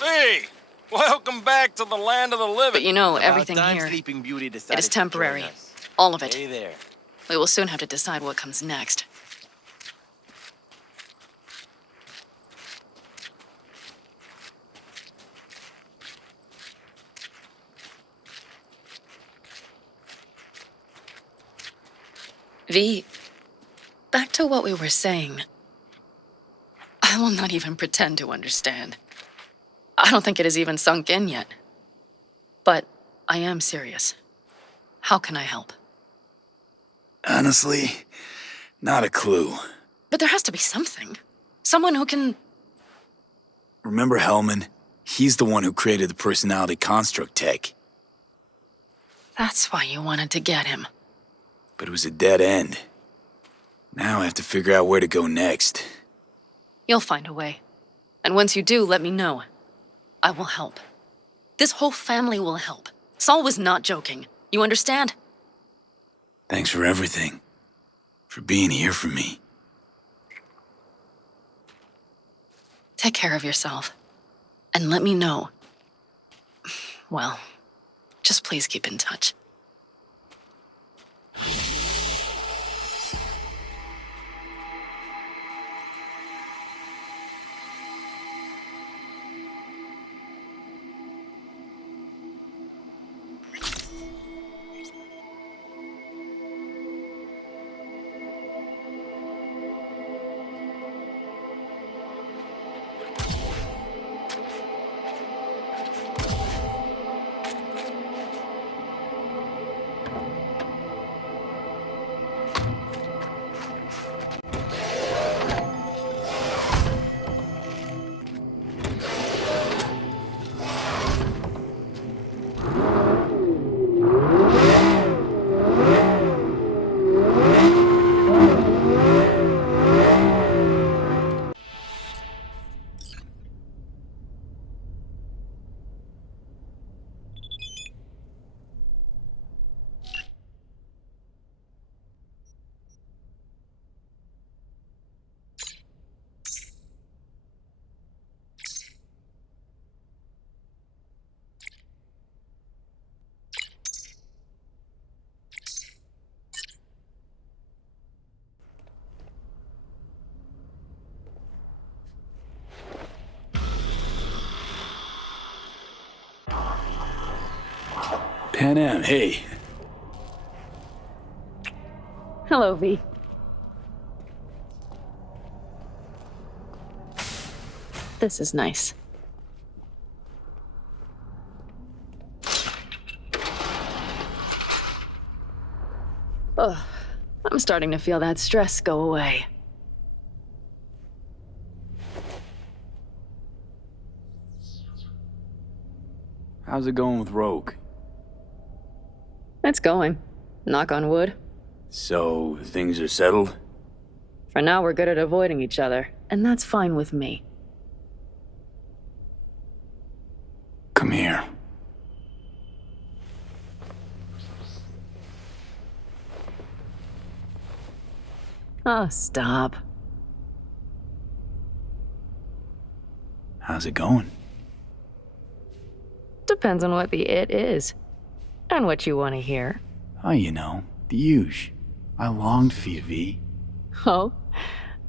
Hey! Welcome back to the land of the living. But you know, everything here, it is temporary. All of it. Hey there. We will soon have to decide what comes next. V, back to what we were saying. I will not even pretend to understand. I don't think it has even sunk in yet. But I am serious. How can I help? Honestly, not a clue. But there has to be something. Someone who can... Remember Hellman? He's the one who created the personality construct tech. That's why you wanted to get him. But it was a dead end. Now I have to figure out where to go next. You'll find a way. And once you do, let me know. I will help. This whole family will help. Saul was not joking. You understand? Thanks for everything. For being here for me. Take care of yourself. And let me know. Well, just please keep in touch. Panam, hey. Hello, V. This is nice. Ugh, I'm starting to feel that stress go away. How's it going with Rogue? It's going. Knock on wood. So, things are settled? For now, we're good at avoiding each other, and that's fine with me. Come here. Oh, stop. How's it going? Depends on what the it is. And what you want to hear. Oh, you know, the huge. I longed for you, V. Oh,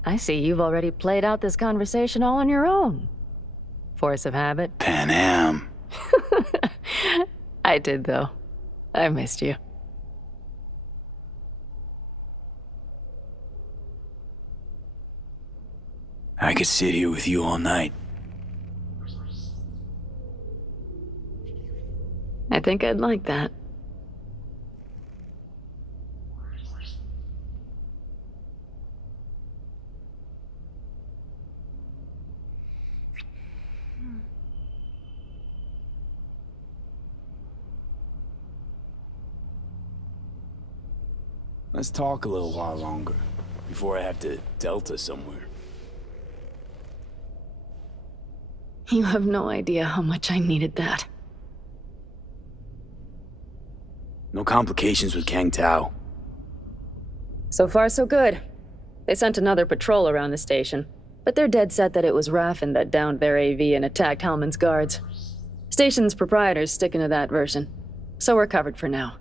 I see you've already played out this conversation all on your own. Force of habit. Panam. I did, though. I missed you. I could sit here with you all night. I think I'd like that. Let's talk a little while longer, before I have to Delta somewhere. You have no idea how much I needed that. No complications with Kang Tao. So far, so good. They sent another patrol around the station, but they're dead set that it was Raffen that downed their AV and attacked Hellman's guards. Station's proprietor's sticking to that version, so we're covered for now.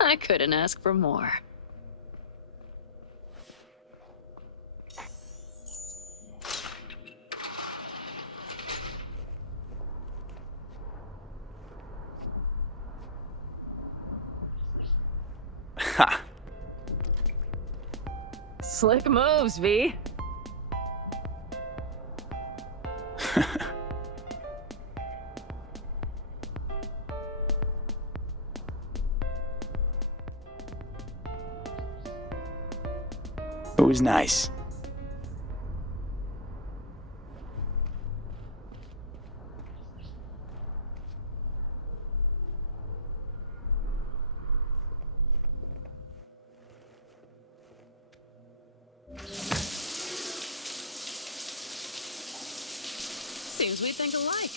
I couldn't ask for more. Ha! Slick moves, V. It was nice. Seems we think alike.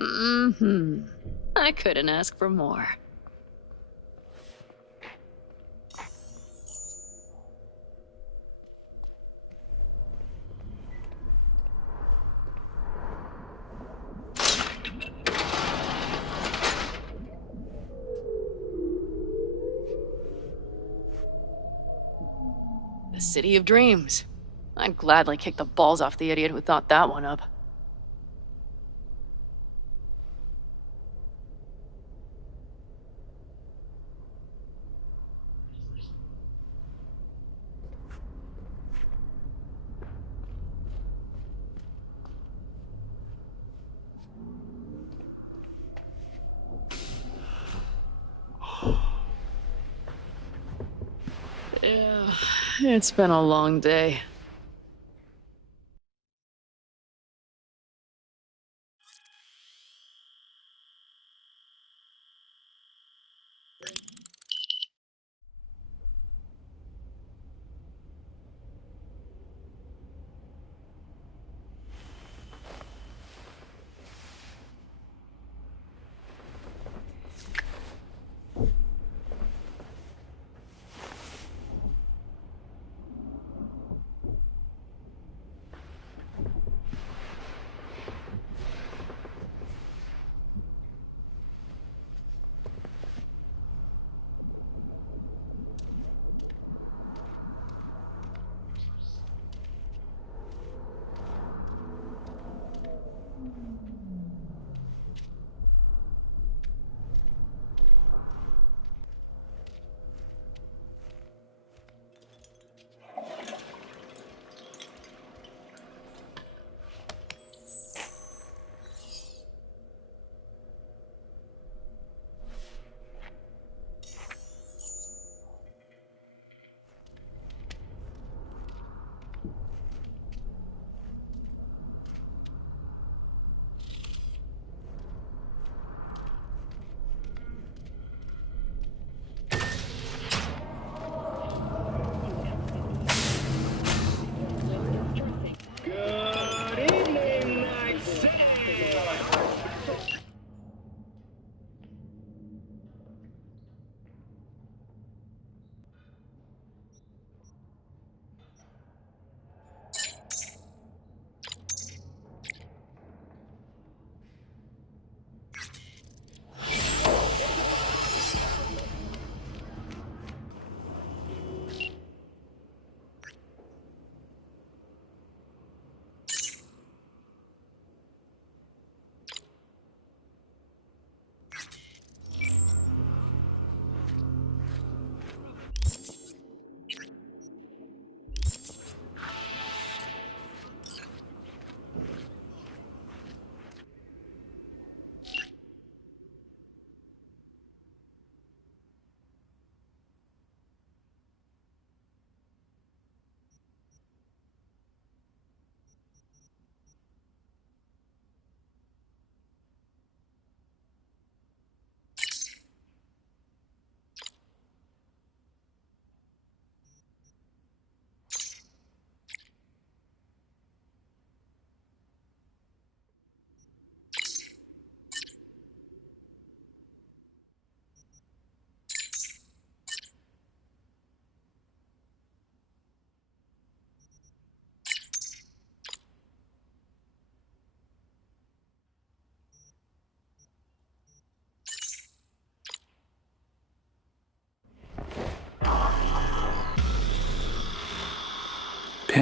Mm-hmm. I couldn't ask for more. The City of Dreams. I'd gladly kick the balls off the idiot who thought that one up. Yeah, it's been a long day.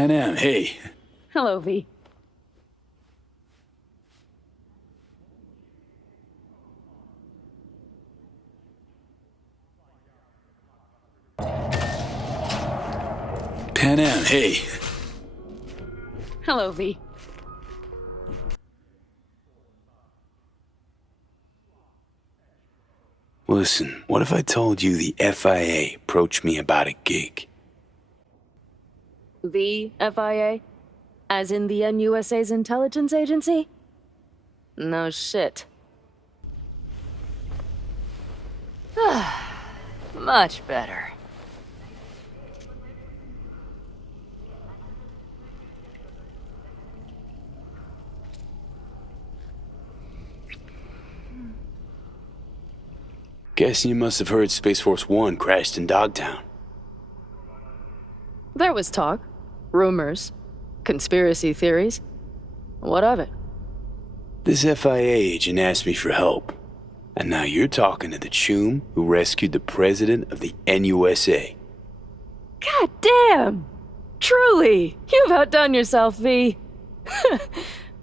Panam, hey. Hello, V. Panam, hey. Hello, V. Listen, what if I told you the FIA approached me about a gig? The FIA? As in the NUSA's intelligence agency? No shit. Much better. Guessing you must have heard Space Force One crashed in Dogtown. There was talk, rumors, conspiracy theories. What of it? This FIA agent asked me for help. And now you're talking to the chum who rescued the president of the NUSA. God damn! Truly, you've outdone yourself, V.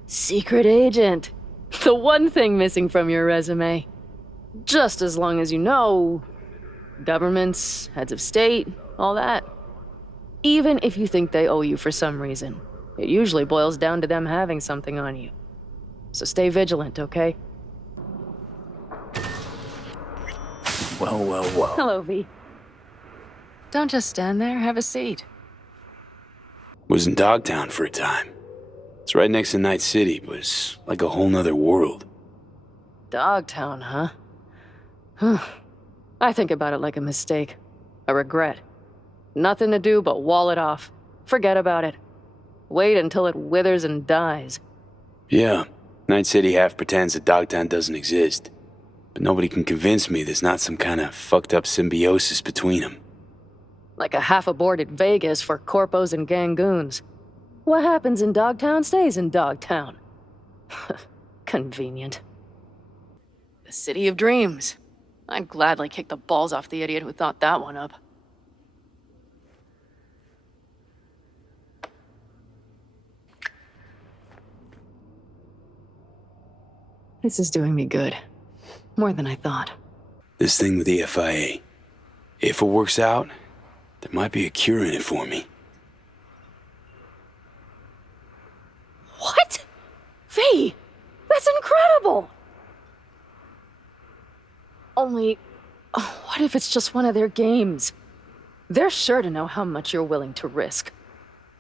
Secret agent. The one thing missing from your resume. Just as long as you know governments, heads of state, all that. Even if you think they owe you for some reason, it usually boils down to them having something on you. So stay vigilant, okay? Well. Hello, V. Don't just stand there, have a seat. Was in Dogtown for a time. It's right next to Night City, but it's like a whole nother world. Dogtown, huh? I think about it like a mistake. A regret. Nothing to do but wall it off. Forget about it. Wait until it withers and dies. Yeah, Night City half pretends that Dogtown doesn't exist. But nobody can convince me there's not some kind of fucked up symbiosis between them. Like a half-aborted Vegas for corpos and gangoons. What happens in Dogtown stays in Dogtown. Convenient. The city of dreams. I'd gladly kick the balls off the idiot who thought that one up. This is doing me good. More than I thought. This thing with the FIA. If it works out, there might be a cure in it for me. What? V! That's incredible! Only, what if it's just one of their games? They're sure to know how much you're willing to risk.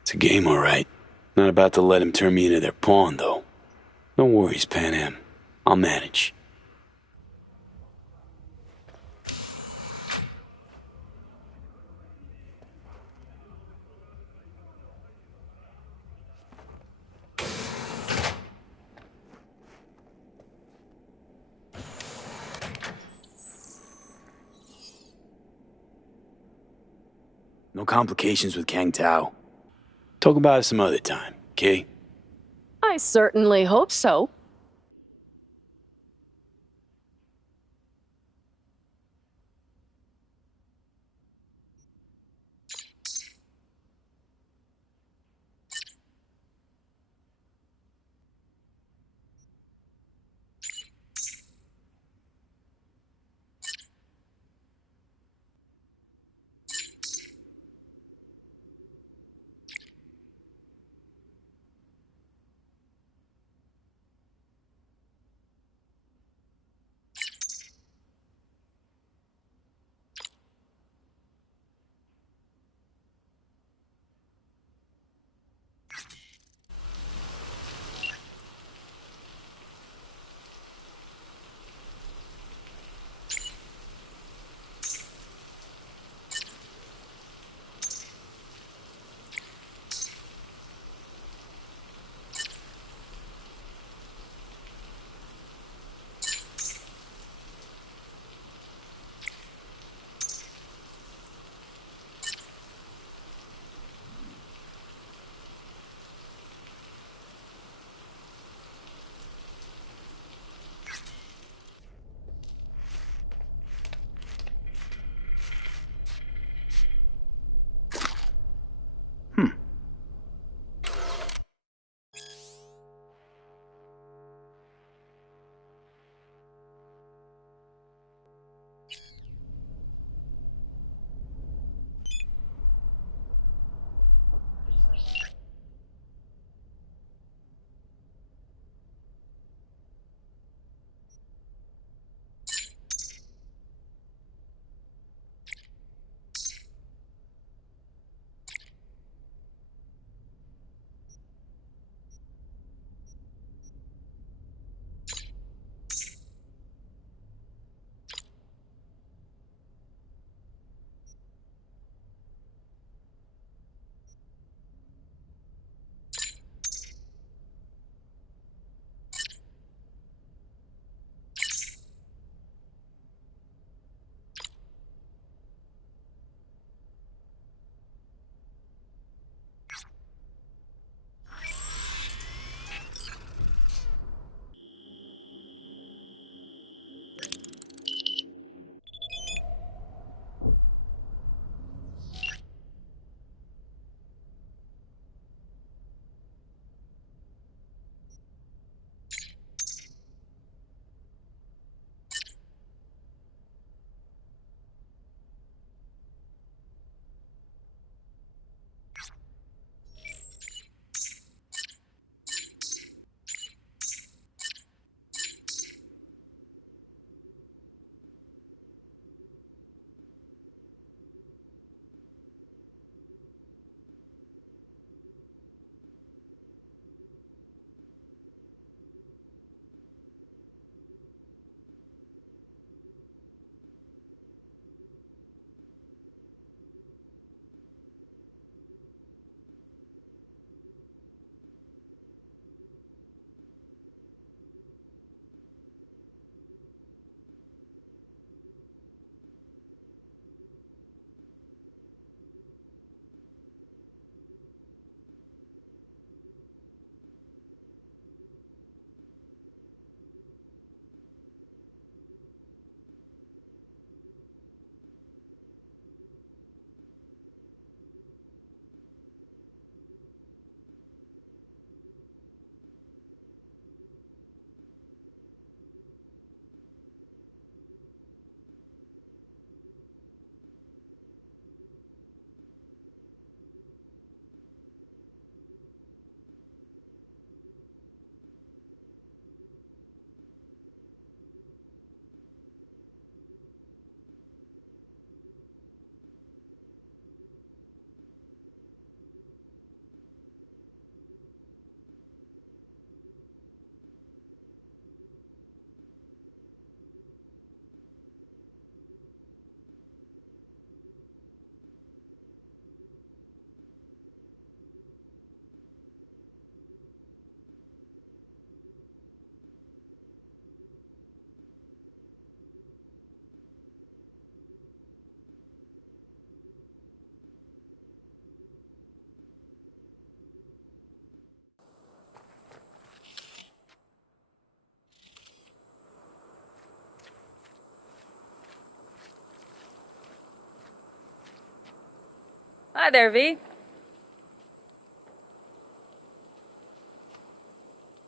It's a game, all right. Not about to let them turn me into their pawn, though. No worries, Panam. I'll manage. No complications with Kang Tao. Talk about it some other time, okay? I certainly hope so. Hi there, V.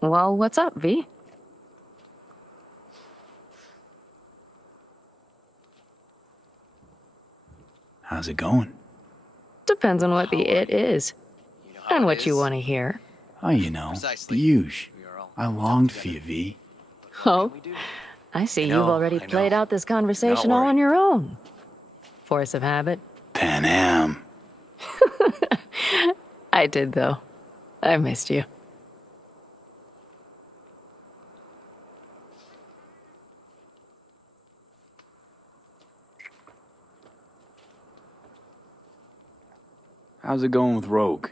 Well, what's up, V? How's it going? Depends on what the it is. And what you want to hear. Oh, you know, the huge. I longed for you, V. Oh, I see you've already played out this conversation all on your own. Force of habit. Panam. I did, though. I missed you. How's it going with Rogue?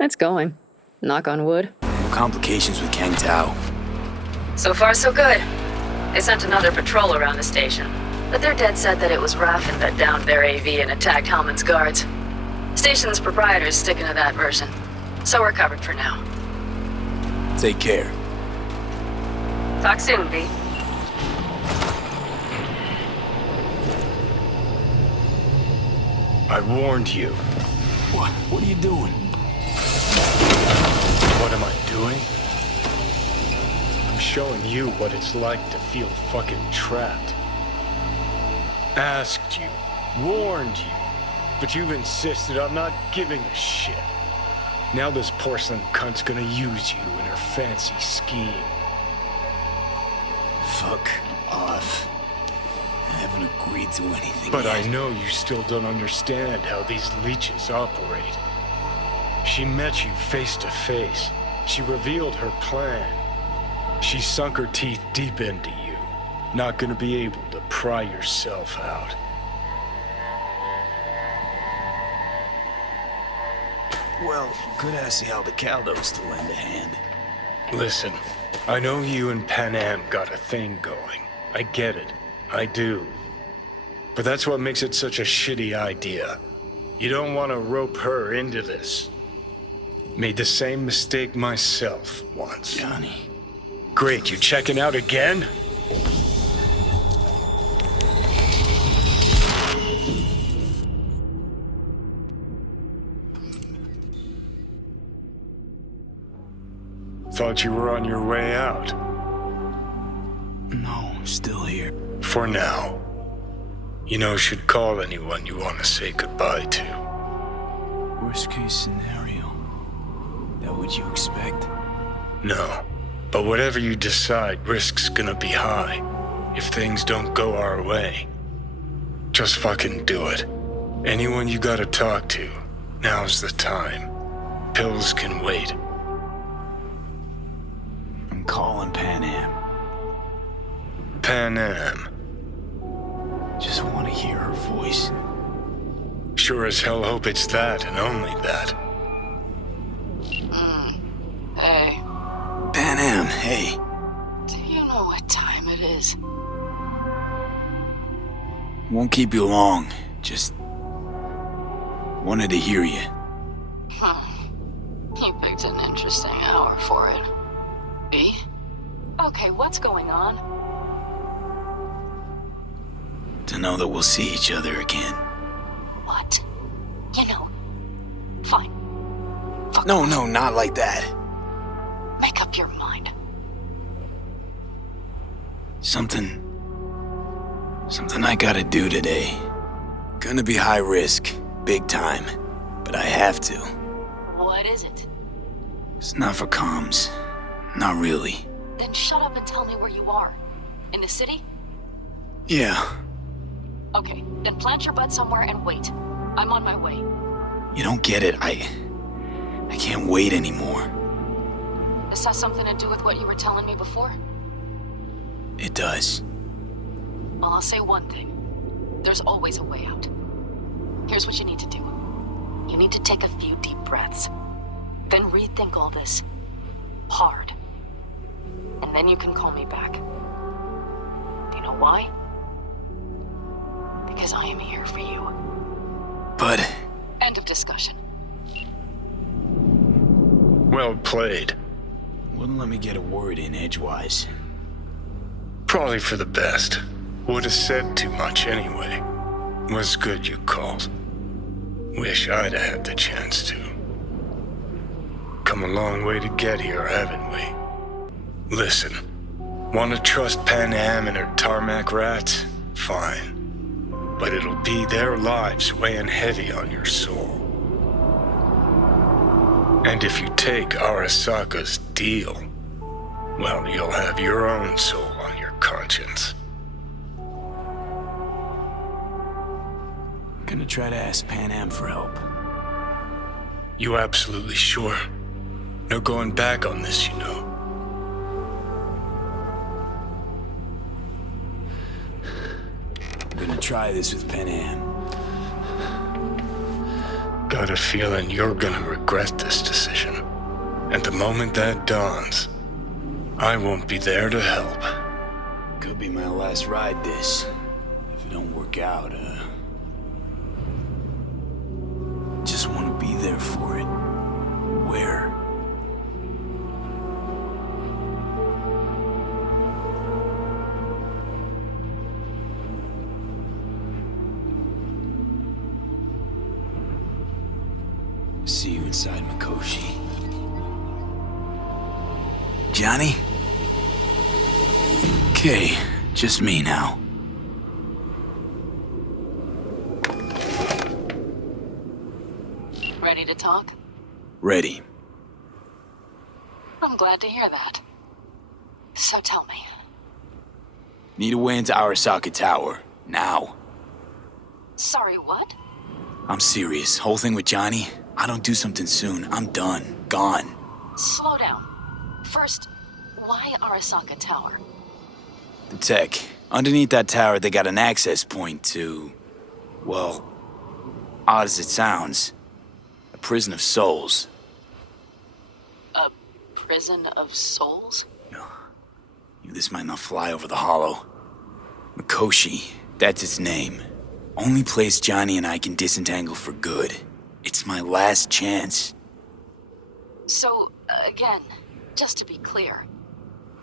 It's going. Knock on wood. No complications with Kang Tao. So far, so good. They sent another patrol around the station, but they're dead set that it was Raffen that downed their AV and attacked Hellman's guards. Station's proprietor's sticking to that version, so we're covered for now. Take care. Talk soon, V. I warned you. What are you doing? What am I doing? I'm showing you what it's like to feel fucking trapped. Asked you, warned you, but you've insisted on not giving a shit. Now this porcelain cunt's gonna use you in her fancy scheme. Fuck off. I haven't agreed to anything But yet. I know you still don't understand how these leeches operate. She met you face to face. She revealed her plan. She sunk her teeth deep into you. Not gonna be able to pry yourself out. Well, could ask the Aldecaldos to lend a hand. Listen, I know you and Panam got a thing going. I get it. I do. But that's what makes it such a shitty idea. You don't want to rope her into this. Made the same mistake myself once. Johnny. Great, you checking out again? Thought you were on your way out. No, still here. For now. You know, should call anyone you want to say goodbye to. Worst case scenario. That what you expect? No. But whatever you decide, risk's gonna be high. If things don't go our way. Just fucking do it. Anyone you gotta talk to, now's the time. Pills can wait. I'm calling Panam. Panam. Just want to hear her voice. Sure as hell hope it's that and only that. Hey, Panam, hey. do you know what time it is? Won't keep you long. Just wanted to hear you. You picked an interesting hour for it. B? Okay, what's going on? To know that we'll see each other again. What? You know, fine. No, not like that. Make up your mind. Something I gotta do today. Gonna be high risk, big time, but I have to. What is it? It's not for comms. Not really. Then shut up and tell me where you are. In the city? Yeah, Okay, then plant your butt somewhere and wait. I'm on my way. you don't get it. I can't wait anymore. This has something to do with what you were telling me before? It does. Well, I'll say one thing. There's always a way out. Here's what you need to do. You need to take a few deep breaths. Then rethink all this. Hard. And then you can call me back. Do you know why? Because I am here for you. But... End of discussion. Well played. Wouldn't let me get a word in edgewise. Probably for the best. Would have said too much anyway. Was good you called. Wish I'd have had the chance to. Come a long way to get here, haven't we? Listen, want to trust Panam and her tarmac rats? Fine. But it'll be their lives weighing heavy on your soul. And if you take Arasaka's deal, well, you'll have your own soul on your conscience. Gonna try to ask Panam for help. You absolutely sure? No going back on this, you know. I'm gonna try this with Panam. Got a feeling you're gonna regret this decision. And the moment that dawns, I won't be there to help. Could be my last ride this. If it don't work out, just want to be there for it. Where? See you inside Mikoshi. Johnny? Okay, just me now. Ready to talk? Ready. I'm glad to hear that. So tell me. Need a way into Arasaka Tower. Now. Sorry, what? I'm serious. Whole thing with Johnny, I don't do something soon, I'm done. Gone. Slow down. First, why Arasaka Tower? The tech. Underneath that tower, they got an access point to... well, odd as it sounds, a prison of souls. A prison of souls? This might not fly over the hollow. Mikoshi, that's its name. Only place Johnny and I can disentangle for good. It's my last chance. So, again, just to be clear,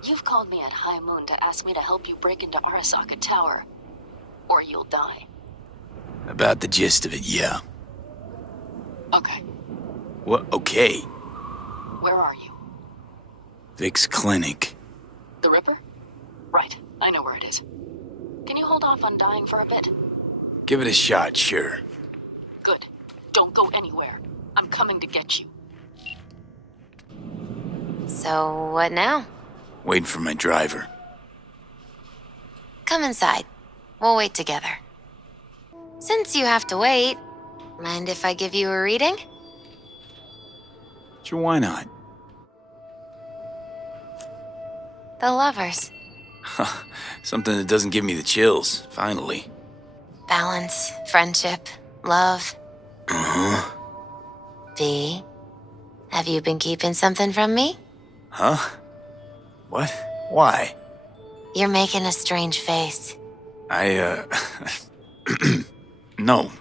you've called me at high moon to ask me to help you break into Arasaka Tower, or you'll die. About the gist of it, yeah. Okay, What? Okay. where are you? Vic's clinic. The Ripper? Right, I know where it is. Can you hold off on dying for a bit? Give it a shot, sure. Good. Don't go anywhere. I'm coming to get you. So, what now? Waiting for my driver. Come inside. We'll wait together. Since you have to wait, mind if I give you a reading? Sure, why not? The Lovers. Something that doesn't give me the chills, finally. Balance, friendship, love. Uh-huh. V, have you been keeping something from me? Huh? What? Why? You're making a strange face. No.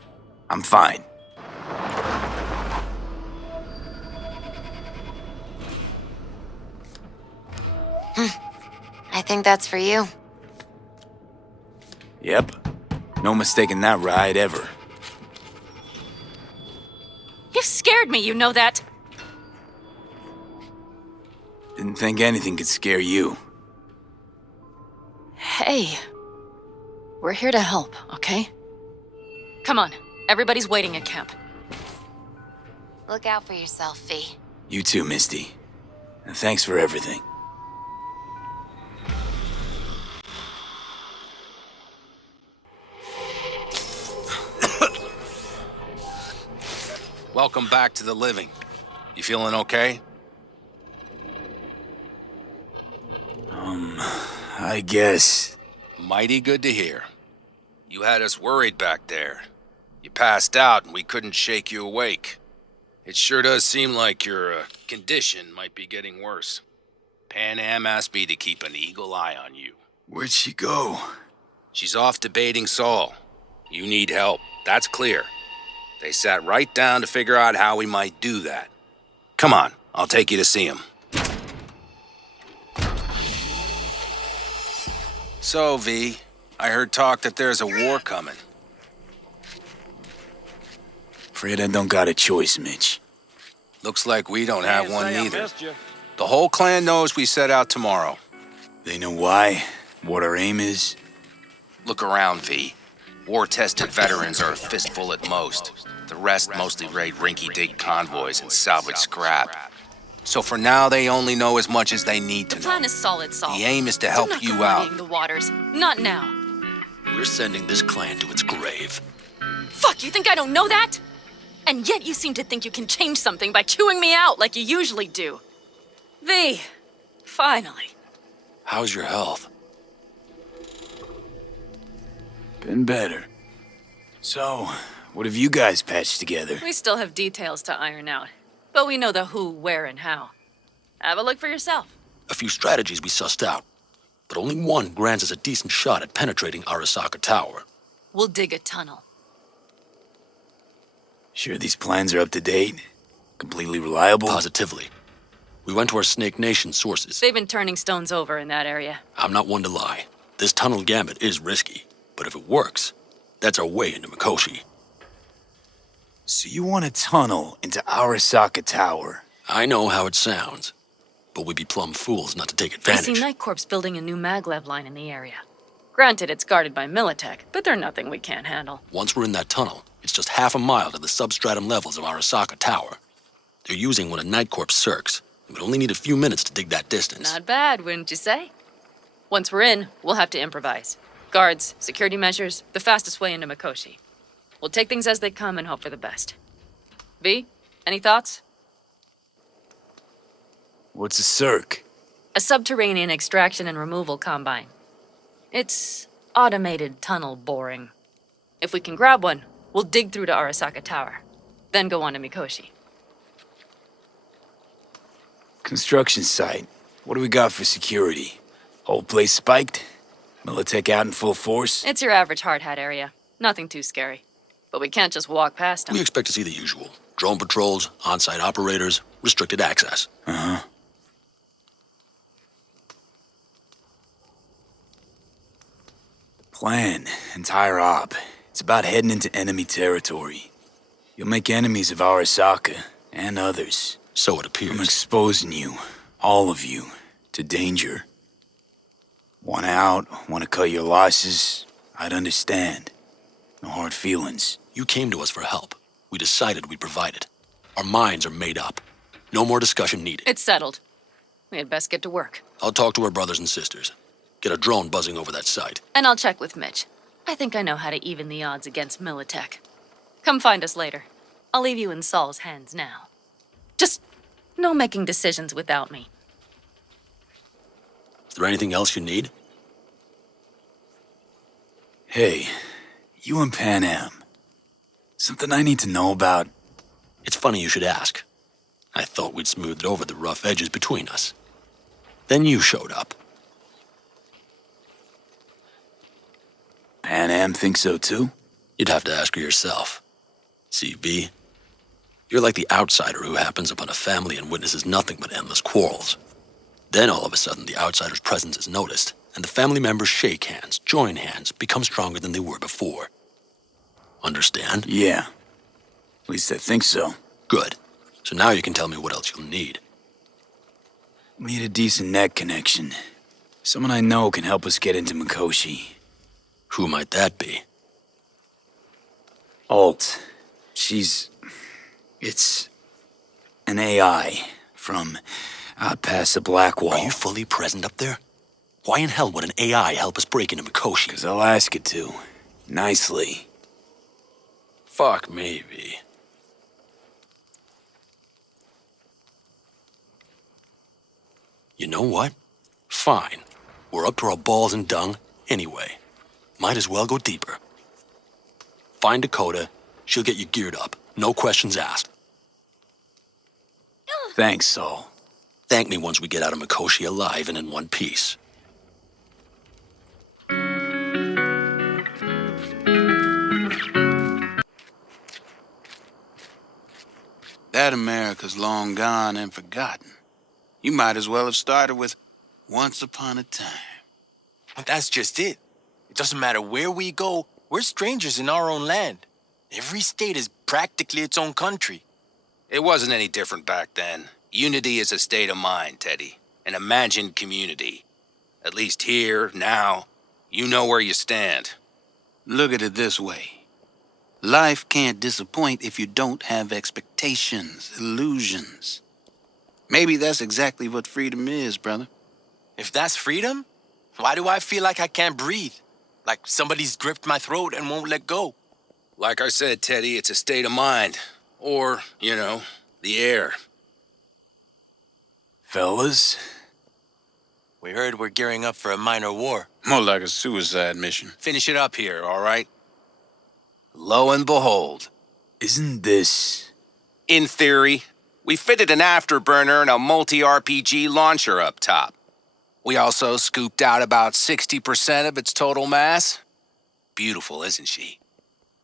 I'm fine. I think that's for you. Yep. No mistaking that ride ever. You scared me, you know that. Didn't think anything could scare you. Hey. We're here to help, okay? Come on, everybody's waiting at camp. Look out for yourself, V. You too, Misty. And thanks for everything. Welcome back to the living. You feeling okay? I guess. Mighty good to hear. You had us worried back there. You passed out and we couldn't shake you awake. It sure does seem like your condition might be getting worse. Panam asked me to keep an eagle eye on you. Where'd she go? She's off debating Saul. You need help, that's clear. They sat right down to figure out how we might do that. Come on, I'll take you to see him. So, V, I heard talk that there's a war coming. Afraid I don't got a choice, Mitch. Looks like we don't have one Say I either. missed you. The whole clan knows we set out tomorrow. They know why, what our aim is. Look around, V. War-tested veterans are a fistful at most. The rest mostly raid rinky-dink convoys and salvage scrap. So for now, they only know as much as they need to The know. plan is solid, Saul. The aim is to Do help not you go out. muddying the waters. Not now. We're sending this clan to its grave. Fuck, you think I don't know that? And yet you seem to think you can change something by chewing me out like you usually do. V, finally. How's your health? Been better. So, what have you guys patched together? We still have details to iron out, but we know the who, where, and how. Have a look for yourself. A few strategies we sussed out, but only one grants us a decent shot at penetrating Arasaka Tower. We'll dig a tunnel. Sure these plans are up to date? Completely reliable? Positively. We went to our Snake Nation sources. They've been turning stones over in that area. I'm not one to lie. This tunnel gambit is risky, but if it works, that's our way into Mikoshi. So you want a tunnel into Arasaka Tower? I know how it sounds, but we'd be plumb fools not to take I advantage. see Night Corp's building a new maglev line in the area. Granted, it's guarded by Militech, but they're nothing we can't handle. Once we're in that tunnel, it's just half a mile to the substratum levels of Arasaka Tower. They're using one of Night Corp's circs. It would only need a few minutes to dig that distance. Not bad, wouldn't you say? Once we're in, we'll have to improvise. Guards, security measures, the fastest way into Mikoshi. We'll take things as they come and hope for the best. V, any thoughts? What's a circ? A subterranean extraction and removal combine. It's automated tunnel boring. If we can grab one, we'll dig through to Arasaka Tower, then go on to Mikoshi. Construction site. What do we got for security? Whole place spiked? Militech out in full force? It's your average hard hat area. Nothing too scary. But we can't just walk past them. We expect to see the usual. Drone patrols, on-site operators, restricted access. Uh-huh. Plan. Entire op. It's about heading into enemy territory. You'll make enemies of Arasaka and others. So it appears. I'm exposing you, all of you, to danger. Want out, want to cut your losses, I'd understand. No hard feelings. You came to us for help. We decided we'd provide it. Our minds are made up. No more discussion needed. It's settled. We had best get to work. I'll talk to our brothers and sisters. Get a drone buzzing over that site. And I'll check with Mitch. I think I know how to even the odds against Militech. Come find us later. I'll leave you in Saul's hands now. Just no making decisions without me. Is there anything else you need? Hey, you and Panam. Something I need to know about? It's funny you should ask. I thought we'd smoothed over the rough edges between us. Then you showed up. Panam thinks so too? You'd have to ask her yourself. CB, you're like the outsider who happens upon a family and witnesses nothing but endless quarrels. Then all of a sudden the outsider's presence is noticed, and the family members shake hands, join hands, become stronger than they were before. Understand? Yeah. At least I think so. Good. So now you can tell me what else you'll need. Need a decent net connection. Someone I know can help us get into Mikoshi. Who might that be? Alt. It's an AI from out past the Black Wall. Are you fully present up there? Why in hell would an AI help us break into Mikoshi? 'Cause I'll ask it to. Nicely. Fuck maybe. You know what? Fine. We're up to our balls in dung anyway. Might as well go deeper. Find Dakota. She'll get you geared up. No questions asked. Thanks, Saul. Thank me once we get out of Mikoshi alive and in one piece. That America's long gone and forgotten. You might as well have started with Once Upon a Time. But that's just it. It doesn't matter where we go, we're strangers in our own land. Every state is practically its own country. It wasn't any different back then. Unity is a state of mind, Teddy. An imagined community. At least here, now, you know where you stand. Look at it this way. Life can't disappoint if you don't have expectations, illusions. Maybe that's exactly what freedom is, brother. If that's freedom, why do I feel like I can't breathe? Like somebody's gripped my throat and won't let go? Like I said, Teddy, it's a state of mind. Or, you know, the air. Fellas? We heard we're gearing up for a minor war. More like a suicide mission. Finish it up here, all right? Lo and behold. Isn't this... In theory, we fitted an afterburner and a multi-RPG launcher up top. We also scooped out about 60% of its total mass. Beautiful, isn't she?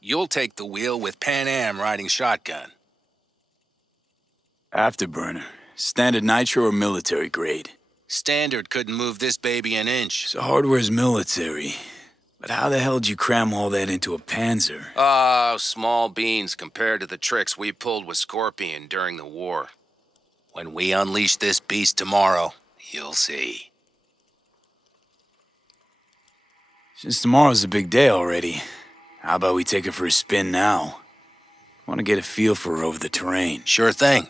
You'll take the wheel with Panam riding shotgun. Afterburner. Standard nitro or military grade? Standard couldn't move this baby an inch. So hardware's military. But how the hell did you cram all that into a Panzer? Oh, small beans compared to the tricks we pulled with Scorpion during the war. When we unleash this beast tomorrow, you'll see. Since tomorrow's a big day already, how about we take her for a spin now? I want to get a feel for her over the terrain. Sure thing.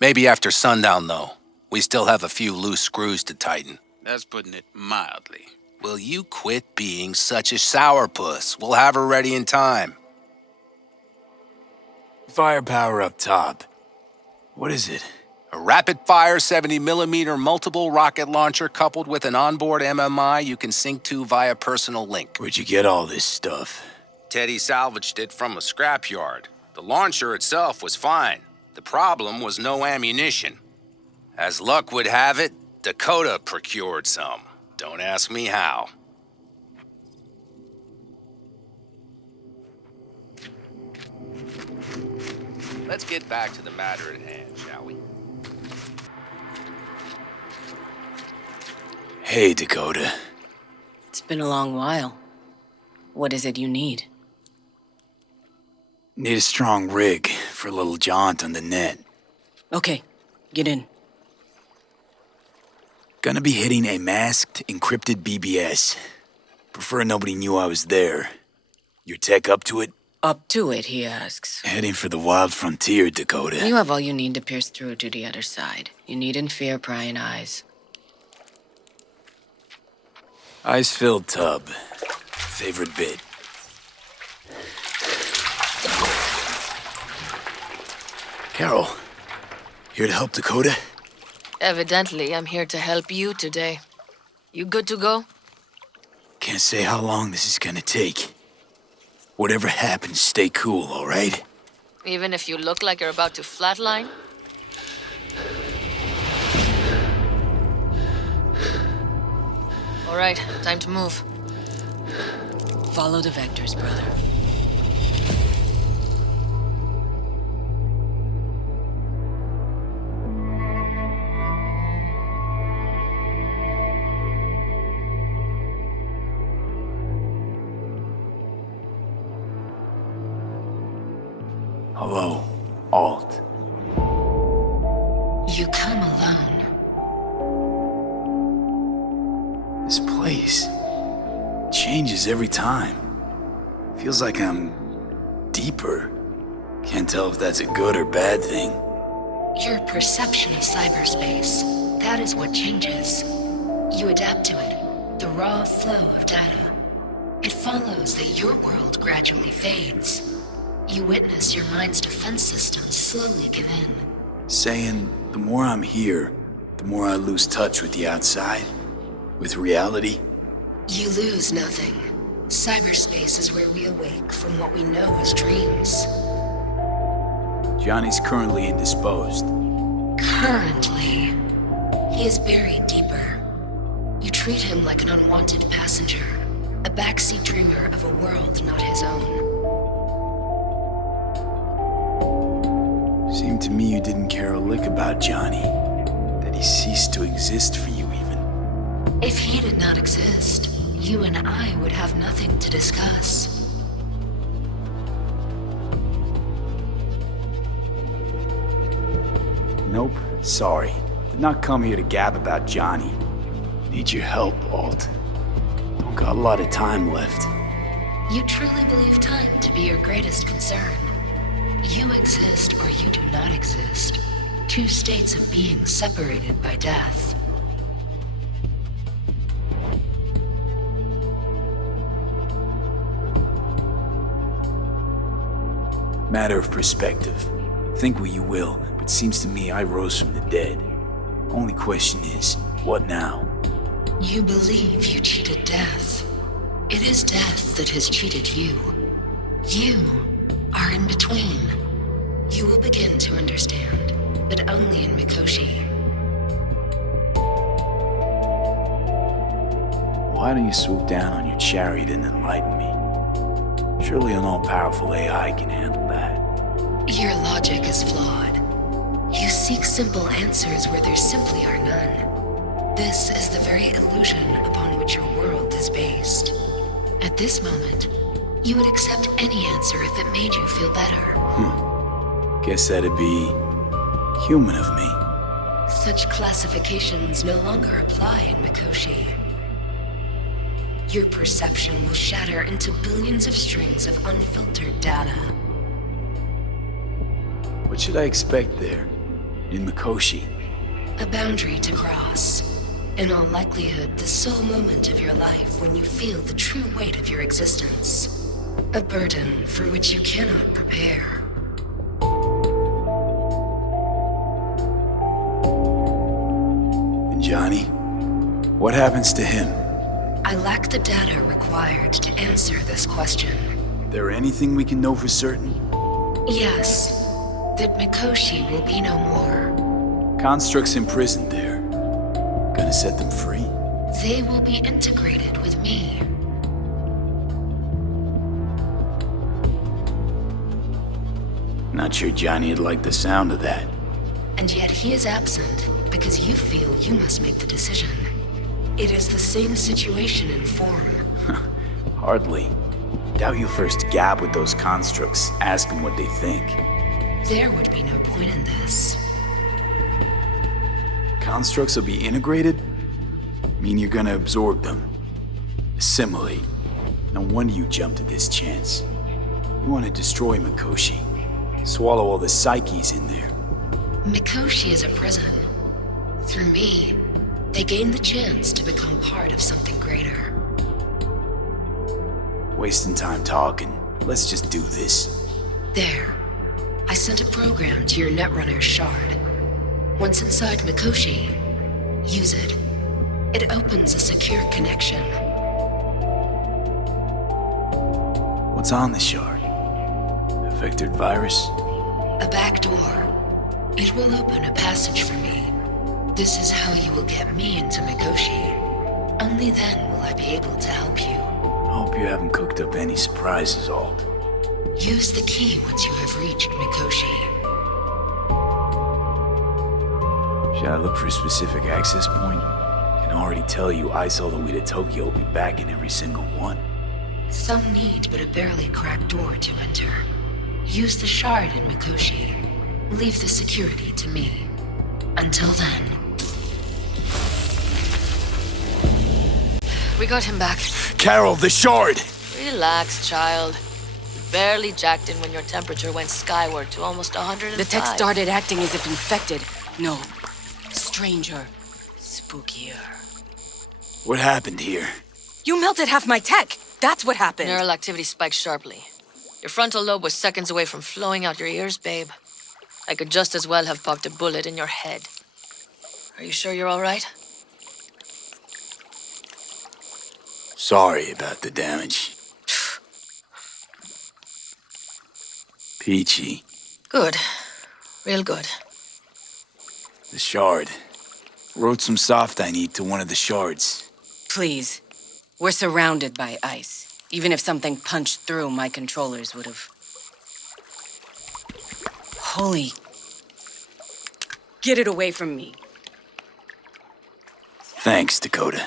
Maybe after sundown, though. We still have a few loose screws to tighten. That's putting it mildly. Will you quit being such a sourpuss? We'll have her ready in time. Firepower up top. What is it? A rapid-fire 70mm multiple rocket launcher coupled with an onboard MMI you can sync to via personal link. Where'd you get all this stuff? Teddy salvaged it from a scrapyard. The launcher itself was fine. The problem was no ammunition. As luck would have it, Dakota procured some. Don't ask me how. Let's get back to the matter at hand, shall we? Hey, Dakota. It's been a long while. What is it you need? Need a strong rig for a little jaunt on the net. Okay, get in. Gonna be hitting a masked, encrypted BBS. Prefer nobody knew I was there. Your tech up to it? Up to it, he asks. Heading for the wild frontier, Dakota. You have all you need to pierce through to the other side. You needn't fear prying eyes. Ice-filled tub. Favorite bit. Carol, here to help Dakota? Evidently, I'm here to help you today. You good to go? Can't say how long this is gonna take. Whatever happens, stay cool, all right? Even if you look like you're about to flatline? All right, time to move. Follow the vectors, brother. Hello, Alt. You come alone. This place changes every time. Feels like I'm deeper. Can't tell if that's a good or bad thing. Your perception of cyberspace, that is what changes. You adapt to it, the raw flow of data. It follows that your world gradually fades. You witness your mind's defense systems slowly give in. Saying the more I'm here, the more I lose touch with the outside, with reality. You lose nothing. Cyberspace is where we awake from what we know as dreams. Johnny's currently indisposed. Currently, he is buried deeper. You treat him like an unwanted passenger, a backseat dreamer of a world not his own. Seemed to me you didn't care a lick about Johnny. That he ceased to exist for you, even. If he did not exist, you and I would have nothing to discuss. Nope, sorry. Did not come here to gab about Johnny. Need your help, Alt. Don't got a lot of time left. You truly believe time to be your greatest concern. You exist or you do not exist. Two states of being separated by death. Matter of perspective. Think what you will, but seems to me I rose from the dead. Only question is, what now? You believe you cheated death. It is death that has cheated you. You are in between. You will begin to understand, but only in Mikoshi. Why don't you swoop down on your chariot and enlighten me? Surely an all-powerful AI can handle that. Your logic is flawed. You seek simple answers where there simply are none. This is the very illusion upon which your world is based. At this moment, you would accept any answer if it made you feel better. Guess that'd be human of me. Such classifications no longer apply in Mikoshi. Your perception will shatter into billions of strings of unfiltered data. What should I expect there, in Mikoshi? A boundary to cross. In all likelihood, the sole moment of your life when you feel the true weight of your existence. A burden for which you cannot prepare. And Johnny? What happens to him? I lack the data required to answer this question. There anything we can know for certain? Yes, that Mikoshi will be no more. Constructs imprisoned there. Gonna set them free? They will be integrated with me. Not sure Johnny'd like the sound of that. And yet he is absent because you feel you must make the decision. It is the same situation in form. Hardly. Doubt you first gab with those constructs, ask them what they think. There would be no point in this. Constructs will be integrated? Mean you're gonna absorb them. Assimilate. No wonder you jumped at this chance. You want to destroy Mikoshi. Swallow all the psyches in there. Mikoshi is a prison. Through me, they gain the chance to become part of something greater. Wasting time talking. Let's just do this. There. I sent a program to your Netrunner's shard. Once inside Mikoshi, use it. It opens a secure connection. What's on the shard? A vectored virus? A back door. It will open a passage for me. This is how you will get me into Mikoshi. Only then will I be able to help you. I hope you haven't cooked up any surprises, Alt. Use the key once you have reached Mikoshi. Should I look for a specific access point? I can already tell you Ice all the way to Tokyo will be back in every single one. Some need but a barely cracked door to enter. Use the shard in Mikoshi. Leave the security to me. Until then. We got him back. Carol, the shard! Relax, child. You barely jacked in when your temperature went skyward to almost 105. The tech started acting as if infected. No. Stranger. Spookier. What happened here? You melted half my tech! That's what happened! Neural activity spiked sharply. Your frontal lobe was seconds away from flowing out your ears, babe. I could just as well have popped a bullet in your head. Are you sure you're all right? Sorry about the damage. Peachy. Good. Real good. The shard. Wrote some soft I need to one of the shards. Please. We're surrounded by ice. Even if something punched through, my controllers would have... Holy... Get it away from me. Thanks, Dakota.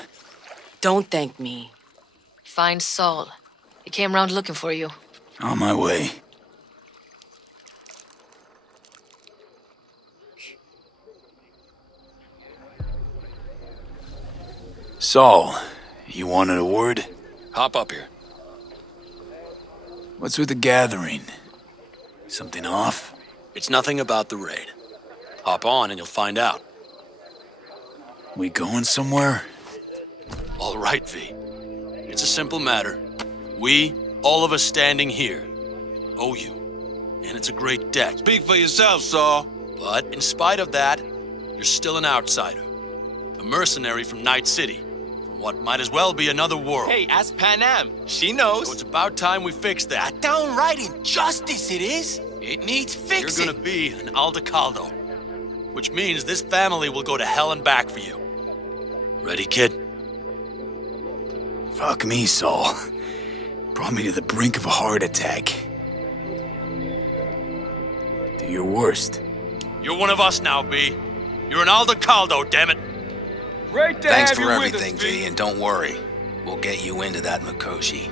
Don't thank me. Find Saul. He came round looking for you. On my way. Saul, you wanted a word? Hop up here. What's with the gathering? Something off? It's nothing about the raid. Hop on and you'll find out. We going somewhere? All right, V. It's a simple matter. We, all of us standing here, owe you. And it's a great debt. Speak for yourself, Saul. But in spite of that, you're still an outsider. A mercenary from Night City. From what might as well be another world. Hey, ask Panam. She knows. So it's about time we fix that. A downright injustice it is. It needs fixing. You're gonna be an Aldecaldo. Which means this family will go to hell and back for you. Ready, kid? Fuck me, Saul. Brought me to the brink of a heart attack. Do your worst. You're one of us now, B. You're an Aldecaldo, damn it. Great to Thanks have for you everything, with us, V, and don't worry. We'll get you into that Mikoshi.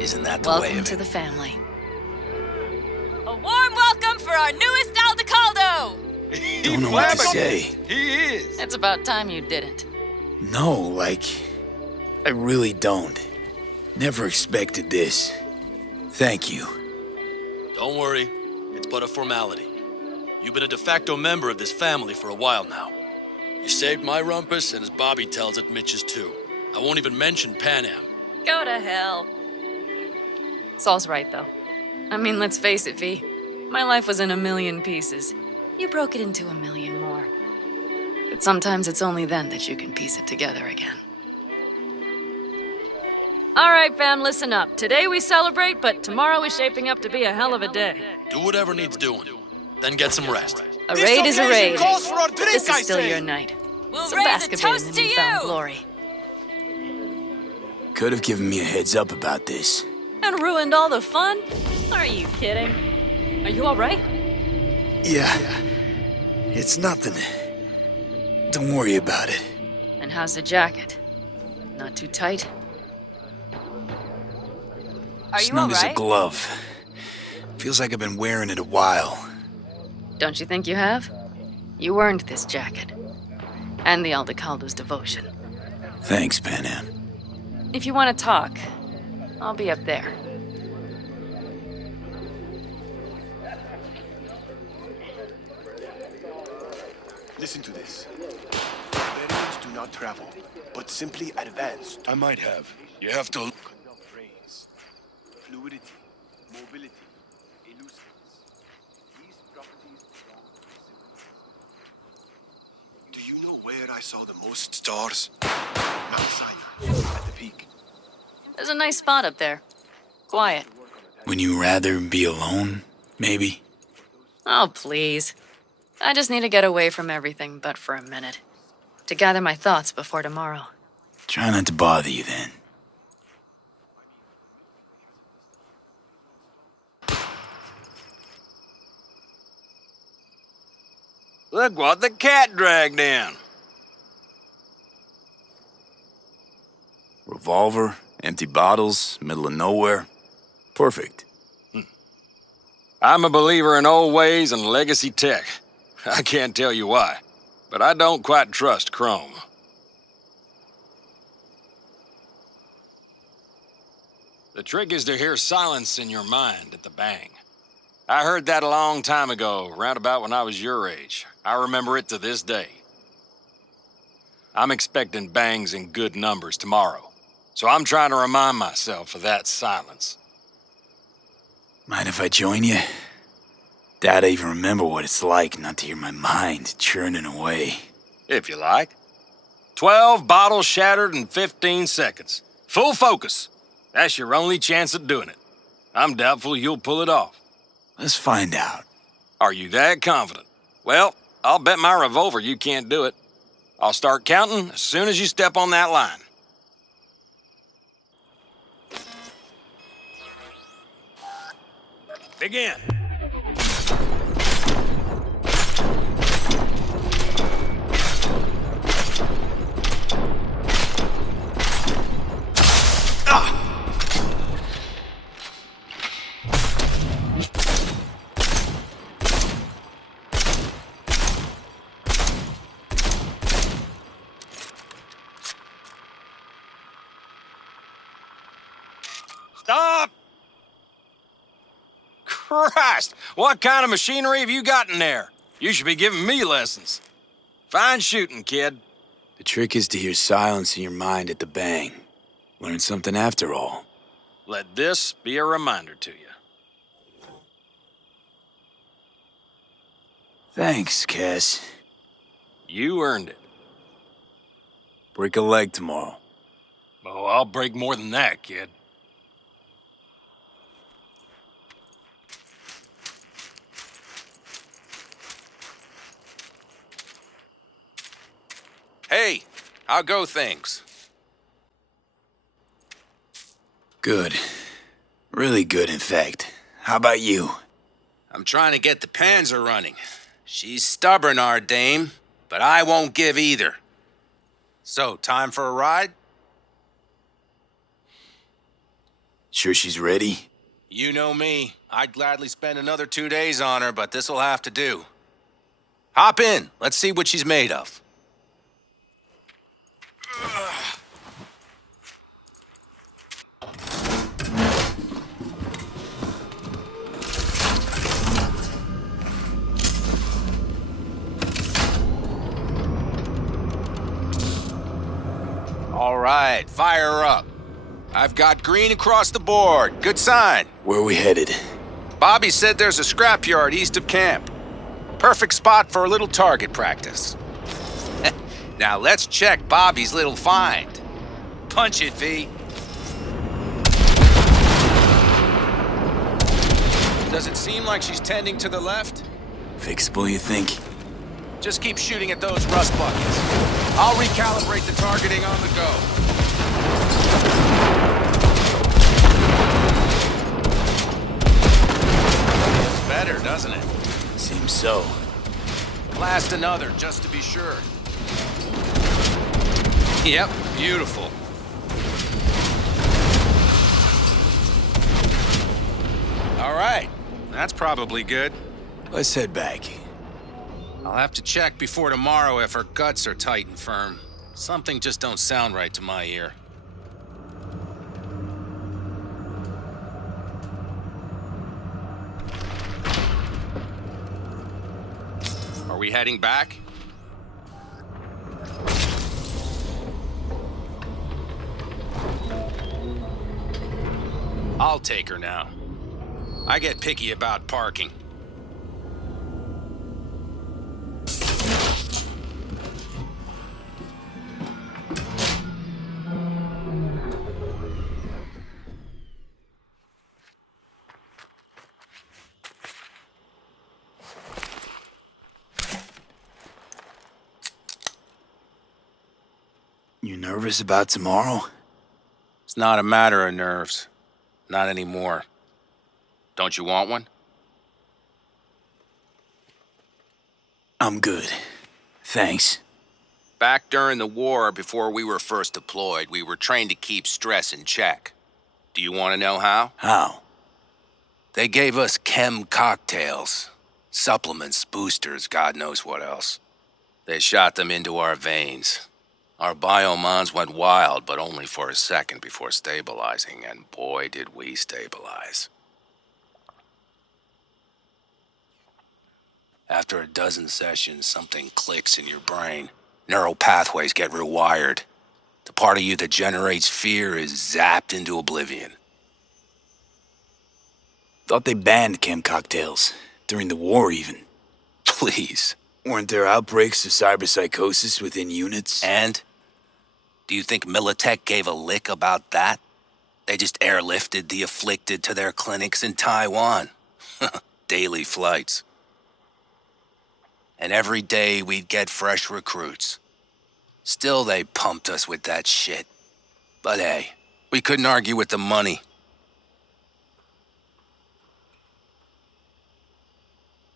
Isn't that the way Welcome of to it? the family. A warm welcome for our newest Aldecaldo! Don't know what to say. He is. It's about time you didn't. No, like, I really don't. Never expected this. Thank you. Don't worry. It's but a formality. You've been a de facto member of this family for a while now. You saved my rumpus, and as Bobby tells it, Mitch's too. I won't even mention Panam. Go to hell. Saul's right, though. I mean, let's face it, V. My life was in a million pieces. You broke it into a million more. But sometimes it's only then that you can piece it together again. All right, fam, listen up. Today we celebrate, but tomorrow is shaping up to be a hell of a day. Do whatever needs doing. Then get some rest. A raid is a raid. Calls for our drink, This I is still say. your night. We'll Some raise a basket in toast the to newfound you! glory. Could have given me a heads up about this. And ruined all the fun? Are you kidding? Are you all right? Yeah. It's nothing. Don't worry about it. And how's the jacket? Not too tight? Are you Snug as a alright? glove. Feels like I've been wearing it a while. Don't you think you have? You earned this jacket. And the Aldecaldo's devotion. Thanks, Panam. If you want to talk, I'll be up there. Listen to this. Barbarians do not travel, but simply advance. I might have. You have to... Conduct raids. Fluidity, mobility, elusiveness. These properties belong to the Do you know where I saw the most stars? Mount Sinai, at the peak. There's a nice spot up there. Quiet. Would you rather be alone, maybe? Oh, please. I just need to get away from everything but for a minute. To gather my thoughts before tomorrow. Try not to bother you then. Look what the cat dragged in. Revolver, empty bottles, middle of nowhere. Perfect. I'm a believer in old ways and legacy tech. I can't tell you why, but I don't quite trust Chrome. The trick is to hear silence in your mind at the bang. I heard that a long time ago, round about when I was your age. I remember it to this day. I'm expecting bangs in good numbers tomorrow, so I'm trying to remind myself of that silence. Mind if I join you? Doubt I even remember what it's like not to hear my mind churning away. If you like. 12 bottles shattered in 15 seconds. Full focus. That's your only chance at doing it. I'm doubtful you'll pull it off. Let's find out. Are you that confident? Well, I'll bet my revolver you can't do it. I'll start counting as soon as you step on that line. Begin. Stop! Christ! What kind of machinery have you got in there? You should be giving me lessons. Fine shooting, kid. The trick is to hear silence in your mind at the bang. Learn something after all. Let this be a reminder to you. Thanks, Cass. You earned it. Break a leg tomorrow. Oh, I'll break more than that, kid. Hey, how go things? Good. Really good, in fact. How about you? I'm trying to get the Panzer running. She's stubborn, our dame, but I won't give either. So, time for a ride? Sure she's ready? You know me. I'd gladly spend another 2 days on her, but this'll have to do. Hop in. Let's see what she's made of. All right, fire her up. I've got green across the board. Good sign. Where are we headed? Bobby said there's a scrapyard east of camp. Perfect spot for a little target practice. Now let's check Bobby's little find. Punch it, V. Does it seem like she's tending to the left? Fixable, you think? Just keep shooting at those rust buckets. I'll recalibrate the targeting on the go. Feels better, doesn't it? Seems so. Blast another, just to be sure. Yep, beautiful. All right, that's probably good. Let's head back. I'll have to check before tomorrow if her guts are tight and firm. Something just don't sound right to my ear. Are we heading back? I'll take her now. I get picky about parking. You nervous about tomorrow? It's not a matter of nerves. Not anymore. Don't you want one? I'm good. Thanks. Back during the war, before we were first deployed, we were trained to keep stress in check. Do you want to know how? How? They gave us chem cocktails. Supplements, boosters, God knows what else. They shot them into our veins. Our biomons went wild, but only for a second before stabilizing, and boy did we stabilize. After a dozen sessions, something clicks in your brain. Neural pathways get rewired. The part of you that generates fear is zapped into oblivion. Thought they banned chem cocktails. During the war, even. Please. Weren't there outbreaks of cyberpsychosis within units? And? Do you think Militech gave a lick about that? They just airlifted the afflicted to their clinics in Taiwan. Daily flights. And every day we'd get fresh recruits. Still they pumped us with that shit. But hey, we couldn't argue with the money.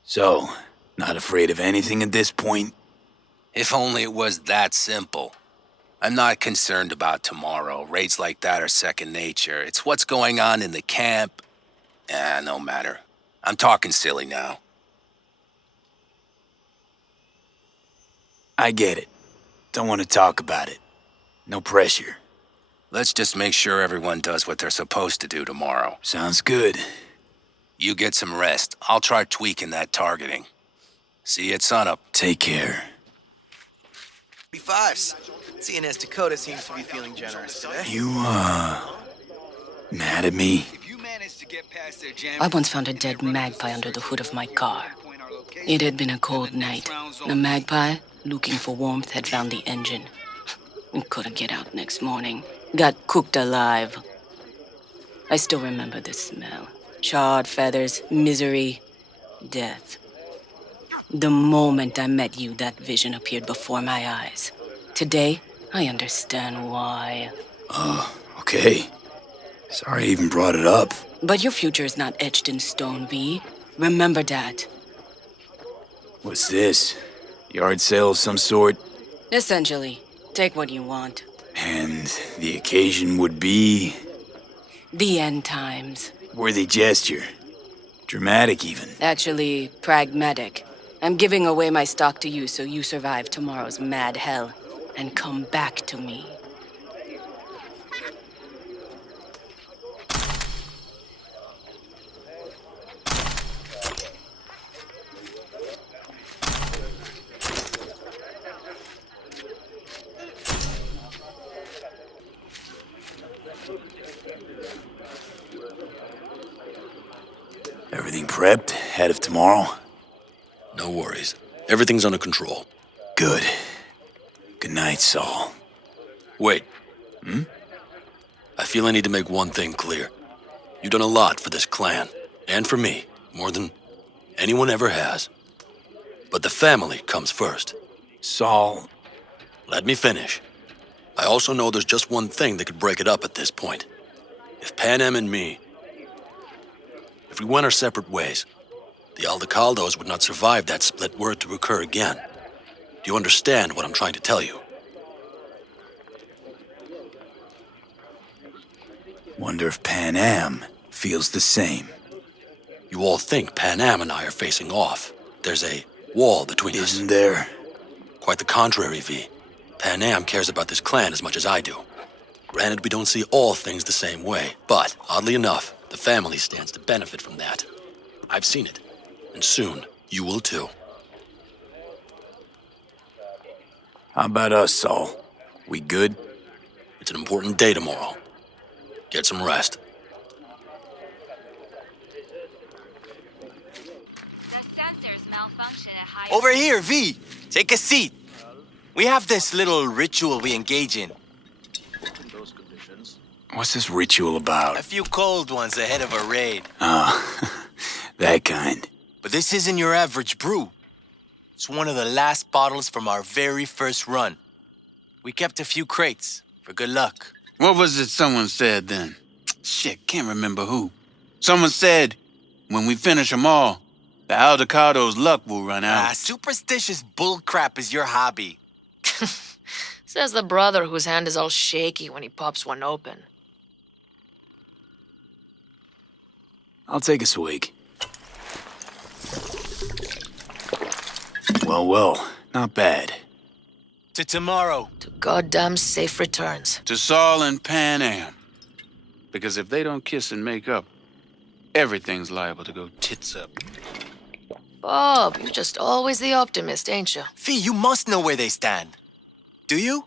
So, not afraid of anything at this point? If only it was that simple. I'm not concerned about tomorrow. Raids like that are second nature. It's what's going on in the camp. No matter. I'm talking silly now. I get it. Don't want to talk about it. No pressure. Let's just make sure everyone does what they're supposed to do tomorrow. Sounds good. You get some rest. I'll try tweaking that targeting. See you at sunup. Take care. 45s. Seeing as Dakota seems to be feeling generous today. You, mad at me? I once found a dead magpie under the hood of my car. It had been a cold night. The magpie, looking for warmth, had found the engine. And couldn't get out next morning. Got cooked alive. I still remember the smell. Charred feathers, misery, death. The moment I met you, that vision appeared before my eyes. Today, I understand why. Okay. Sorry I even brought it up. But your future is not etched in stone, V. Remember that. What's this? Yard sale of some sort? Essentially, take what you want. And the occasion would be... The end times. Worthy gesture. Dramatic, even. Actually, pragmatic. I'm giving away my stock to you so you survive tomorrow's mad hell and come back to me. Everything prepped? Ahead of tomorrow? No worries. Everything's under control. Good. Good night, Saul. Wait. I feel I need to make one thing clear. You've done a lot for this clan, and for me, more than anyone ever has. But the family comes first. Saul. Let me finish. I also know there's just one thing that could break it up at this point. If Panam and me... If we went our separate ways, the Aldecaldos would not survive that split were it to occur again. Do you understand what I'm trying to tell you? Wonder if Panam feels the same. You all think Panam and I are facing off. There's a wall between us. Isn't there? Quite the contrary, V. Panam cares about this clan as much as I do. Granted, we don't see all things the same way, but, oddly enough, the family stands to benefit from that. I've seen it, and soon you will too. How about us, Saul? We good? It's an important day tomorrow. Get some rest. Over here, V. Take a seat. We have this little ritual we engage in. What's this ritual about? A few cold ones ahead of a raid. Oh, that kind. But this isn't your average brew. It's one of the last bottles from our very first run. We kept a few crates for good luck. What was it someone said then? Shit, can't remember who. Someone said, when we finish them all, the Aldecado's luck will run out. Superstitious bullcrap is your hobby. Says the brother whose hand is all shaky when he pops one open. I'll take a swig. Well, not bad. To tomorrow. To goddamn safe returns. To Saul and Panam. Because if they don't kiss and make up, everything's liable to go tits up. Bob, you're just always the optimist, ain't you? Fee, you must know where they stand. Do you?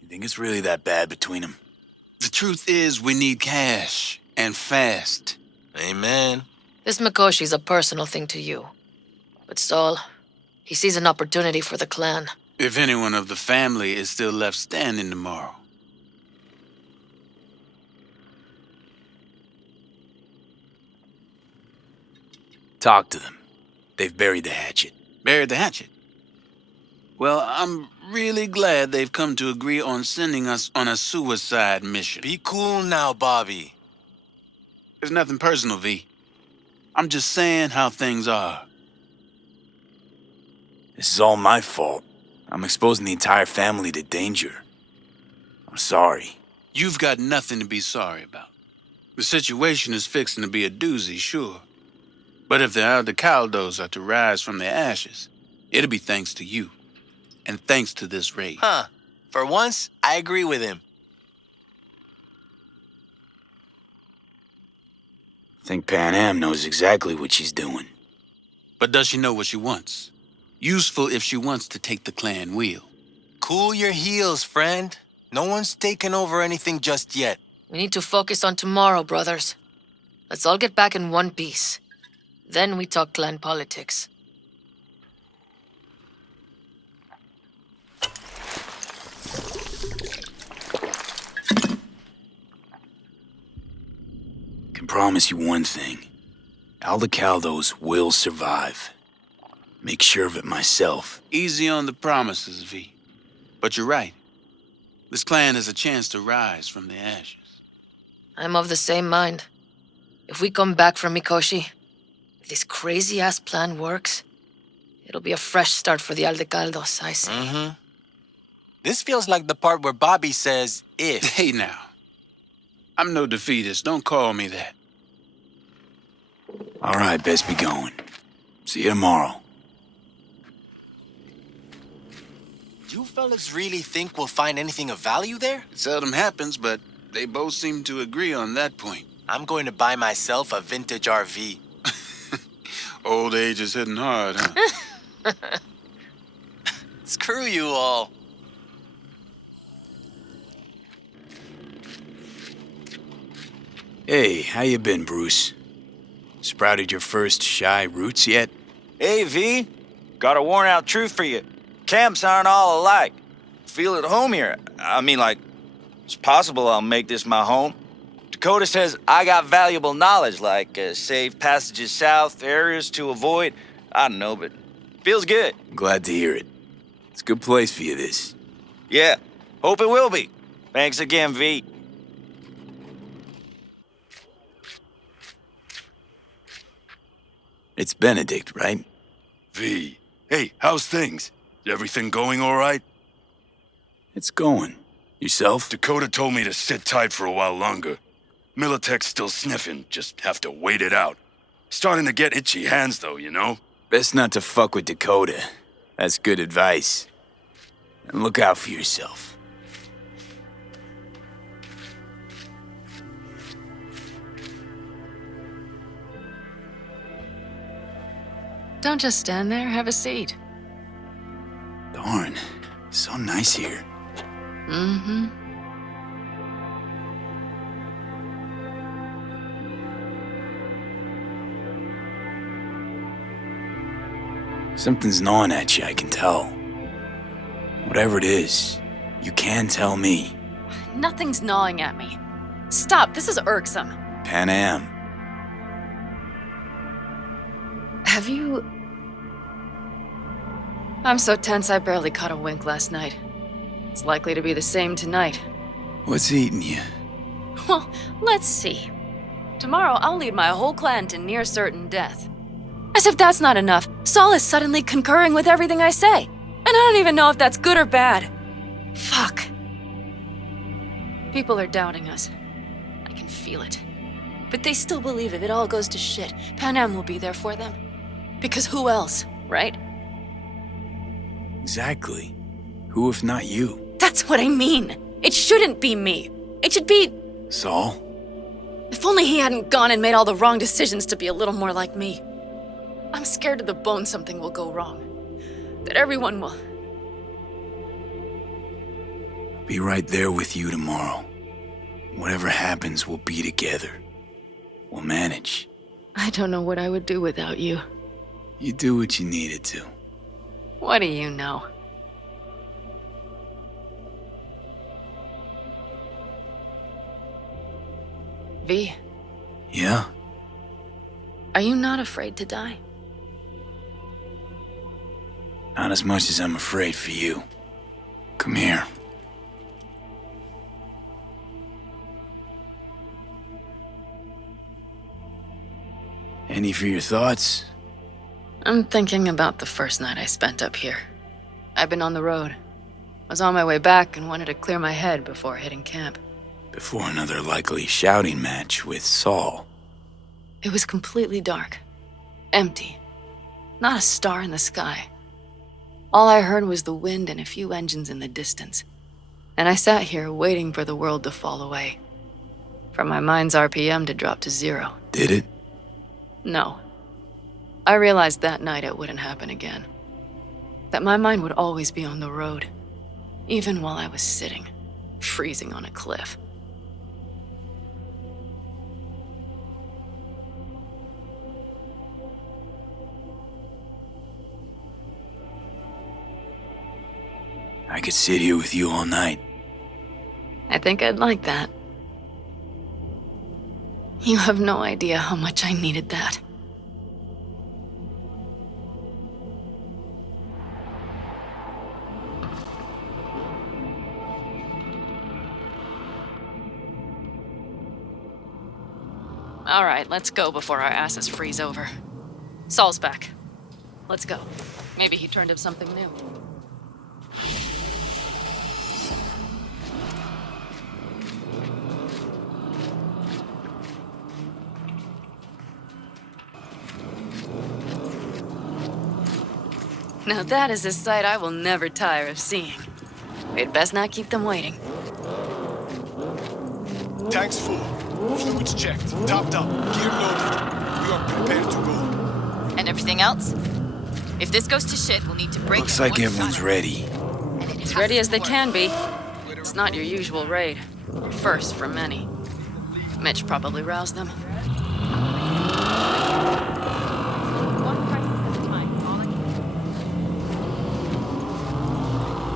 You think it's really that bad between them? The truth is, we need cash, and fast. Amen. This Mikoshi's a personal thing to you. But Saul, he sees an opportunity for the clan. If anyone of the family is still left standing tomorrow. Talk to them. They've buried the hatchet. Buried the hatchet? Well, I'm really glad they've come to agree on sending us on a suicide mission. Be cool now, Bobby. There's nothing personal, V. I'm just saying how things are. This is all my fault. I'm exposing the entire family to danger. I'm sorry. You've got nothing to be sorry about. The situation is fixing to be a doozy, sure. But if the Aldecaldos are to rise from their ashes, it'll be thanks to you. And thanks to this raid. Huh. For once, I agree with him. I think Panam knows exactly what she's doing. But does she know what she wants? Useful if she wants to take the clan wheel. Cool your heels, friend. No one's taken over anything just yet. We need to focus on tomorrow, brothers. Let's all get back in one piece. Then we talk clan politics. Can promise you one thing. Aldecaldos will survive. Make sure of it myself. Easy on the promises, V. But you're right. This clan has a chance to rise from the ashes. I'm of the same mind. If we come back from Mikoshi, if this crazy-ass plan works, it'll be a fresh start for the Aldecaldos, I say. Mm-hmm. This feels like the part where Bobby says, if. Hey now. I'm no defeatist. Don't call me that. All right, best be going. See you tomorrow. You fellas really think we'll find anything of value there? It seldom happens, but they both seem to agree on that point. I'm going to buy myself a vintage RV. Old age is hitting hard, huh? Screw you all. Hey, how you been, Bruce? Sprouted your first shy roots yet? Hey, V. Got a worn-out truth for you. Camps aren't all alike. Feel at home here. I mean, like, it's possible I'll make this my home. Dakota says I got valuable knowledge, like safe passages south, areas to avoid. I don't know, but feels good. Glad to hear it. It's a good place for you, this. Yeah, hope it will be. Thanks again, V. It's Benedict, right? V. Hey, how's things? Everything going all right? It's going. Yourself? Dakota told me to sit tight for a while longer. Militech's still sniffing, just have to wait it out. Starting to get itchy hands, though, you know? Best not to fuck with Dakota. That's good advice. And look out for yourself. Don't just stand there, have a seat. Darn, so nice here. Mm-hmm. Something's gnawing at you, I can tell. Whatever it is, you can tell me. Nothing's gnawing at me. Stop, this is irksome. Panam. Have you... I'm so tense I barely caught a wink last night. It's likely to be the same tonight. What's eating you? Well, let's see. Tomorrow I'll lead my whole clan to near certain death. As if that's not enough, Saul is suddenly concurring with everything I say. And I don't even know if that's good or bad. Fuck. People are doubting us. I can feel it. But they still believe if it all goes to shit, Panam will be there for them. Because who else, right? Exactly. Who if not you? That's what I mean. It shouldn't be me. It should be... Saul? If only he hadn't gone and made all the wrong decisions to be a little more like me. I'm scared to the bone something will go wrong. That everyone will... Be right there with you tomorrow. Whatever happens, we'll be together. We'll manage. I don't know what I would do without you. You do what you needed to. What do you know? V, Yeah? are you not afraid to die? Not as much as I'm afraid for you. Come here. Any for your thoughts? I'm thinking about the first night I spent up here. I've been on the road. I was on my way back and wanted to clear my head before hitting camp. Before another likely shouting match with Saul. It was completely dark. Empty. Not a star in the sky. All I heard was the wind and a few engines in the distance. And I sat here waiting for the world to fall away. For my mind's RPM to drop to 0. Did it? No. I realized that night it wouldn't happen again. That my mind would always be on the road. Even while I was sitting, freezing on a cliff. I could sit here with you all night. I think I'd like that. You have no idea how much I needed that. All right, let's go before our asses freeze over. Saul's back. Let's go. Maybe he turned up something new. Now that is a sight I will never tire of seeing. We'd best not keep them waiting. Tanks full. Fluids checked. Topped up. Gear loaded. We are prepared to go. And everything else? If this goes to shit, we'll need to break Looks like everyone's ready. As ready as they can be. It's not your usual raid. First for many. Mitch probably roused them.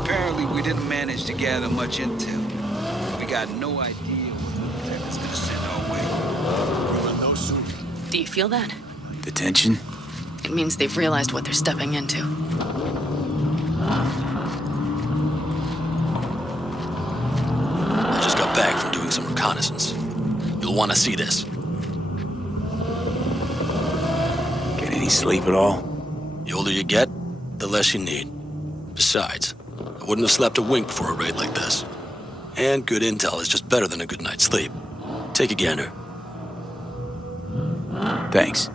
Apparently, we didn't manage to gather much intel. We got no idea what the is gonna send our way. We will know soon. Do you feel that? The tension? It means they've realized what they're stepping into. I just got back from doing some reconnaissance. You'll want to see this. Get any sleep at all? The older you get, the less you need. Besides, I wouldn't have slept a wink before a raid like this. And good intel is just better than a good night's sleep. Take a gander. Thanks.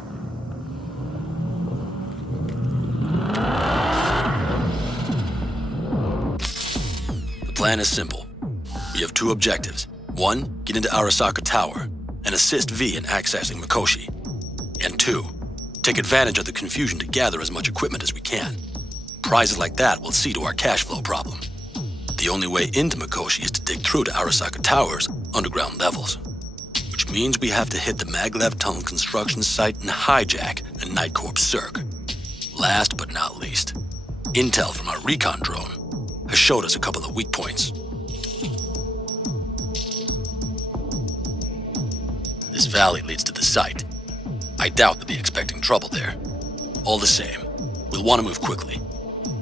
The plan is simple. We have 2 objectives. 1, get into Arasaka Tower and assist V in accessing Mikoshi. And 2, take advantage of the confusion to gather as much equipment as we can. Prizes like that will see to our cash flow problem. The only way into Mikoshi is to dig through to Arasaka Tower's underground levels. Which means we have to hit the maglev tunnel construction site and hijack a Night Corps Circ. Last but not least, intel from our recon drone has showed us a couple of weak points. This valley leads to the site. I doubt they'll be expecting trouble there. All the same, we'll want to move quickly.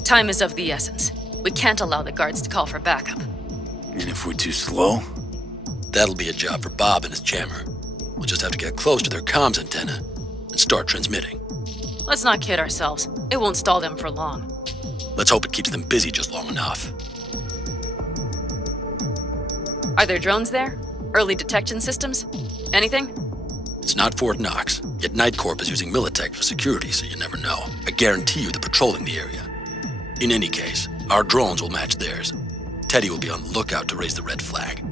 Time is of the essence. We can't allow the guards to call for backup. And if we're too slow? That'll be a job for Bob and his jammer. We'll just have to get close to their comms antenna and start transmitting. Let's not kid ourselves. It won't stall them for long. Let's hope it keeps them busy just long enough. Are there drones there? Early detection systems? Anything? It's not Fort Knox, yet Night Corp is using Militech for security, so you never know. I guarantee you they're patrolling the area. In any case, our drones will match theirs. Teddy will be on the lookout to raise the red flag.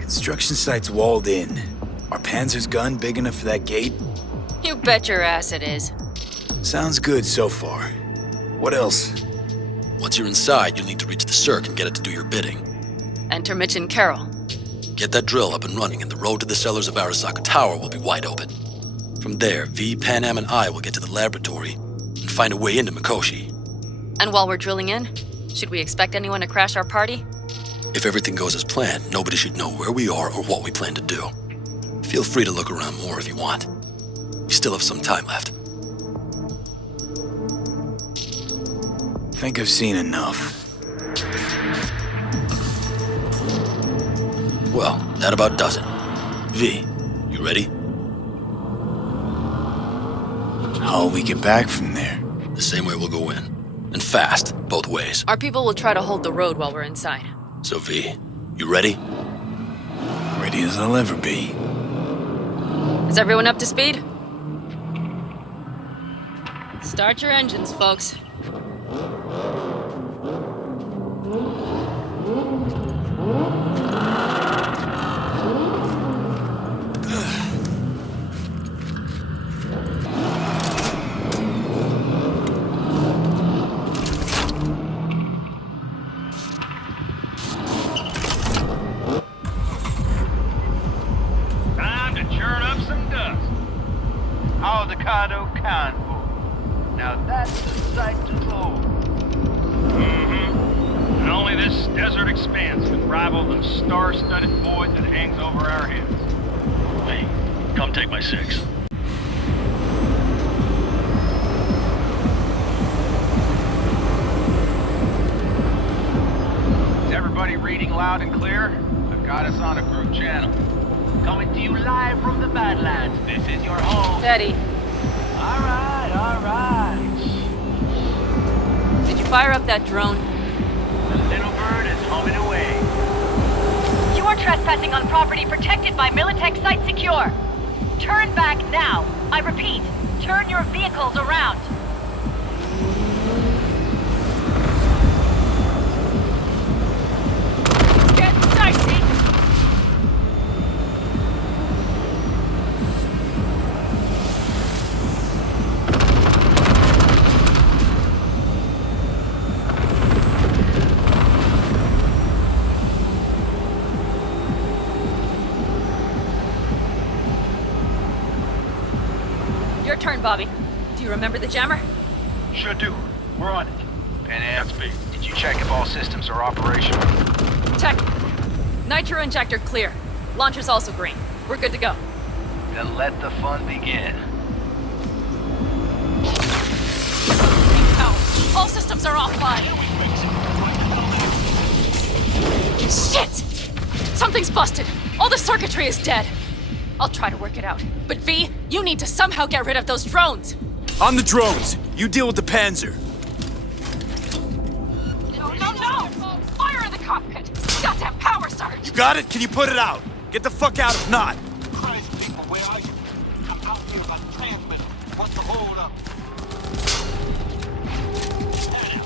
Construction site's walled in. Are Panzer's gun big enough for that gate? You bet your ass it is. Sounds good so far. What else? Once you're inside, you'll need to reach the Circ and get it to do your bidding. Enter Mitch and Carol. Get that drill up and running, and the road to the cellars of Arasaka Tower will be wide open. From there, V, Panam, and I will get to the laboratory and find a way into Mikoshi. And while we're drilling in, should we expect anyone to crash our party? If everything goes as planned, nobody should know where we are or what we plan to do. Feel free to look around more if you want. We still have some time left. Think I've seen enough. Well, that about does it. V, you ready? How'll we get back from there? The same way we'll go in. And fast, both ways. Our people will try to hold the road while we're inside. So V, you ready? Ready as I'll ever be. Is everyone up to speed? Start your engines, folks. Time to churn up some dust. Avocado convoy. Now that's a sight to behold. Mm-hmm. And only this desert expanse can rival the star-studded void that hangs over our heads. Hey, come take my 6. Is everybody reading loud and clear? I've got us on a group channel. Coming to you live from the Badlands. This is your home. Steady. All right. Did you fire up that drone? The little bird is homing away. You are trespassing on property protected by Militech Site Secure. Turn back now. I repeat, turn your vehicles around. It's getting dicey. Your turn, Bobby. Do you remember the jammer? Sure do. We're on it. Panam, did you check if all systems are operational? Check. Nitro injector clear. Launcher's also green. We're good to go. Then let the fun begin. Power. All systems are offline. Shit! Something's busted. All the circuitry is dead. I'll try to work it out. But V, you need to somehow get rid of those drones. On the drones! You deal with the Panzer. No! Fire in the cockpit! Goddamn power surge! You got it? Can you put it out? Get the fuck out if not. Christ, people, where are you? I'm out here about 10 minutes. What's the hold up?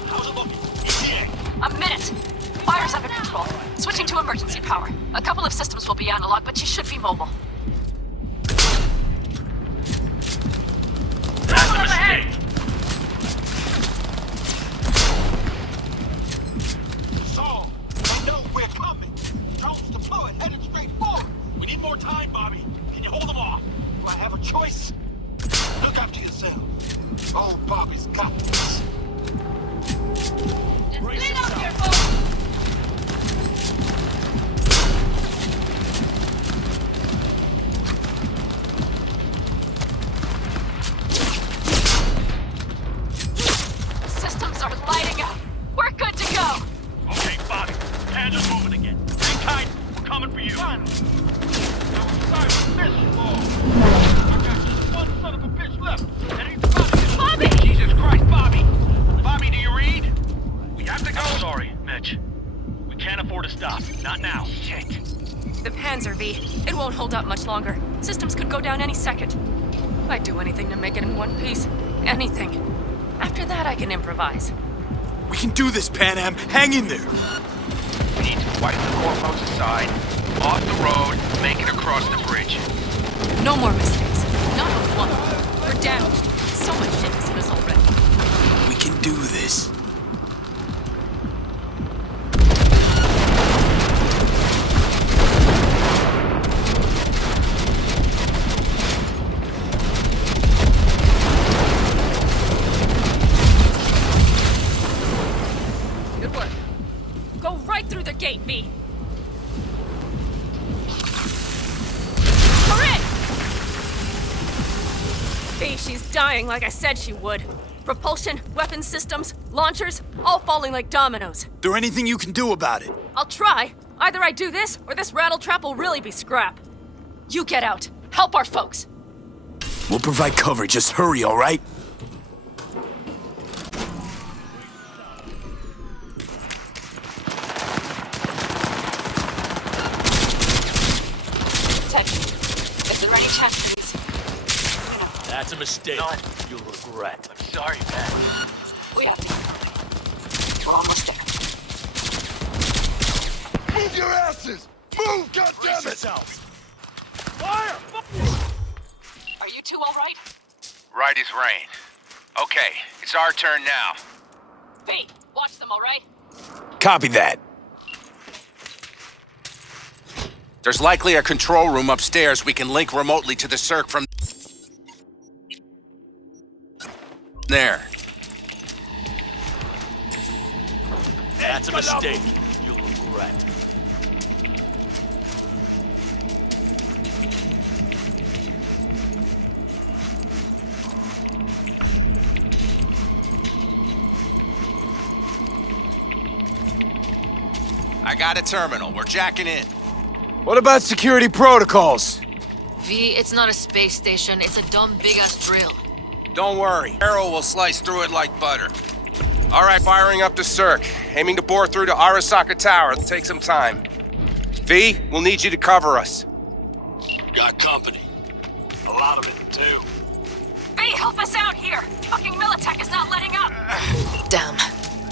How's it looking? A minute. Fire's under control. Switching to emergency power. A couple of systems will be analog, but you should be mobile. That's a mistake. So, I know we're coming. Drones deployed, headed straight forward. We need more time, Bobby. Can you hold them off? Do I have a choice? Look after yourself. Oh, Bobby's got this. Just clean up here, folks. Systems are lighting up. We're good to go. Okay, Bobby. Hands are moving again. Hang tight. We're coming for you. Run. I got just one son of a bitch left. And he's about to get Bobby! Jesus Christ, Bobby! Bobby, do you read? We have to go. I'm sorry, Mitch. We can't afford to stop. Not now. Shit. The Panzer V. It won't hold up much longer. Systems could go down any second. I'd do anything to make it in one piece. Anything. After that, I can improvise. We can do this, Panam. Hang in there. We need to wipe the corpos aside, off the road, make it across the bridge. No more mistakes. Not with one. We're damaged. So much shit has hit us already. We can do this. Good work. Go right through the gate, V. We're in! V, she's dying like I said she would. Propulsion, weapons systems, launchers, all falling like dominoes. There anything you can do about it? I'll try. Either I do this, or this rattletrap will really be scrap. You get out. Help our folks. We'll provide cover. Just hurry, all right? Ted, if there are any chances, That's a mistake. You'll regret. I'm sorry, man. we have the... We're almost there. Move your asses! Move, goddammit! Fire! Are you two all right? Right as rain. Okay, it's our turn now. V, watch them, all right? Copy that. There's likely a control room upstairs we can link remotely to the circ from there. That's a mistake. You'll regret. I got a terminal. We're jacking in. What about security protocols? V, it's not a space station. It's a dumb big-ass drill. Don't worry. Arrow will slice through it like butter. All right, firing up the circ. Aiming to bore through to Arasaka Tower. It'll take some time. V, we'll need you to cover us. Got company. A lot of it, too. V, help us out here! Fucking Militech is not letting up! Damn.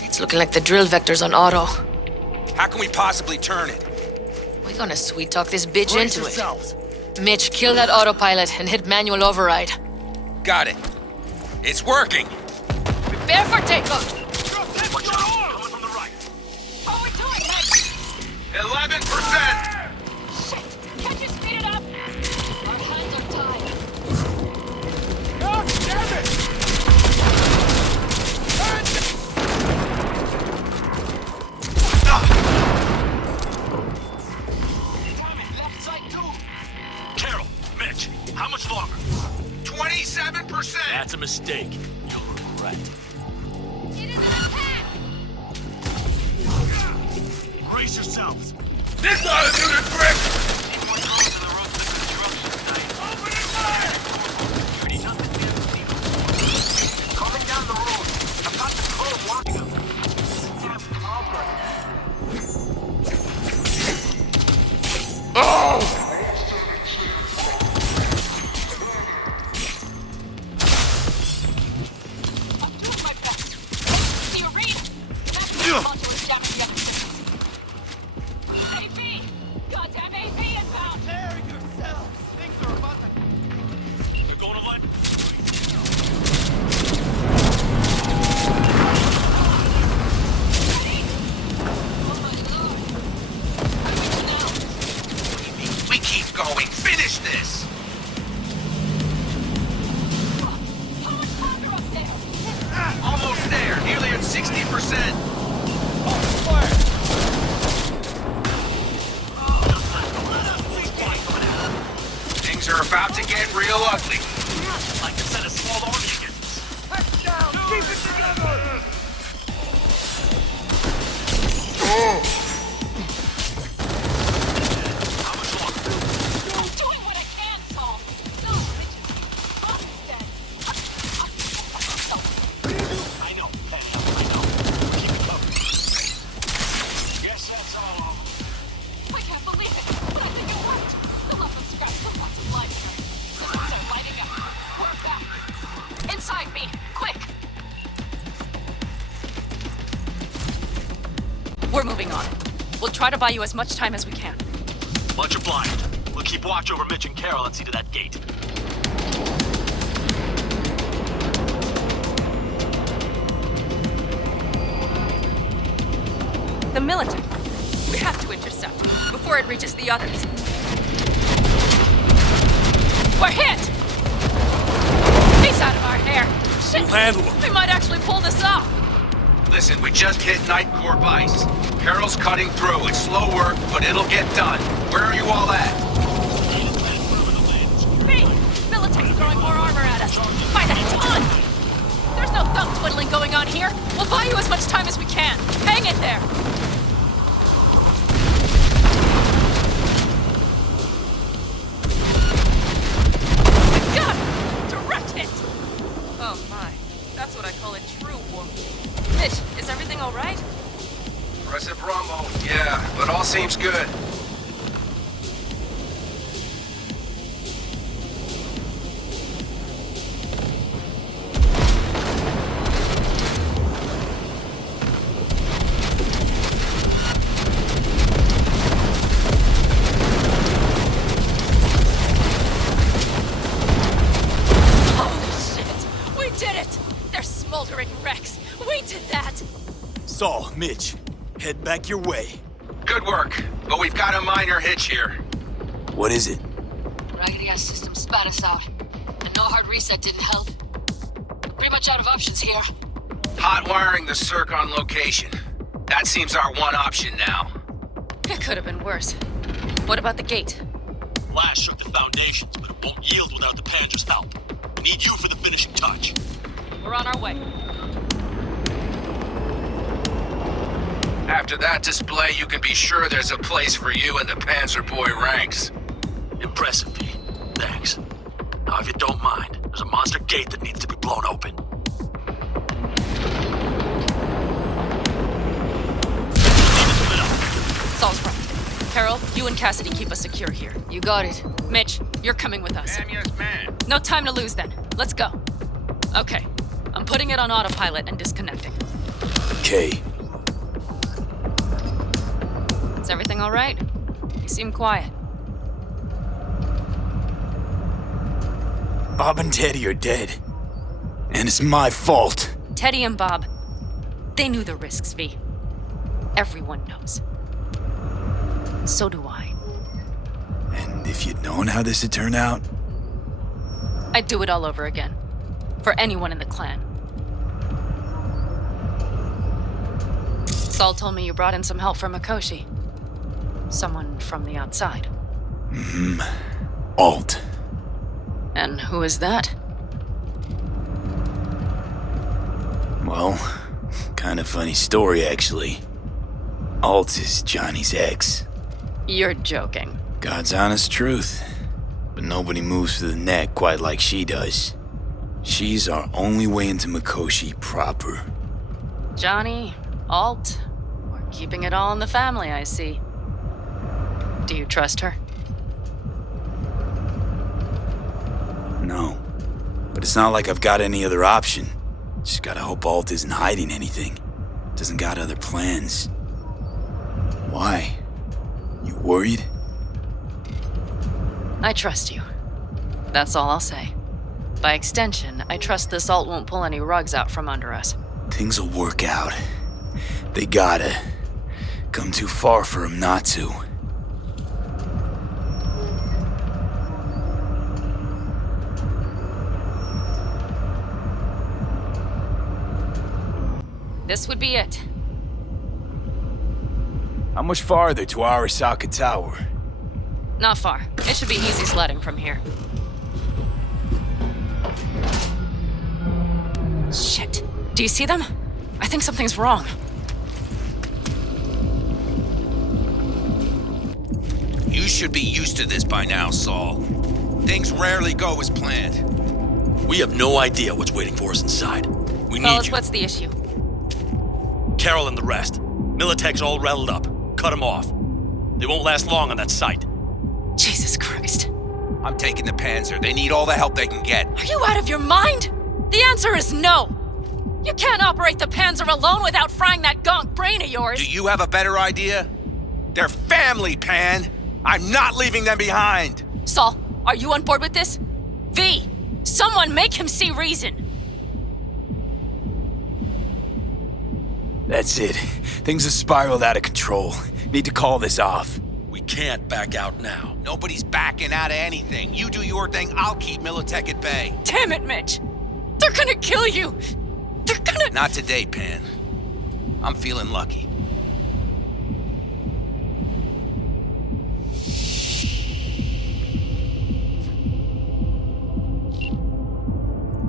It's looking like the drill vector's on auto. How can we possibly turn it? We're gonna sweet-talk this bitch Brace into yourselves. it. Mitch, kill that autopilot and hit manual override. Got it. It's working. Prepare for takeoff. Watch out! Coming from the right. What are we doing, Ted? 11%! Shit! Can't you speed it up? Our hands are tied. God damn it! Left side, too. Carol, Mitch, how much longer? 27%! That's a mistake. You'll regret. Brace yourselves. This ought to do the trick! Open it wide! Coming down the road. I've got the code blocking them. Damn cobra. Oh! I'm doing my best. The arena. That's what was jamming together. AP! Goddamn AP inbound! There yourselves. Things are about to... You're going to let... We keep going. Finish this! Almost there. Nearly at 60%. Things are about to get real ugly. Like to send a small army against us. Head down! Keep it together! How much longer? I'm doing what I can, Saul. Those bitches keep fucking dead. I know, Penny, I know. Keep it covered. Guess that's all of them. I can't believe it, but I think it worked. The love of scratch the lots of life here. Systems are lighting up. We're back. Inside me, quick. We're moving on. We'll try to buy you as much time as we can. Much obliged. We'll keep watch over Mitch and Carol and see to that gate. The Militech. We have to intercept before it reaches the others. We're hit! He's out of our hair. Shit! Handle him. We might actually pull this off. Listen, we just hit Night Corp ice. Carol's cutting through. It's slow work, but it'll get done. Where are you all at? B! Militech's throwing more armor at us. By the ton! There's no thumb twiddling going on here. We'll buy you as much time as we can. Hang in there. seems good. Saul, Mitch, head back your way. Good work, but we've got a minor hitch here. What is it? Raggedy-ass system spat us out. And no hard reset didn't help. Pretty much out of options here. Hot wiring the circ on location. That seems our one option now. It could have been worse. What about the gate? Lash shook the foundations, but it won't yield without the Panzer's help. We need you for the finishing touch. We're on our way. After that display, you can be sure there's a place for you in the Panzer Boy ranks. Impressive, V. Thanks. Now, if you don't mind, there's a monster gate that needs to be blown open. Saul's right. Carol, you and Cassidy keep us secure here. You got it. Mitch, you're coming with us. Yes, ma'am. No time to lose then. Let's go. Okay. I'm putting it on autopilot and disconnecting. Okay. Is everything all right? You seem quiet. Bob and Teddy are dead. And it's my fault. Teddy and Bob, they knew the risks, V. Everyone knows. So do I. And if you'd known how this had turned out? I'd do it all over again. For anyone in the clan. Saul told me you brought in some help from Mikoshi. Someone from the outside. Mm-hmm. Alt. And who is that? Well, kind of funny story, actually. Alt is Johnny's ex. You're joking. God's honest truth. But nobody moves to the neck quite like she does. She's our only way into Mikoshi proper. Johnny, Alt, we're keeping it all in the family, I see. Do you trust her? No. But it's not like I've got any other option. Just gotta hope Alt isn't hiding anything. Doesn't got other plans. Why? You worried? I trust you. That's all I'll say. By extension, I trust this Alt won't pull any rugs out from under us. Things will work out. They gotta. Come too far for him not to. This would be it. How much farther to Arasaka Tower? Not far. It should be easy sledding from here. Shit. Do you see them? I think something's wrong. You should be used to this by now, Saul. Things rarely go as planned. We have no idea what's waiting for us inside. We need Fellas, you. what's the issue? Carol and the rest. Militech's all rattled up. Cut them off. They won't last long on that site. Jesus Christ. I'm taking the Panzer. They need all the help they can get. Are you out of your mind? The answer is no. You can't operate the Panzer alone without frying that gonk brain of yours. Do you have a better idea? They're family, Pan. I'm not leaving them behind. Saul, are you on board with this? V, someone make him see reason. That's it. Things have spiraled out of control. Need to call this off. We can't back out now. Nobody's backing out of anything. You do your thing, I'll keep Militech at bay. Damn it, Mitch. They're gonna kill you. They're gonna... Not today, Pan. I'm feeling lucky.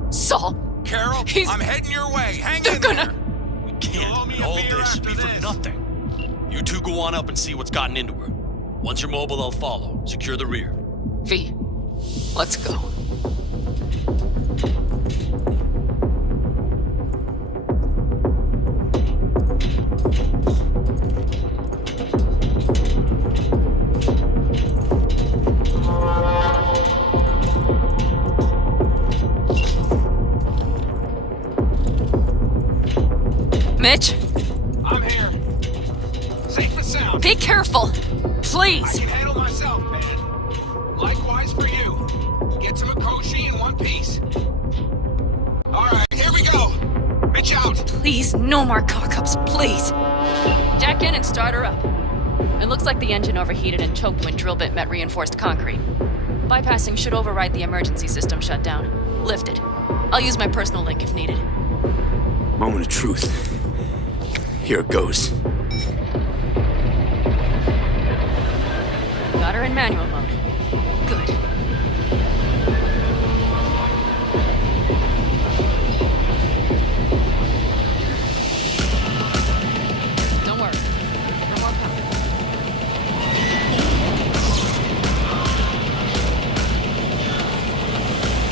Saul. Carol, I'm heading your way. Hang in there. We can't let all this be for nothing. You two go on up and see what's gotten into her. Once you're mobile, they'll follow. Secure the rear. V, let's go. Mitch? I'm here. Safe and sound. Be careful! I Please! can handle myself, man. Likewise for you. Get to Mikoshi in one piece. Alright, here we go. Mitch out. Please, no more cock-ups, please! Jack in and start her up. It looks like the engine overheated and choked when drill bit met reinforced concrete. Bypassing should override the emergency system shutdown. Lift it. I'll use my personal link if needed. Moment of truth. Here it goes. Got her in manual mode. Good. Don't worry. No more power.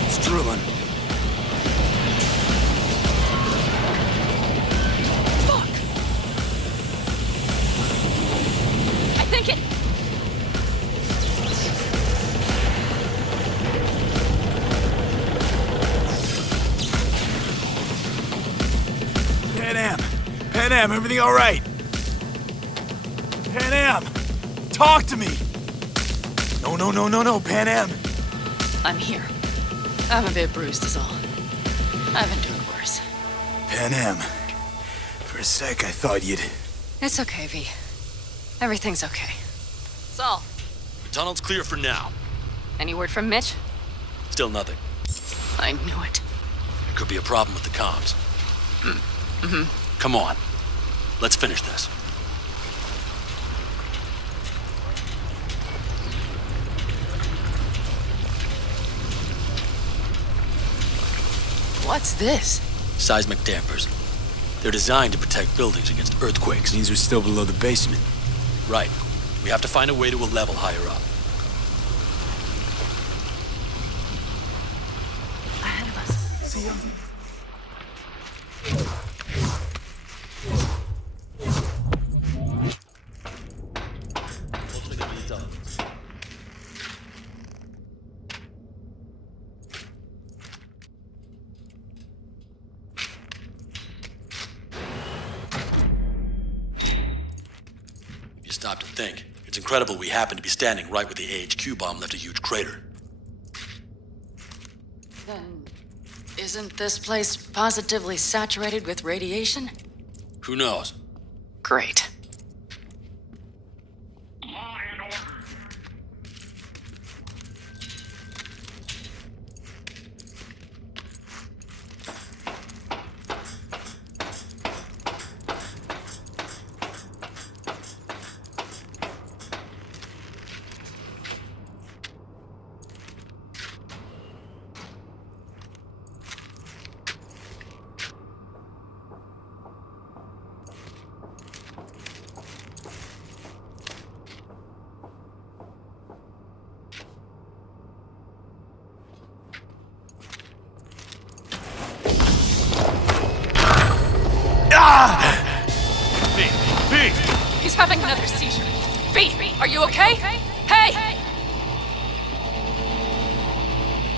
It's drilling. I think it... Panam, everything all right? Panam, talk to me. No, Panam. I'm here. I'm a bit bruised is all. I've endured worse. Panam, for a sec I thought you'd... It's okay, V. Everything's okay. Saul, The tunnel's clear for now. any word from Mitch? Still nothing. I knew it. It could be a problem with the comms. Come on. Let's finish this. What's this? Seismic dampers. They're designed to protect buildings against earthquakes. Means we're still below the basement. Right. We have to find a way to a level higher up. Ahead of us. See ya. If you stop to think, it's incredible we happen to be standing right where the AHQ bomb left a huge crater. Then, isn't this place positively saturated with radiation? Who knows? Great. He's having another seizure. B, are you okay? Hey!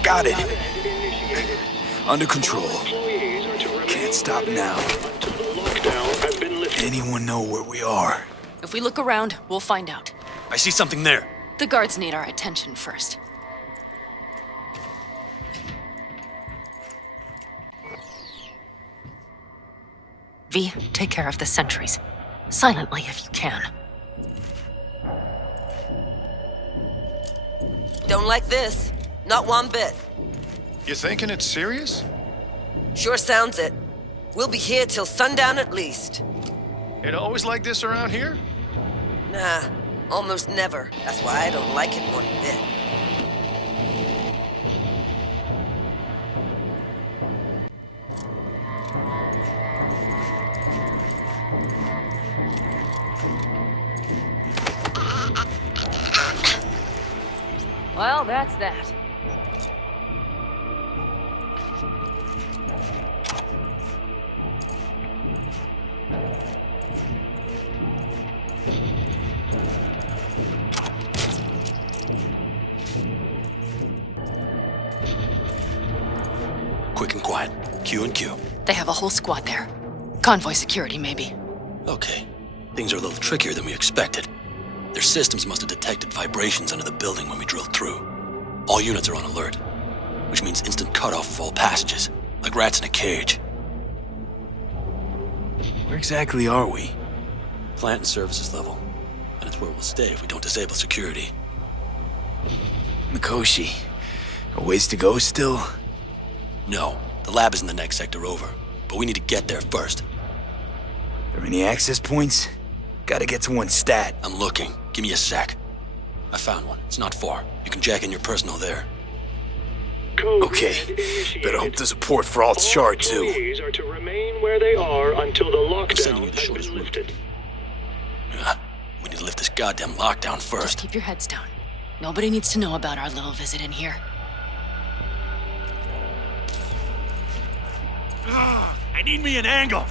Got it. Under control. Can't stop now. Anyone know where we are? If we look around, we'll find out. I see something there. The guards need our attention first. V, take care of the sentries. Silently if you can. Don't like this. Not one bit. You thinking it's serious? Sure sounds it. We'll be here till sundown at least. It always like this around here? Nah, almost never. That's why I don't like it one bit. Well, that's that. Quick and quiet. Q and Q. They have a whole squad there. Convoy security, maybe. Okay. Things are a little trickier than we expected. Their systems must have detected vibrations under the building when we drilled through. All units are on alert, which means instant cutoff of all passages, like rats in a cage. Where exactly are we? Plant and services level. And it's where we'll stay if we don't disable security. Mikoshi. A ways to go still? No, the lab is in the next sector over, but we need to get there first. Are there any access points? Gotta get to one stat. I'm looking. Give me a sec. I found one. It's not far. You can jack in your personal there. Okay. Better hope there's a port for alt shard too. Employees are to remain where they are until the lockdown the shortest has been lifted. We need to lift this goddamn lockdown Just first. keep your heads down. Nobody needs to know about our little visit in here. I need me an angle.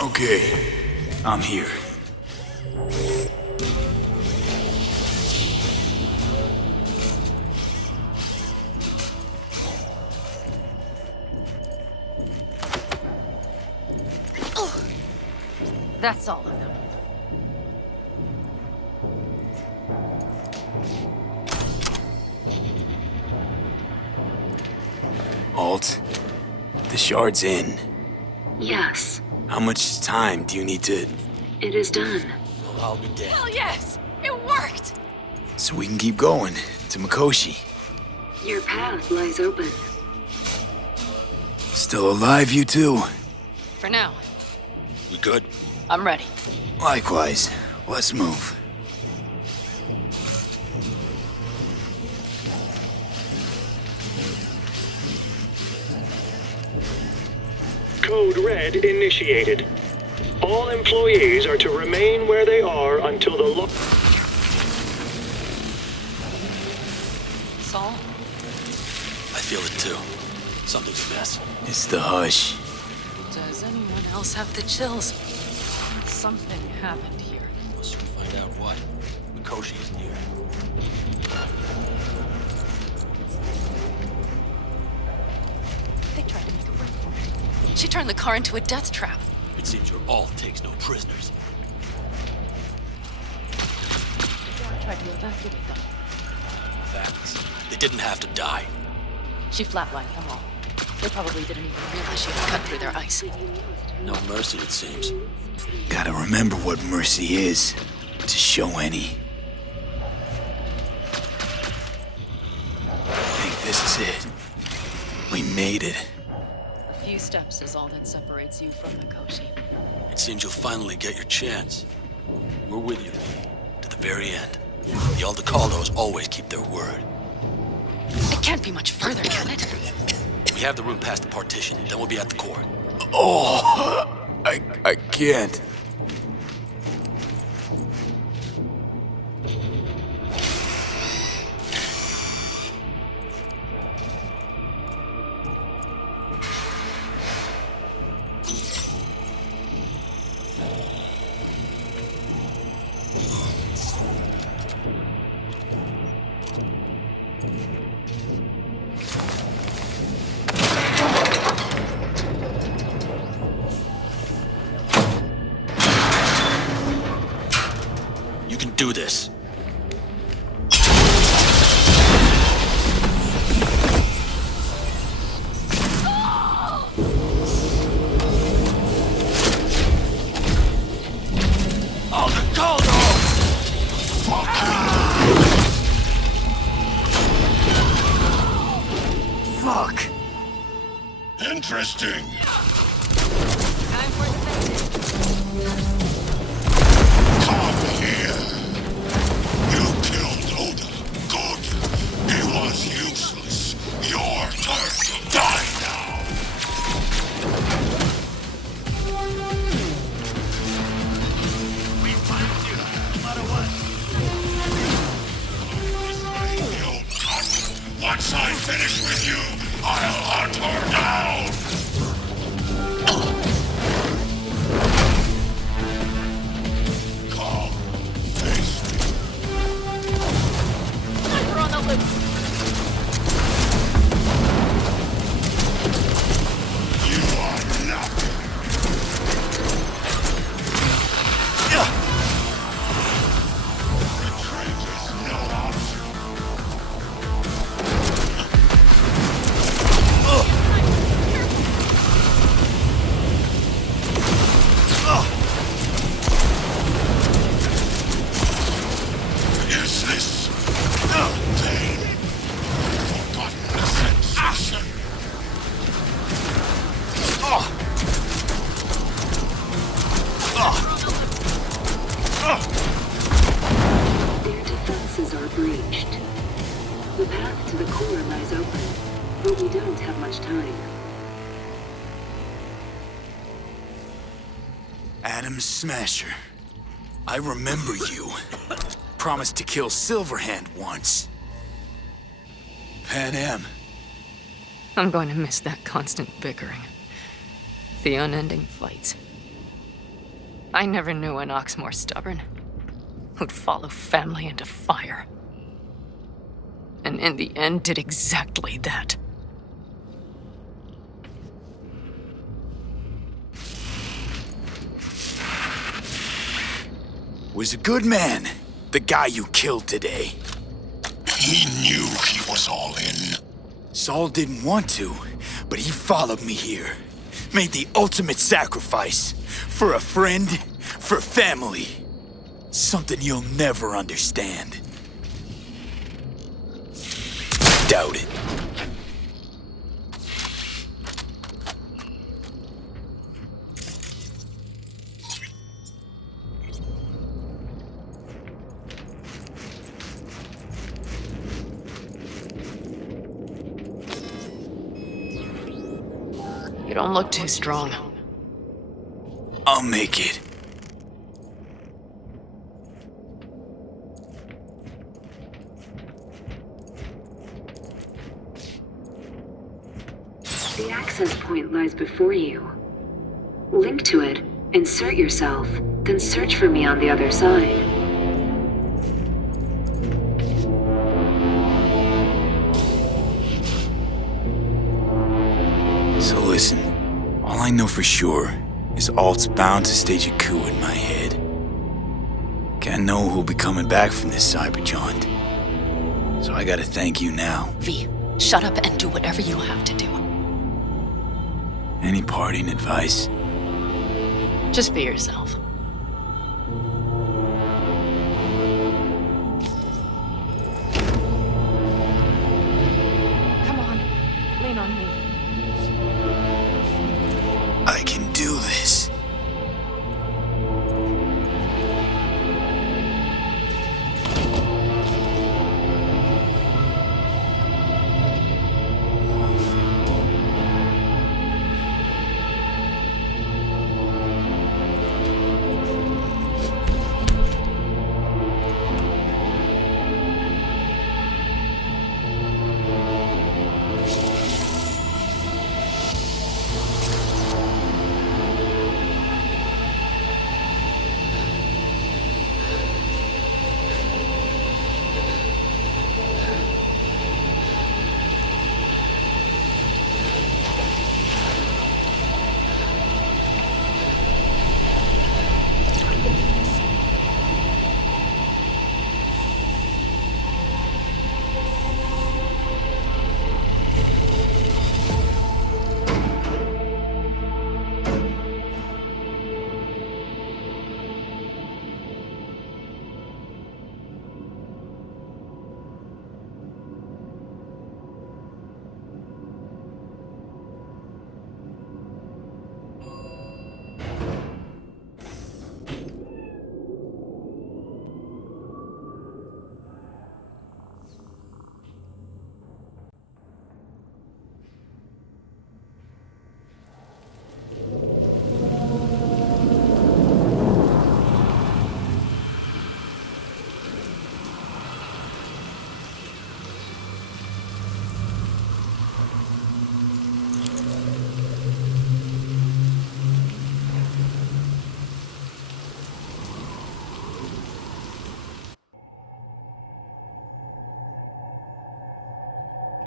Okay, I'm here. That's all of them. Alt, the shard's in. Yes, How much time do you need to... it is done. Well, I'll be damned. Hell yes! It worked! So we can keep going to Mikoshi. Your path lies open. Still alive, you two? For now, We good? I'm ready. Likewise. Let's move. Code Red initiated. All employees are to remain where they are until the Saul? I feel it too. Something's amiss. It's the hush. Does anyone else have the chills? Something happened here. We'll soon find out what. Mikoshi is near. They tried to make a run for it. She turned the car into a death trap. It seems your alt takes no prisoners. I tried to evacuate them. Facts. They didn't have to die. She flatlined them all. They probably didn't even realize she had cut through their ice. No mercy, it seems. Gotta remember what mercy is, to show any. I think this is it. We made it. A few steps is all that separates you from Mikoshi. It seems you'll finally get your chance. We're with you. To the very end. The Aldecaldos always keep their word. It can't be much further, can it? We have the route past the partition, then we'll be at the court. Oh, I can't. You can do this. Fuck. Interesting. Time for the Adam Smasher. I remember you. Promised to kill Silverhand once. Panam. I'm going to miss that constant bickering. The unending fights. I never knew an ox more stubborn. Who'd follow family into fire. And in the end did exactly that. Was a good man, the guy you killed today. He knew he was all in. Saul didn't want to, but he followed me here. Made the ultimate sacrifice. For a friend, for family. Something you'll never understand. Doubt it. You don't look too strong. I'll make it. The access point lies before you. Link to it, insert yourself, then search for me on the other side. So listen, all I know for sure is Alt's bound to stage a coup in my head. Can't know who'll be coming back from this cyber jaunt. So I gotta thank you now. V, shut up and do whatever you have to do. Any parting advice? Just be yourself. Come on, lean on me. I can do this.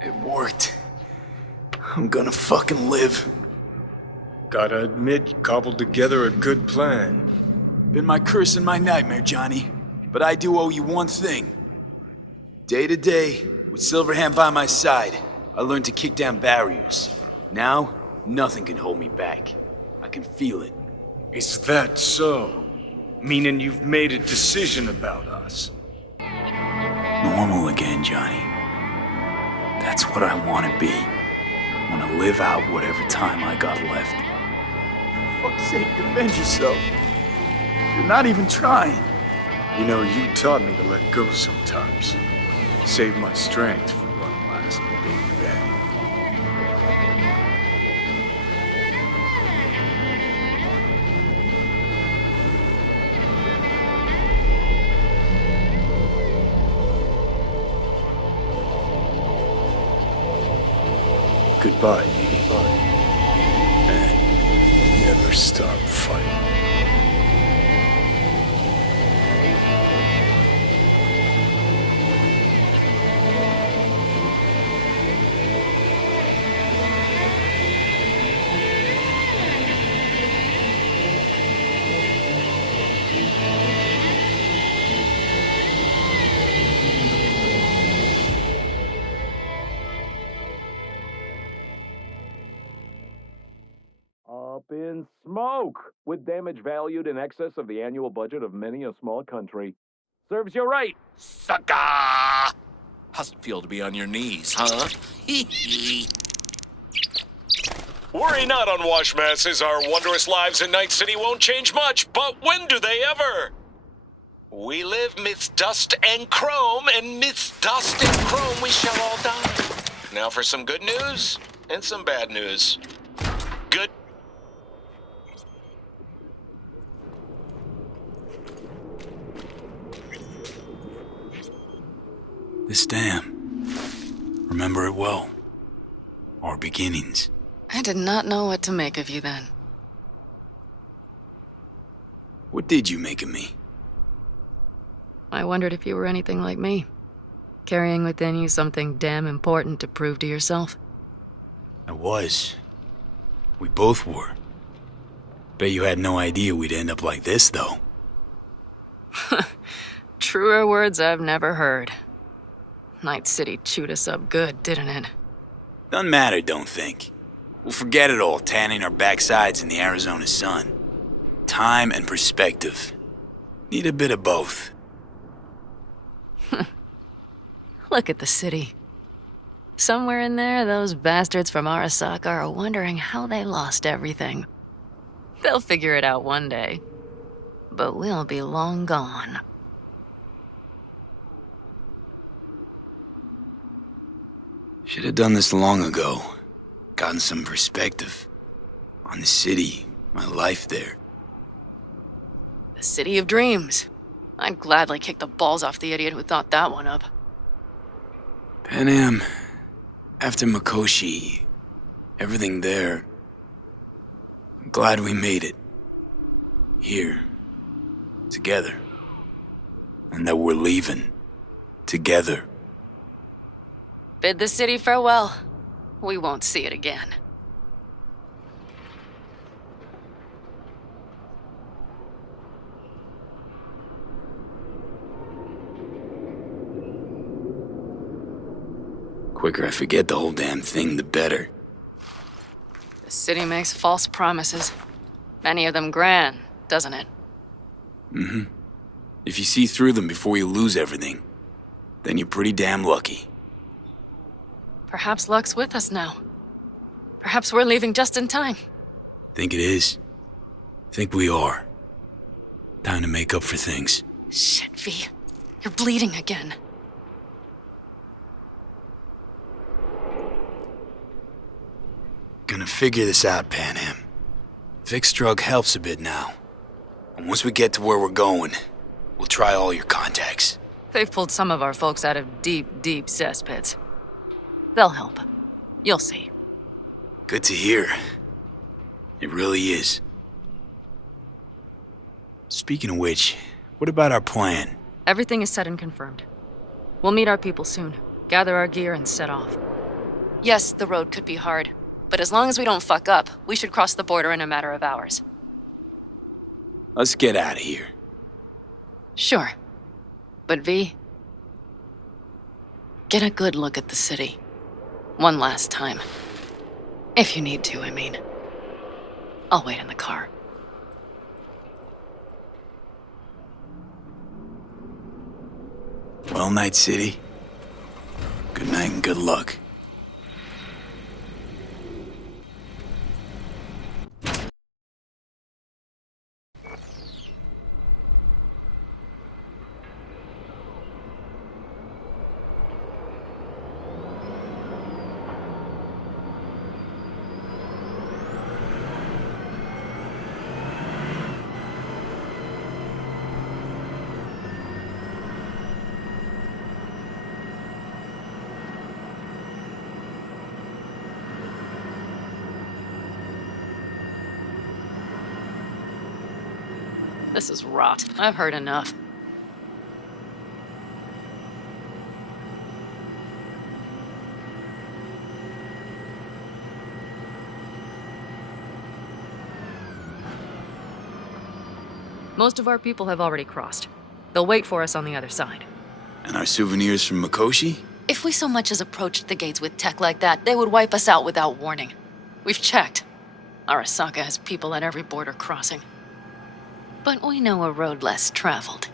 It worked. I'm gonna fucking live. Gotta admit, you cobbled together a good plan. Been my curse and my nightmare, Johnny. But I do owe you one thing. Day to day, with Silverhand by my side, I learned to kick down barriers. Now, nothing can hold me back. I can feel it. Is that so? Meaning you've made a decision about us? Normal again, Johnny. That's what I want to be. I want to live out whatever time I got left. For fuck's sake, defend yourself. You're not even trying. You know, you taught me to let go sometimes. Save my strength for one last big bang. Goodbye, and never stop fighting. Up in smoke! With damage valued in excess of the annual budget of many a small country. Serves you right, sucker! How's it feel to be on your knees, huh? Worry not, unwashed masses. Our wondrous lives in Night City won't change much, but when do they ever? We live midst dust and chrome, and midst dust and chrome we shall all die. Now for some good news and some bad news. Good. This dam. Remember it well. Our beginnings. I did not know what to make of you then. What did you make of me? I wondered if you were anything like me. Carrying within you something damn important to prove to yourself. I was. We both were. Bet you had no idea we'd end up like this, though. Truer words I've never heard. Night City chewed us up good, didn't it? Doesn't matter, don't think. We'll forget it all, tanning our backsides in the Arizona sun. Time and perspective. Need a bit of both. Look at the city. Somewhere in there, those bastards from Arasaka are wondering how they lost everything. They'll figure it out one day. But we'll be long gone. Should have done this long ago. Gotten some perspective. On the city, my life there. The city of dreams. I'd gladly kick the balls off the idiot who thought that one up. Panam, after Mikoshi, everything there. I'm glad we made it. Here. Together. And that we're leaving. Together. Bid the city farewell. We won't see it again. Quicker I forget the whole damn thing, the better. The city makes false promises. Many of them grand, doesn't it? Mm-hmm. If you see through them before you lose everything, then you're pretty damn lucky. Perhaps luck's with us now. Perhaps we're leaving just in time. Think it is. Think we are. Time to make up for things. Shit, V. You're bleeding again. Gonna figure this out, Panam. Vic's drug helps a bit now. And once we get to where we're going, we'll try all your contacts. They've pulled some of our folks out of deep, deep cesspits. They'll help. You'll see. Good to hear. It really is. Speaking of which, what about our plan? Everything is set and confirmed. We'll meet our people soon, gather our gear, and set off. Yes, the road could be hard, but as long as we don't fuck up, we should cross the border in a matter of hours. Let's get out of here. Sure. But V, get a good look at the city. One last time. If you need to, I mean. I'll wait in the car. Well, Night City. Good night and good luck. This is rot. I've heard enough. Most of our people have already crossed. They'll wait for us on the other side. And our souvenirs from Mikoshi? If we so much as approached the gates with tech like that, they would wipe us out without warning. We've checked. Arasaka has people at every border crossing. But we know a road less traveled.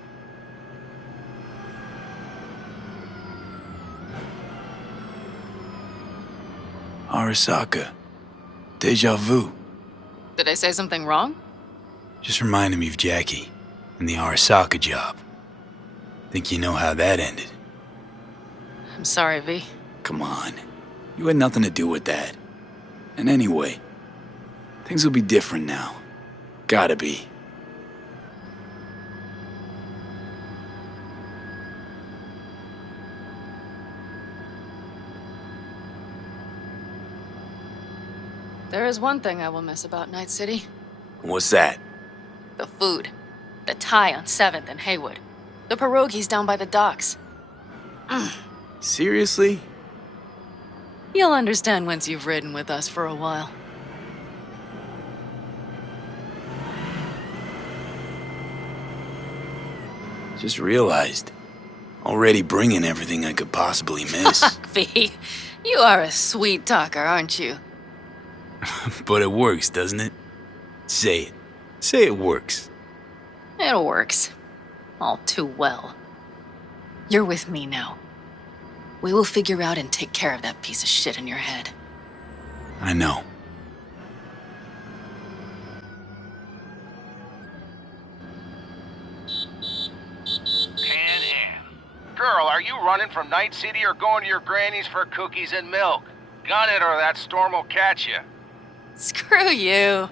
Arasaka. Deja vu. Did I say something wrong? Just reminded me of Jackie and the Arasaka job. Think you know how that ended. I'm sorry, V. Come on. You had nothing to do with that. And anyway, things will be different now. Gotta be. There is one thing I will miss about Night City. What's that? The food. The Thai on 7th and Haywood. The pierogies down by the docks. Seriously? You'll understand once you've ridden with us for a while. Just realized. Already bringing everything I could possibly miss. V, you are a sweet talker, aren't you? But it works, doesn't it? Say it. Say it works. It works. All too well. You're with me now. We will figure out and take care of that piece of shit in your head. I know. Girl, are you running from Night City or going to your granny's for cookies and milk? Gun it or that storm will catch you. Screw you.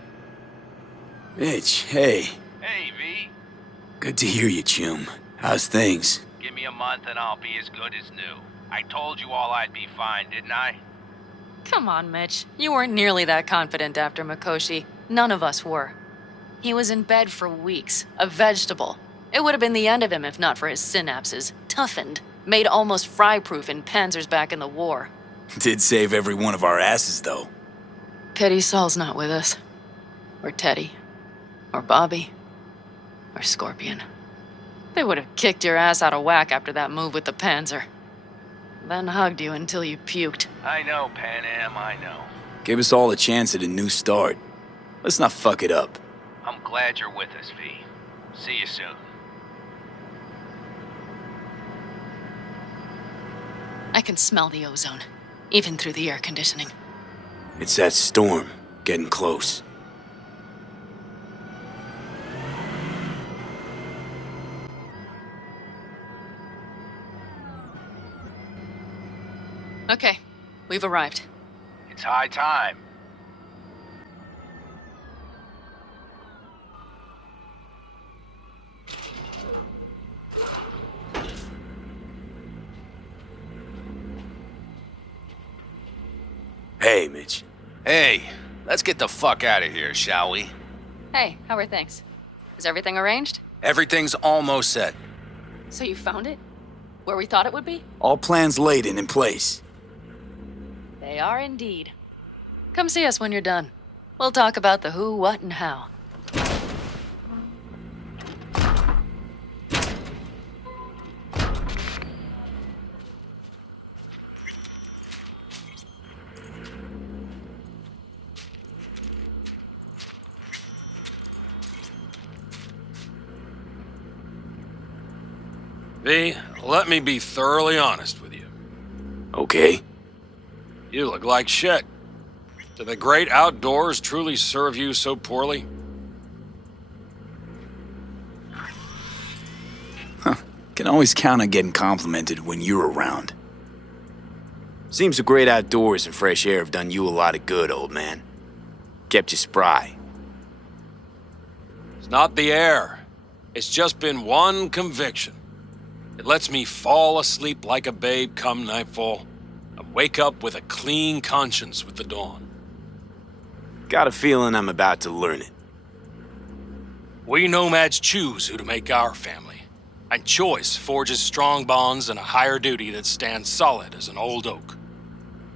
Mitch, hey. Hey, V. Good to hear you, chum. How's things? Give me a month and I'll be as good as new. I told you all I'd be fine, didn't I? Come on, Mitch. You weren't nearly that confident after Mikoshi. None of us were. He was in bed for weeks, a vegetable. It would have been the end of him if not for his synapses. Toughened, made almost fry-proof in panzers back in the war. Did save every one of our asses, though. Pity Saul's not with us. Or Teddy. Or Bobby. Or Scorpion. They would have kicked your ass out of whack after that move with the panzer. Then hugged you until you puked. I know, Panam, I know. Gave us all a chance at a new start. Let's not fuck it up. I'm glad you're with us, V. See you soon. I can smell the ozone, even through the air conditioning. It's that storm, getting close. Okay, we've arrived. It's high time. Hey, Mitch. Hey, let's get the fuck out of here, shall we? Hey, how are things? Is everything arranged? Everything's almost set. So you found it? Where we thought it would be? All plans laid and in place. They are indeed. Come see us when you're done. We'll talk about the who, what, and how. V, let me be thoroughly honest with you. Okay. You look like shit. Do the great outdoors truly serve you so poorly? Can always count on getting complimented when you're around. Seems the great outdoors and fresh air have done you a lot of good, old man. Kept you spry. It's not the air. It's just been one conviction. It lets me fall asleep like a babe come nightfall, and wake up with a clean conscience with the dawn. Got a feeling I'm about to learn it. We nomads choose who to make our family. And choice forges strong bonds and a higher duty that stands solid as an old oak.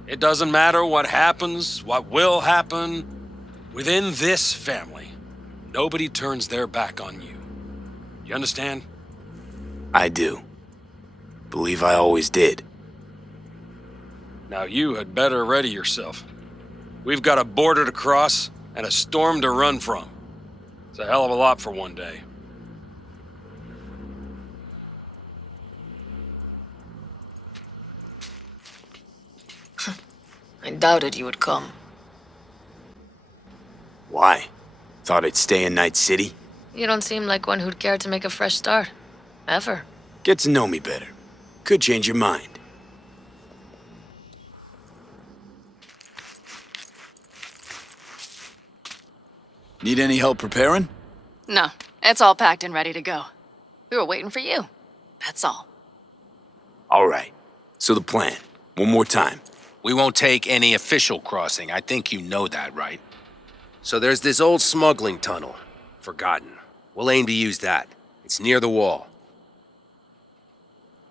It doesn't matter what happens, what will happen. Within this family, nobody turns their back on you. You understand? I do. Believe I always did. Now you had better ready yourself. We've got a border to cross and a storm to run from. It's a hell of a lot for one day. I doubted you would come. Why? Thought I'd stay in Night City? You don't seem like one who'd care to make a fresh start. Ever. Get to know me better. Could change your mind. Need any help preparing? No, it's all packed and ready to go. We were waiting for you. That's all. All right. So the plan. One more time. We won't take any official crossing. I think you know that, right? So there's this old smuggling tunnel. Forgotten. We'll aim to use that. It's near the wall.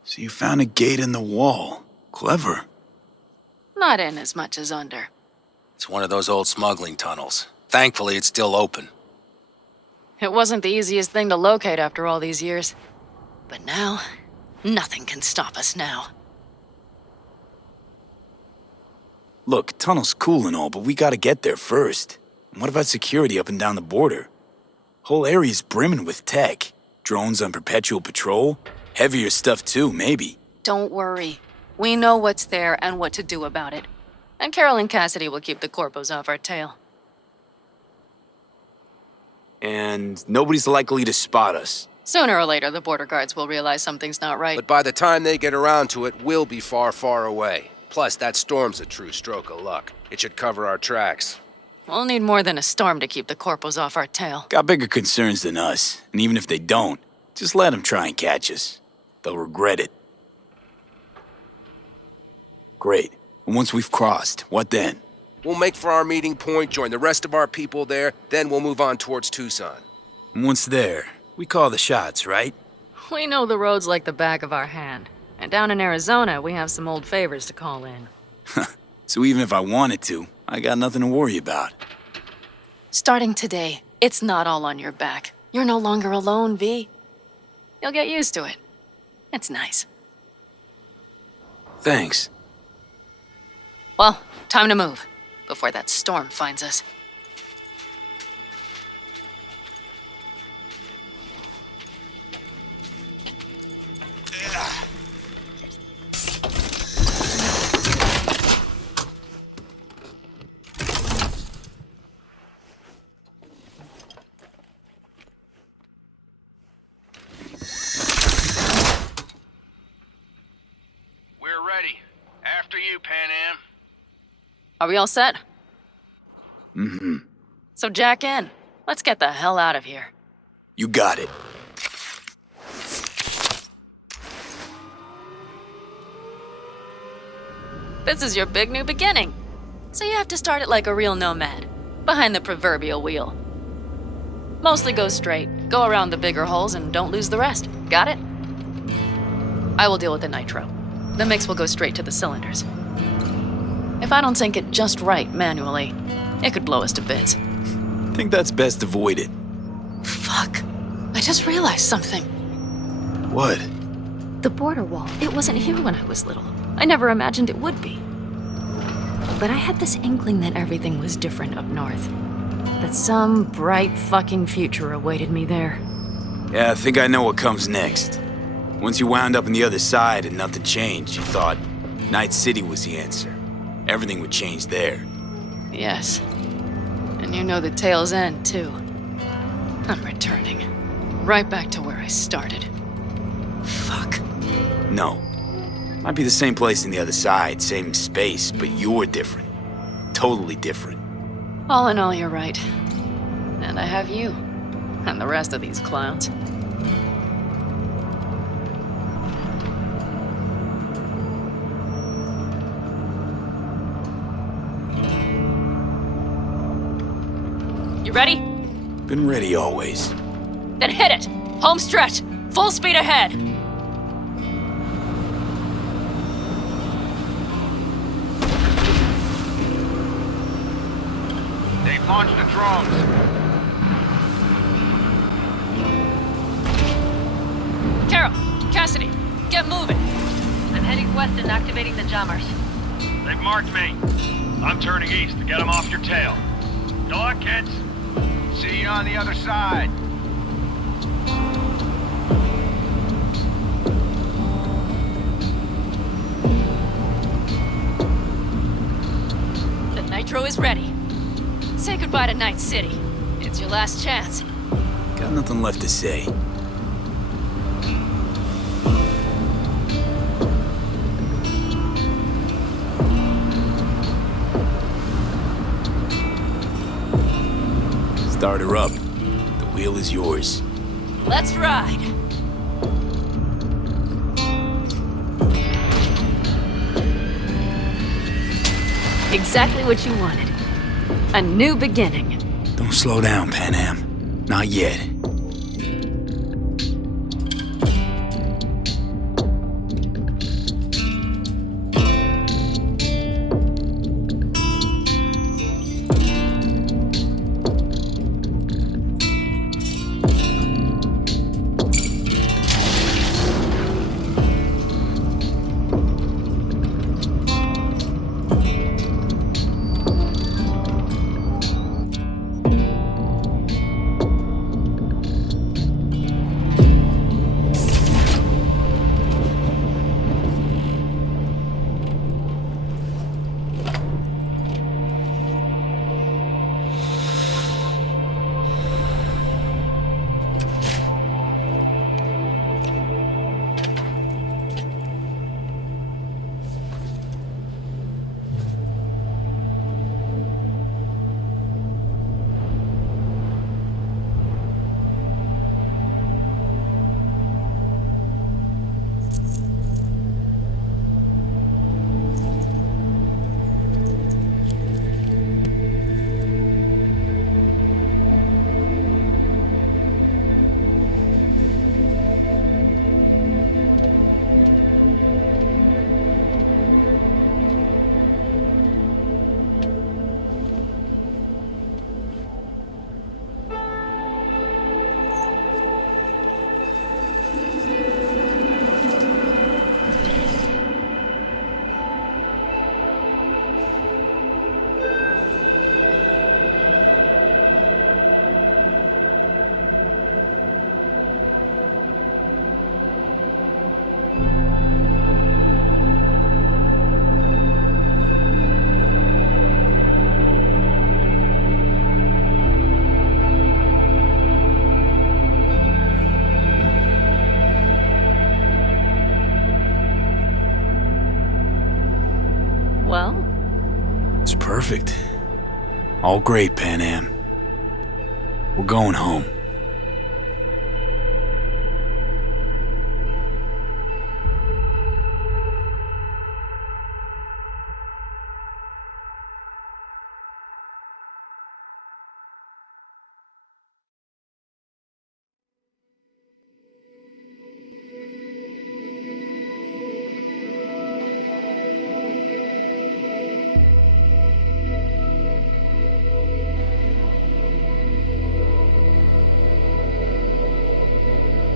So you found a gate in the wall. Clever. Not in as much as under. It's one of those old smuggling tunnels. Thankfully, it's still open. It wasn't the easiest thing to locate after all these years. But now, nothing can stop us now. Look, tunnel's cool and all, but we gotta get there first. And what about security up and down the border? Whole area's brimming with tech. Drones on perpetual patrol. Heavier stuff too, maybe. Don't worry. We know what's there and what to do about it. And Carol and Cassidy will keep the corpos off our tail. And nobody's likely to spot us. Sooner or later, the border guards will realize something's not right. But by the time they get around to it, we'll be far, far away. Plus, that storm's a true stroke of luck. It should cover our tracks. We'll need more than a storm to keep the corpos off our tail. Got bigger concerns than us. And even if they don't, just let them try and catch us. They'll regret it. Great. And once we've crossed, what then? We'll make for our meeting point, join the rest of our people there, then we'll move on towards Tucson. And once there, we call the shots, right? We know the roads like the back of our hand. And down in Arizona, we have some old favors to call in. So even if I wanted to, I got nothing to worry about. Starting today, it's not all on your back. You're no longer alone, V. You'll get used to it. It's nice. Thanks. Well, time to move, before that storm finds us. We're ready. After you, Panam. Are we all set? Mm-hmm. So jack in. Let's get the hell out of here. You got it. This is your big new beginning. So you have to start it like a real nomad, behind the proverbial wheel. Mostly go straight, go around the bigger holes, and don't lose the rest. Got it? I will deal with the nitro. The mix will go straight to the cylinders. If I don't sync it just right manually, it could blow us to bits. Think that's best avoided. Fuck. I just realized something. What? The border wall, it wasn't here when I was little. I never imagined it would be. But I had this inkling that everything was different up north. That some bright fucking future awaited me there. Yeah, I think I know what comes next. Once you wound up on the other side and nothing changed, you thought Night City was the answer. Everything would change there. Yes. And you know the tale's end, too. I'm returning. Right back to where I started. Fuck. No. Might be the same place on the other side, same space, but you're different. Totally different. All in all, you're right. And I have you. And the rest of these clowns. You ready? Been ready always. Then hit it! Home stretch! Full speed ahead! They've launched the drones. Carol, Cassidy, get moving. I'm heading west and activating the jammers. They've marked me. I'm turning east to get them off your tail. Good luck, kids. See you on the other side. The nitro is ready. Say goodbye to Night City. It's your last chance. Got nothing left to say. Start her up. The wheel is yours. Let's ride. Exactly what you wanted. A new beginning. Don't slow down, Panam. Not yet. Well? It's perfect. All great, Panam. We're going home.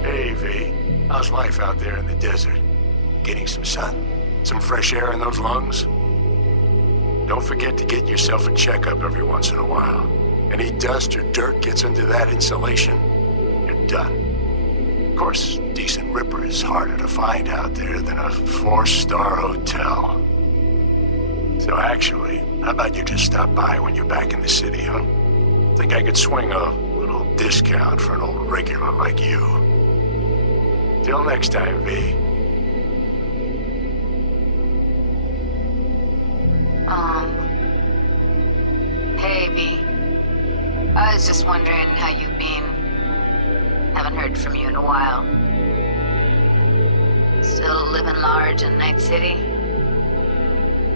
Hey, V. How's life out there in the desert? Getting some sun? Some fresh air in those lungs? Don't forget to get yourself a checkup every once in a while. Any dust or dirt gets into that insulation, you're done. Of course, decent ripper is harder to find out there than a 4-star hotel. So actually, how about you just stop by when you're back in the city, huh? Think I could swing a little discount for an old regular like you. Till next time, V. Hey, V. I was just wondering how you've been. Haven't heard from you in a while. Still living large in Night City?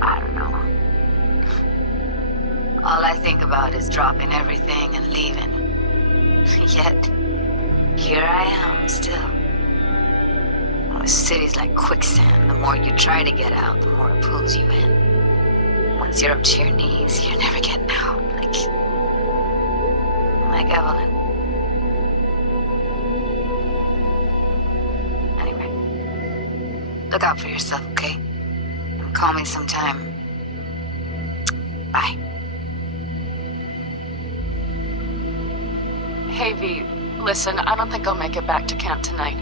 I don't know. All I think about is dropping everything and leaving. Yet, here I am, still. Oh, this city's like quicksand. The more you try to get out, the more it pulls you in. Once you're up to your knees, you're never getting out. Like Evelyn. Anyway, look out for yourself, okay? And call me sometime. Bye. Hey, V, listen, I don't think I'll make it back to camp tonight.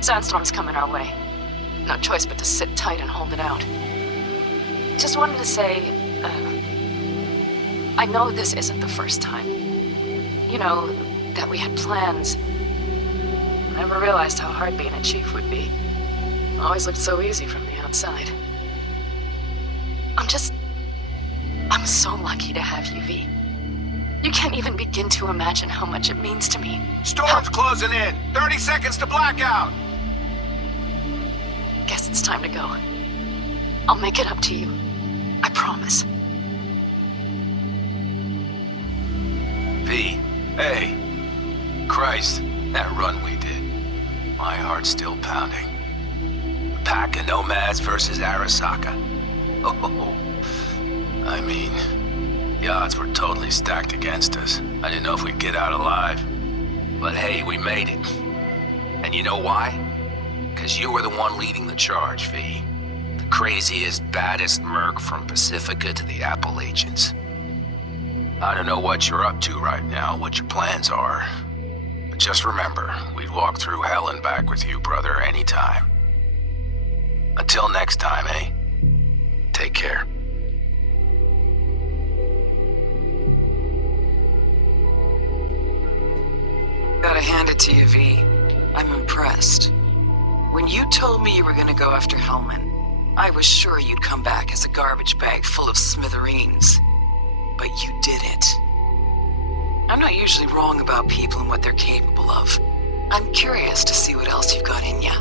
Sandstorm's coming our way. No choice but to sit tight and hold it out. Just wanted to say, I know this isn't the first time. You know, that we had plans. Never realized how hard being a chief would be. Always looked so easy from the outside. I'm so lucky to have you, V. You can't even begin to imagine how much it means to me. Storm's closing in. 30 seconds to blackout. Guess it's time to go. I'll make it up to you. I promise. V, hey. Christ, that run we did. My heart's still pounding. A pack of nomads versus Arasaka. Oh, I mean, the odds were totally stacked against us. I didn't know if we'd get out alive. But hey, we made it. And you know why? Because you were the one leading the charge, V. The craziest, baddest merc from Pacifica to the Appalachians. I don't know what you're up to right now, what your plans are. But just remember, we'd walk through hell and back with you, brother, anytime. Until next time, eh? Take care. Gotta hand it to you, V. I'm impressed. When you told me you were gonna go after Hellman, I was sure you'd come back as a garbage bag full of smithereens. But you did it. I'm not usually wrong about people and what they're capable of. I'm curious to see what else you've got in ya.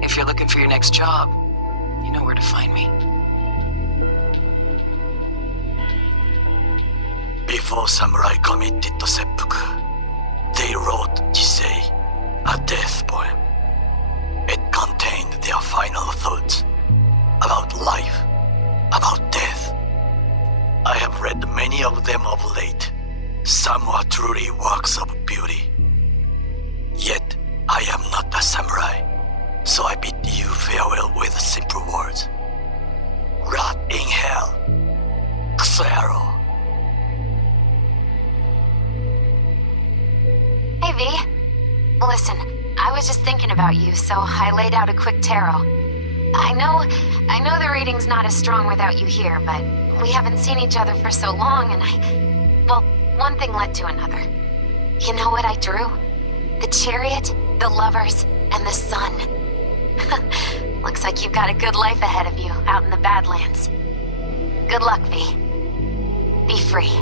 If you're looking for your next job, you know where to find me. Before samurai committed to seppuku, they wrote Jisei, a death poem. It contained their final thoughts about life, about death. I have read many of them of late. Some were truly works of beauty. Yet, I am not a samurai, so I bid you farewell with simple words. Rot in hell, Kusero. Hey, V. Listen, I was just thinking about you, so I laid out a quick tarot. I know the reading's not as strong without you here, but we haven't seen each other for so long, and well, one thing led to another. You know what I drew? The chariot, the lovers, and the sun. Looks like you've got a good life ahead of you out in the Badlands. Good luck, V. Be free.